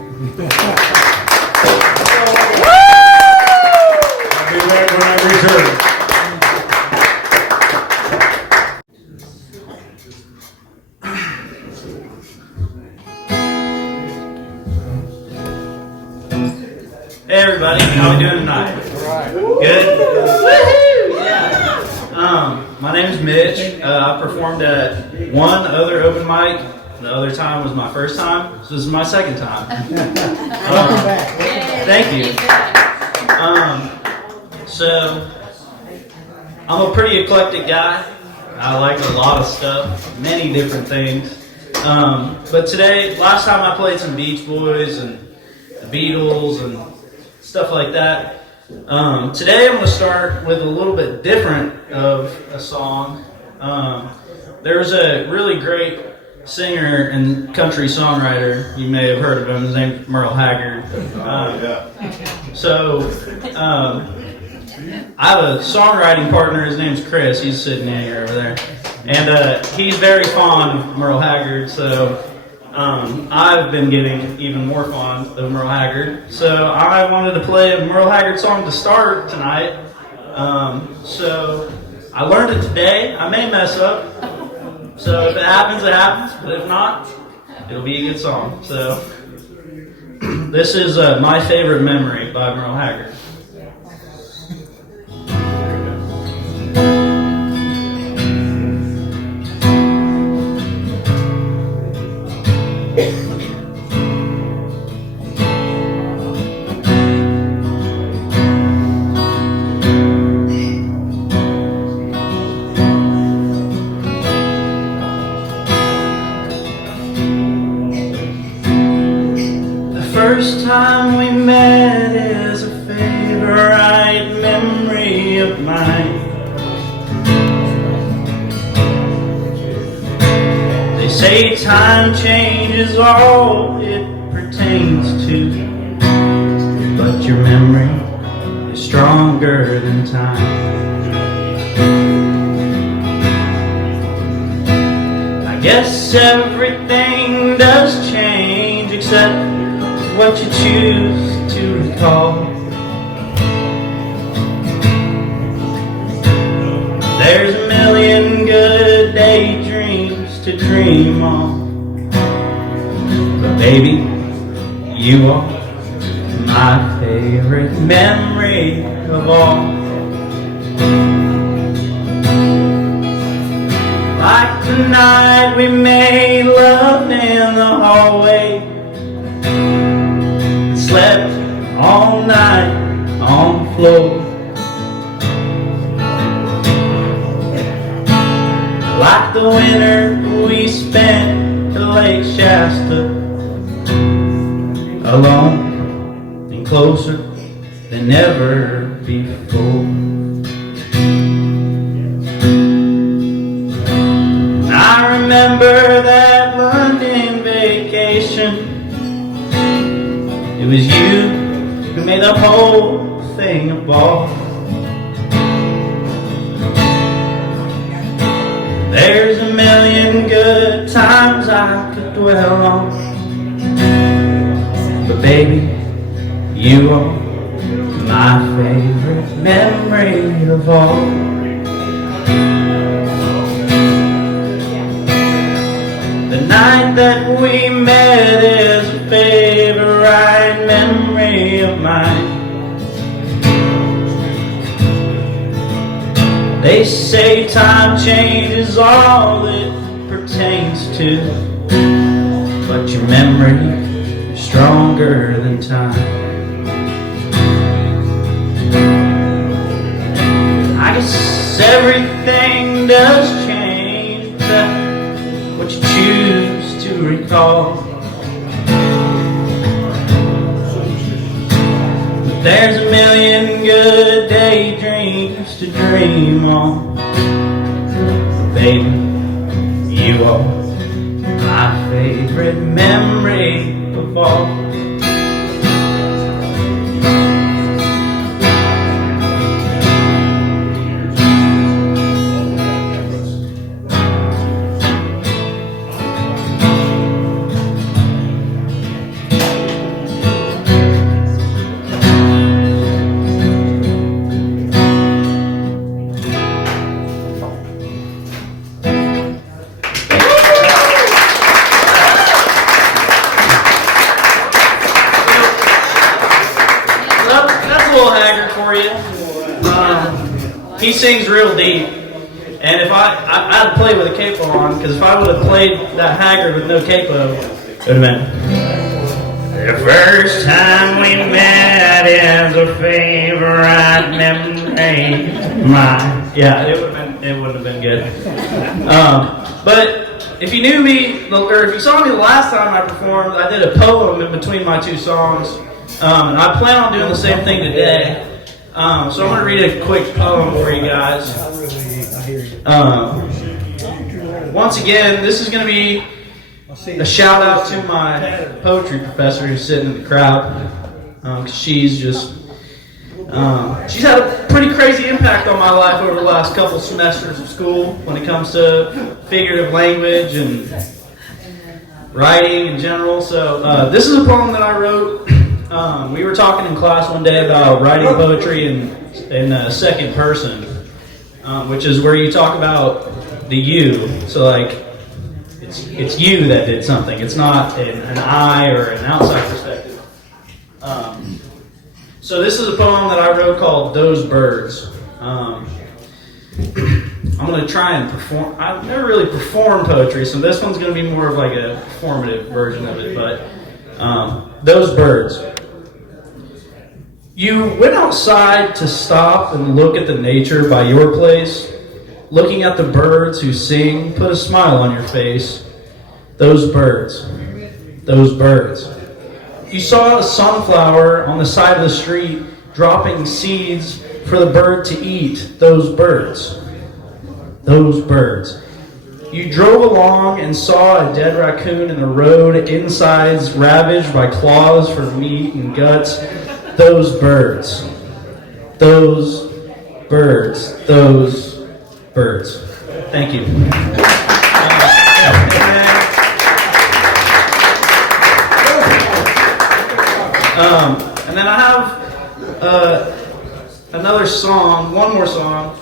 I'll be back when I return. Hey everybody, how we doing tonight? Good? Woohoo! Yeah. My name is Mitch. I performed at one other open mic. The other time was my first time. So this is my second time. Welcome back. Thank you. So I'm a pretty eclectic guy. I like a lot of stuff, many different things. But today, last time I played some Beach Boys and the Beatles and stuff like that. Today I'm going to start with a little bit different of a song. There's a really great singer and country songwriter. You may have heard of him. His name's Merle Haggard. I have a songwriting partner. His name's Chris. He's sitting here over there. And he's very fond of Merle Haggard. So I've been getting even more fond of Merle Haggard. So I wanted to play a Merle Haggard song to start tonight. So I learned it today. I may mess up. So if it happens, it happens. But if not, it'll be a good song. So this is My Favorite Memory by Merle Haggard. First time we met is a favorite memory of mine. They say time changes all it pertains to, but your memory is stronger than time. I guess everything does change except what you choose to recall. There's a million good daydreams to dream on, but baby, you are my favorite memory of all. Like the night we made love in the hallway, slept all night on the floor. Like the winter we spent at Lake Shasta, alone and closer than ever before. I remember that London vacation. It was you who made the whole thing a ball. There's a million good times I could dwell on, but baby, you are my favorite memory of all. The night that we met is a favorite memory of mine. They say time changes all it pertains to, but your memory is stronger than time. I guess everything does change, but what you choose to recall. There's a million good daydreams to dream on, but baby, you are my favorite memory of all. He sings real deep, and if I'd play with a capo on, because if I would have played that Haggard with no capo, it would have been the first time we met is a favorite memory of mine. Yeah, it would have been good. But if you knew me, or if you saw me the last time I performed, I did a poem in between my two songs, and I plan on doing the same thing today. So I'm going to read a quick poem for you guys. Once again, this is going to be a shout out to my poetry professor who's sitting in the crowd. She's had a pretty crazy impact on my life over the last couple semesters of school when it comes to figurative language and writing in general. So this is a poem that I wrote. We were talking in class one day about writing poetry in second person, which is where you talk about the you. So like it's you that did something. It's not an I or an outside perspective. So this is a poem that I wrote called "Those Birds." I'm going to try and perform. I've never really performed poetry, so this one's going to be more of like a performative version of it. But those birds. You went outside to stop and look at the nature by your place. Looking at the birds who sing, put a smile on your face. Those birds. Those birds. You saw a sunflower on the side of the street dropping seeds for the bird to eat. Those birds. Those birds. You drove along and saw a dead raccoon in the road, insides ravaged by claws for meat and guts. Those birds. Those birds. Those birds. Thank you. And then I have another song, one more song.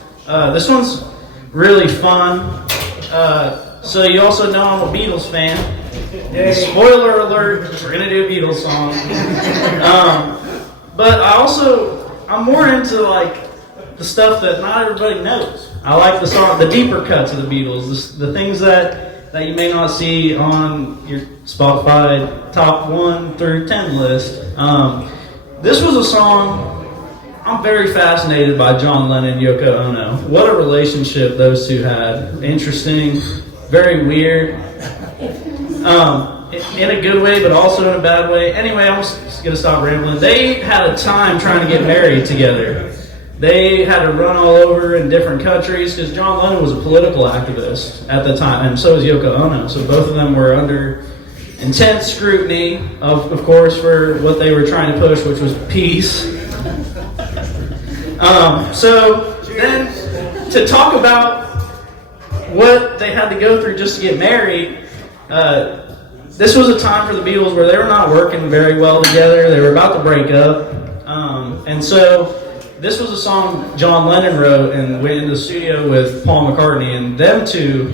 This one's really fun. So you also know I'm a Beatles fan. Spoiler alert, we're going to do a Beatles song. But I'm more into like the stuff that not everybody knows. I like the song, the deeper cuts of the Beatles, the things that you may not see on your Spotify top 1 through 10 list. This was a song. I'm very fascinated by John Lennon and Yoko Ono. What a relationship those two had. Interesting, very weird. In a good way, but also in a bad way. Anyway, I'm just going to stop rambling. They had a time trying to get married together. They had to run all over in different countries because John Lennon was a political activist at the time, and so was Yoko Ono. So both of them were under intense scrutiny, of course, for what they were trying to push, which was peace. So then, to talk about what they had to go through just to get married, this was a time for the Beatles where they were not working very well together. They were about to break up. And so this was a song John Lennon wrote and went into the studio with Paul McCartney, and them two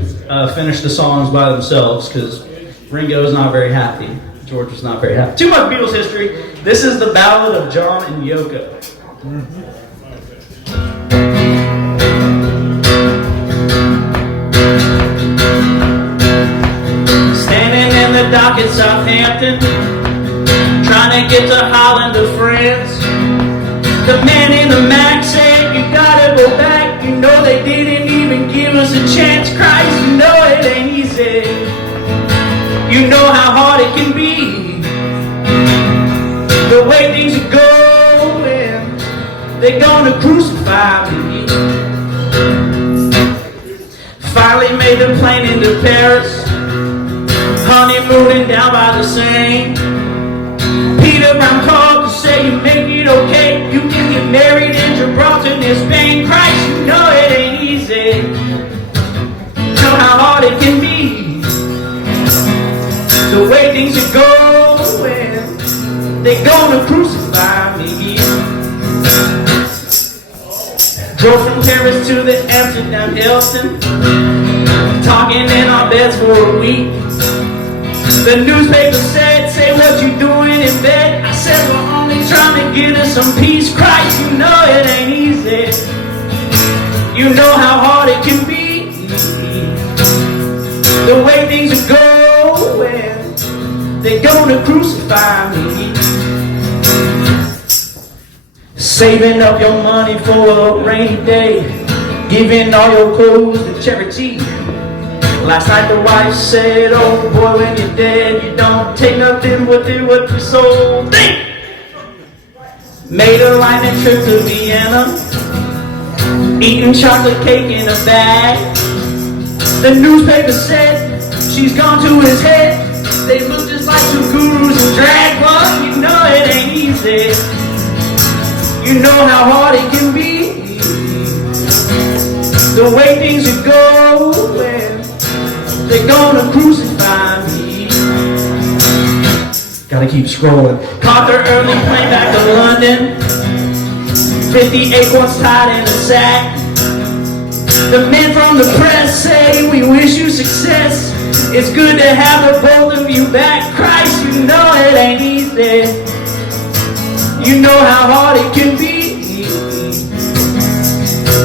finished the songs by themselves because Ringo was not very happy. George was not very happy. Too much Beatles history. This is the Ballad of John and Yoko. Standing in the dock at Southampton, trying to get to Holland or France. The man in the Mac said, you gotta go back. You know they didn't even give us a chance. Christ, you know it ain't easy. You know how hard it can be. The way things are going, they're gonna crucify me. Finally made the plane into Paris, honeymooning down by the Seine. Peter Brown called to say you make it okay. You can get married in Gibraltar in Spain. Christ, you know it ain't easy. You know how hard it can be. The way things are going, they're gonna crucify me. Drove from Paris to the Amsterdam Hilton, talking in our beds for a week. The newspaper said, say what you doing in bed. I said, we're only trying to get us some peace. Christ, you know it ain't easy. You know how hard it can be. The way things are going, they're gonna crucify me. Saving up your money for a rainy day, giving all your clothes to charity. Last night the wife said, oh boy, when you're dead, you don't take nothing with it what you sold. Made a lightning trip to Vienna, eating chocolate cake in a bag. The newspaper said, she's gone to his head. They look just like two gurus in drag. Well, you know it ain't easy. You know how hard it can be. The way things are going, they're gonna crucify me. gotta keep scrolling. Caught their early plane back to London. 50 acorns tied in a sack. The men from the press say we wish you success. It's good to have the both of you back. Christ, you know it ain't easy. You know how hard it can be.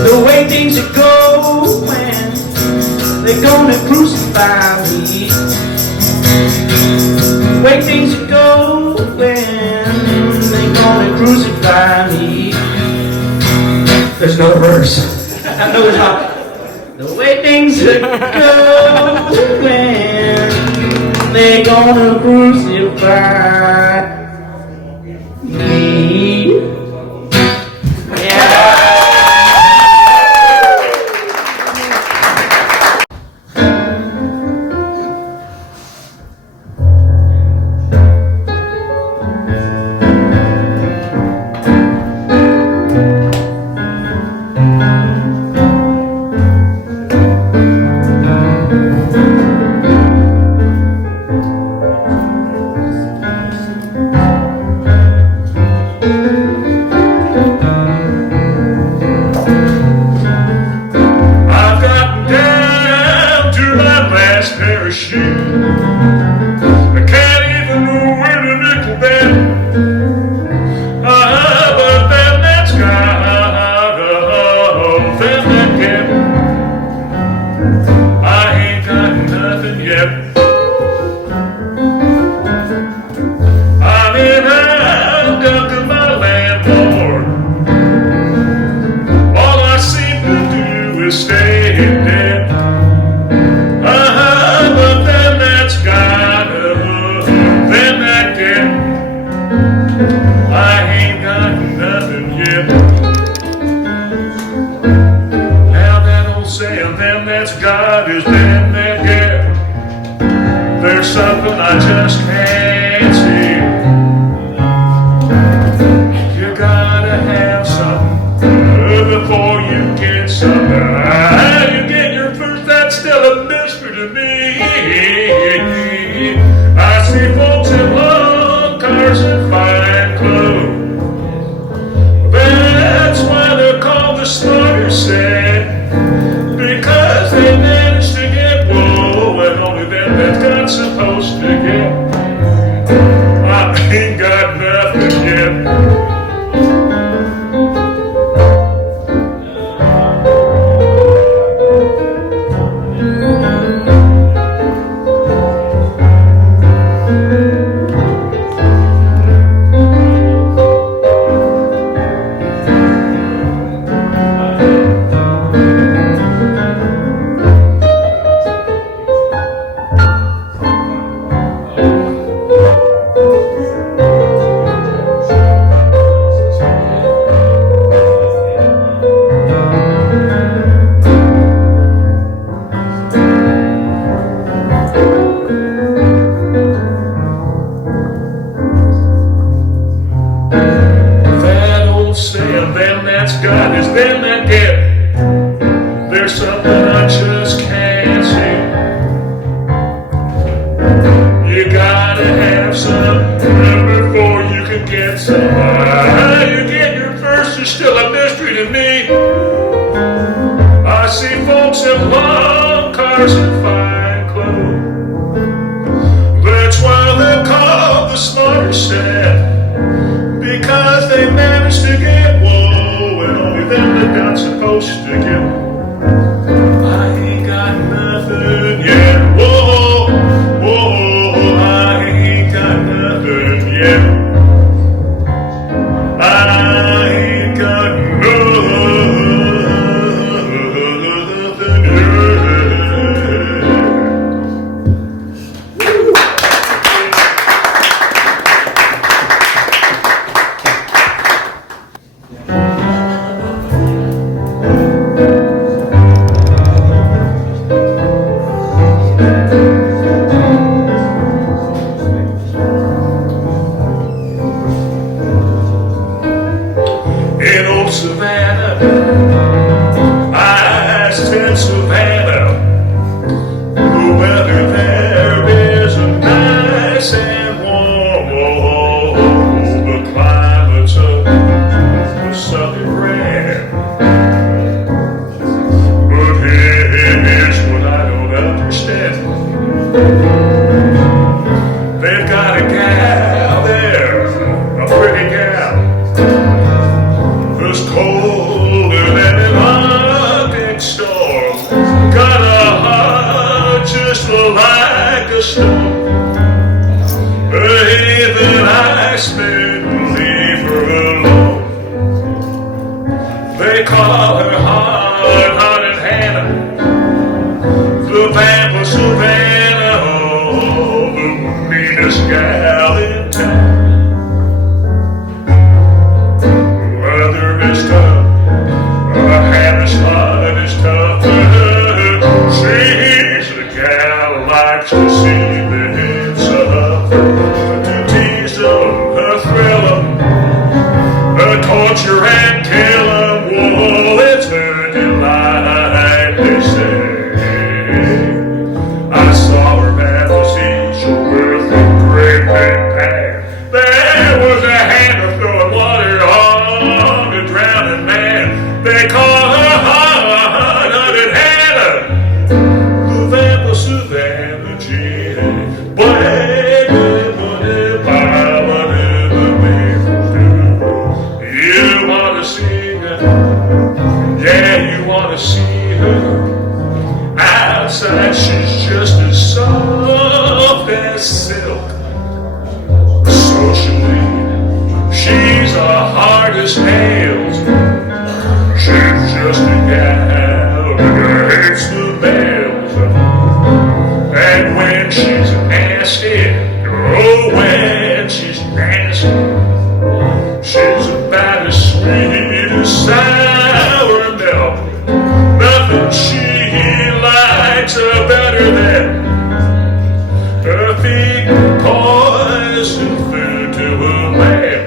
The way things are going, they're gonna crucify me. The way things are going, they're gonna crucify me. There's no verse. I know it's not. The way things are going, they're gonna crucify me. Yeah. stone. The heathen I spit and leave her alone. They call her hard-hearted Hannah, the vamp of Savannah, oh, the meanest gal in town. Mother is tough, Hannah's heart is tougher. She's a gal who likes to see the heads suffer, to tease them, thrill them, torture and kill them. Whoa, it's her delight, they say. I saw her at the seashore with a great big pan. There was a hand of throwing water on the drowning man. They call her hard-hearted Hannah, the vamp of Savannah, Gee. You wanna see her? Yeah, you wanna see her? Outside she's just as soft as silk. Socially, she's a hard as nails. She's just a gal that hates the males. And when she's nasty, oh, when she's nasty, she's about as sweet as sour milk. Nothing she likes better than her feet poison food to a man.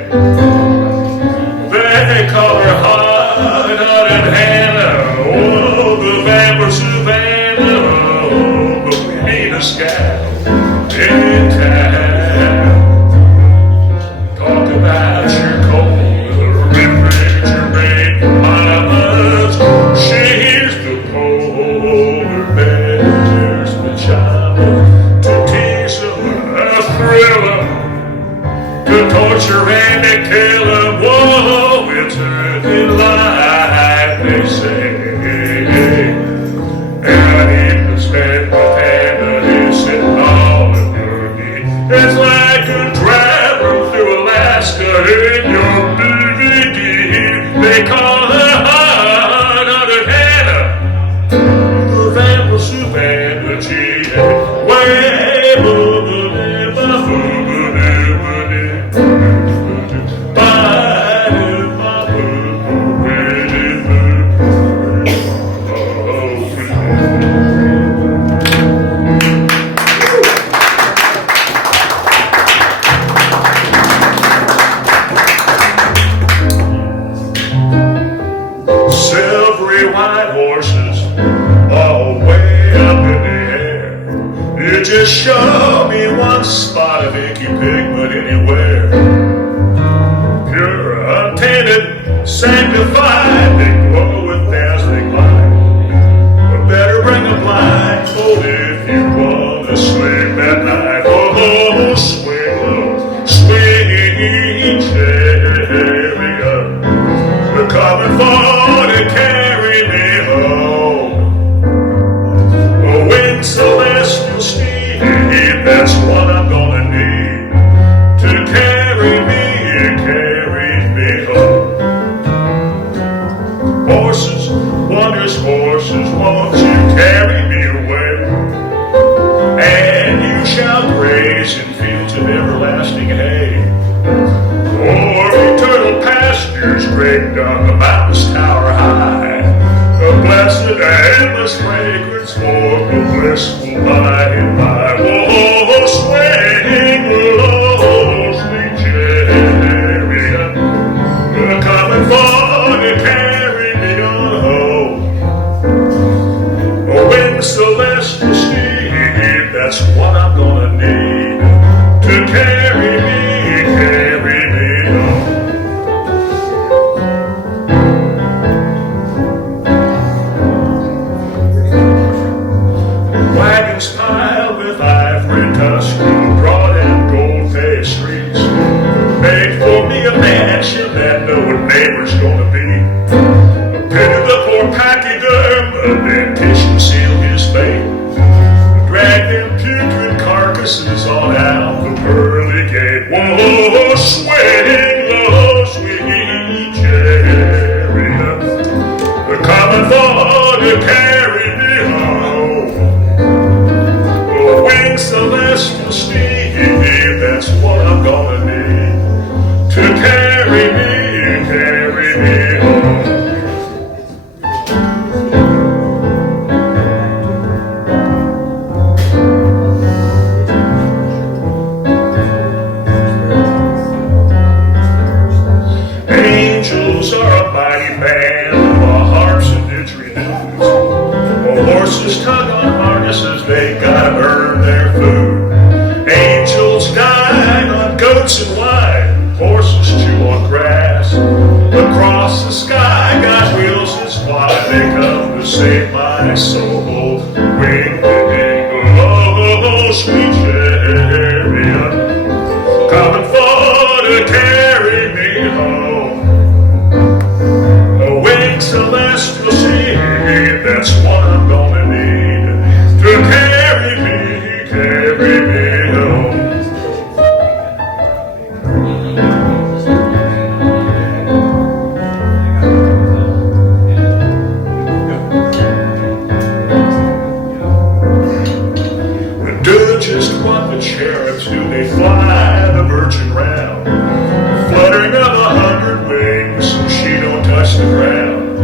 They call her hard-hearted Hannah, oh, the vamp of Savannah, oh, the meanest gal in town. Talk about your cold refrigerated mamas. She's the polar bear's pajama, to tease them, thrill them, to torture and to kill them. Whoa, it's her delight, they say. And I need to spend my time sitting on the boogie. It's like a driver through Alaska in your DVD. They call her hard-hearted Hannah, the vamp of Savannah, Gee. Way silvery white horses, all way up in the air. You just show me one spot of inky pigment anywhere. Pure, untainted, sanctified, they glow with dazzling light. But better bring a blindfold if you want to sleep at night. Oh, swing low, swing chariot. We're coming for to carry me home. A winged celestial steed, that's what I'm gonna need to carry me home. Horses, wondrous horses, won't you carry me away? And you shall graze in fields of everlasting hay, or eternal pastures draped on the mountains tower high. A blessed endless fragrance for the blissful by and by. Oh, swing low, sweet chariot, coming for to carry me on home. A winged celestial steed, that's what I'm gonna need to carry me home. Wagons piled with ivory tusk, broad and gold-faced streets, made for me a mansion that no neighbor's gonna be. Pity the poor pachyderm, a dentition seal his fate. Drag them putrid carcasses horses on out the pearly gate. Whoa, swing low, sweet chariot, they're coming for to carry me home. Oh, wings celestial steed, that's what I'm gonna need to carry me home. Angels are a mighty band of harps and didgeridoos. Horses tug on harnesses, they gotta earn their food. Angels guide on goats and wine, horses chew on grass. Across the sky, God wills is why they come to save my soul. Winged eagle, sweet chariot, coming for to carry me home. A winged celestial steed, that's what I'm gonna need to carry me home. Do just what the cherubs do, they fly the Virgin round, fluttering of 100 wings so she don't touch the ground.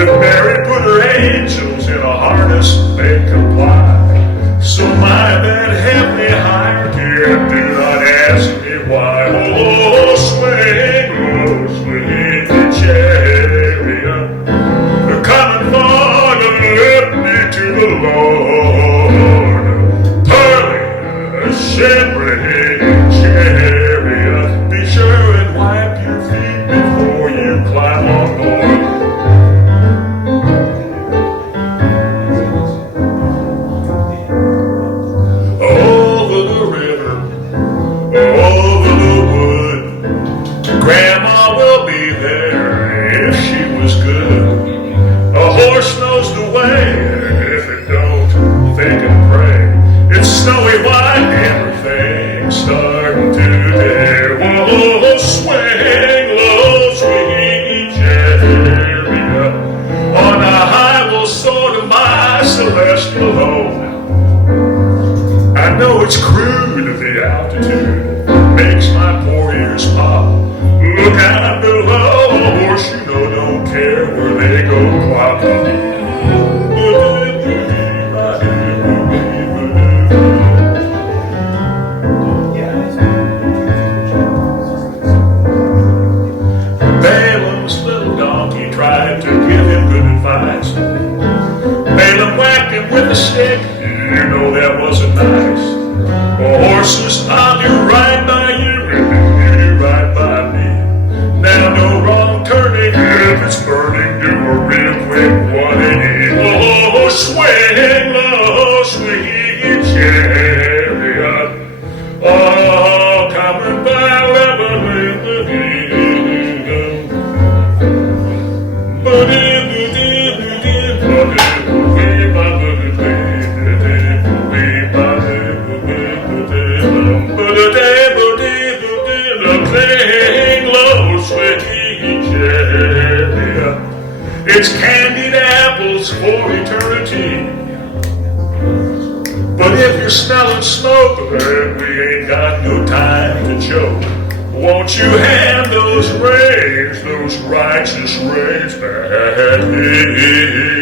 If Mary put her angels in a harness, they'd comply. So my that heavenly hierarchy, do not ask me why. Oh, swing, chariot, they're coming for to lift me to the Lord. Shivering chariot, be sure and wipe your feet before you climb on board. Over the river, over the wood, Grandma will be there if she was good. A horse knows the way, if it don't, think and pray. It's snowy white, everything's starting today. Whoa, swing low, sweet chariot, on a high will soar to my celestial home. I know it's crude, the altitude makes my poor ears pop. Look out below, a horse you know don't care where they go clopping. Balaam's little donkey tried to give him good advice. Balaam whacked him with a stick, you know that wasn't nice. Horses, I'll do right by you, and you do right by me. Now no wrong turning, if it's burning, do a real quick 180. Oh, swing low, sweet chariot, oh, coming by it's candied apples for eternity. But if you're smelling smoke, then we ain't got no time to joke. Won't you hand those reins, those righteous reins back to me?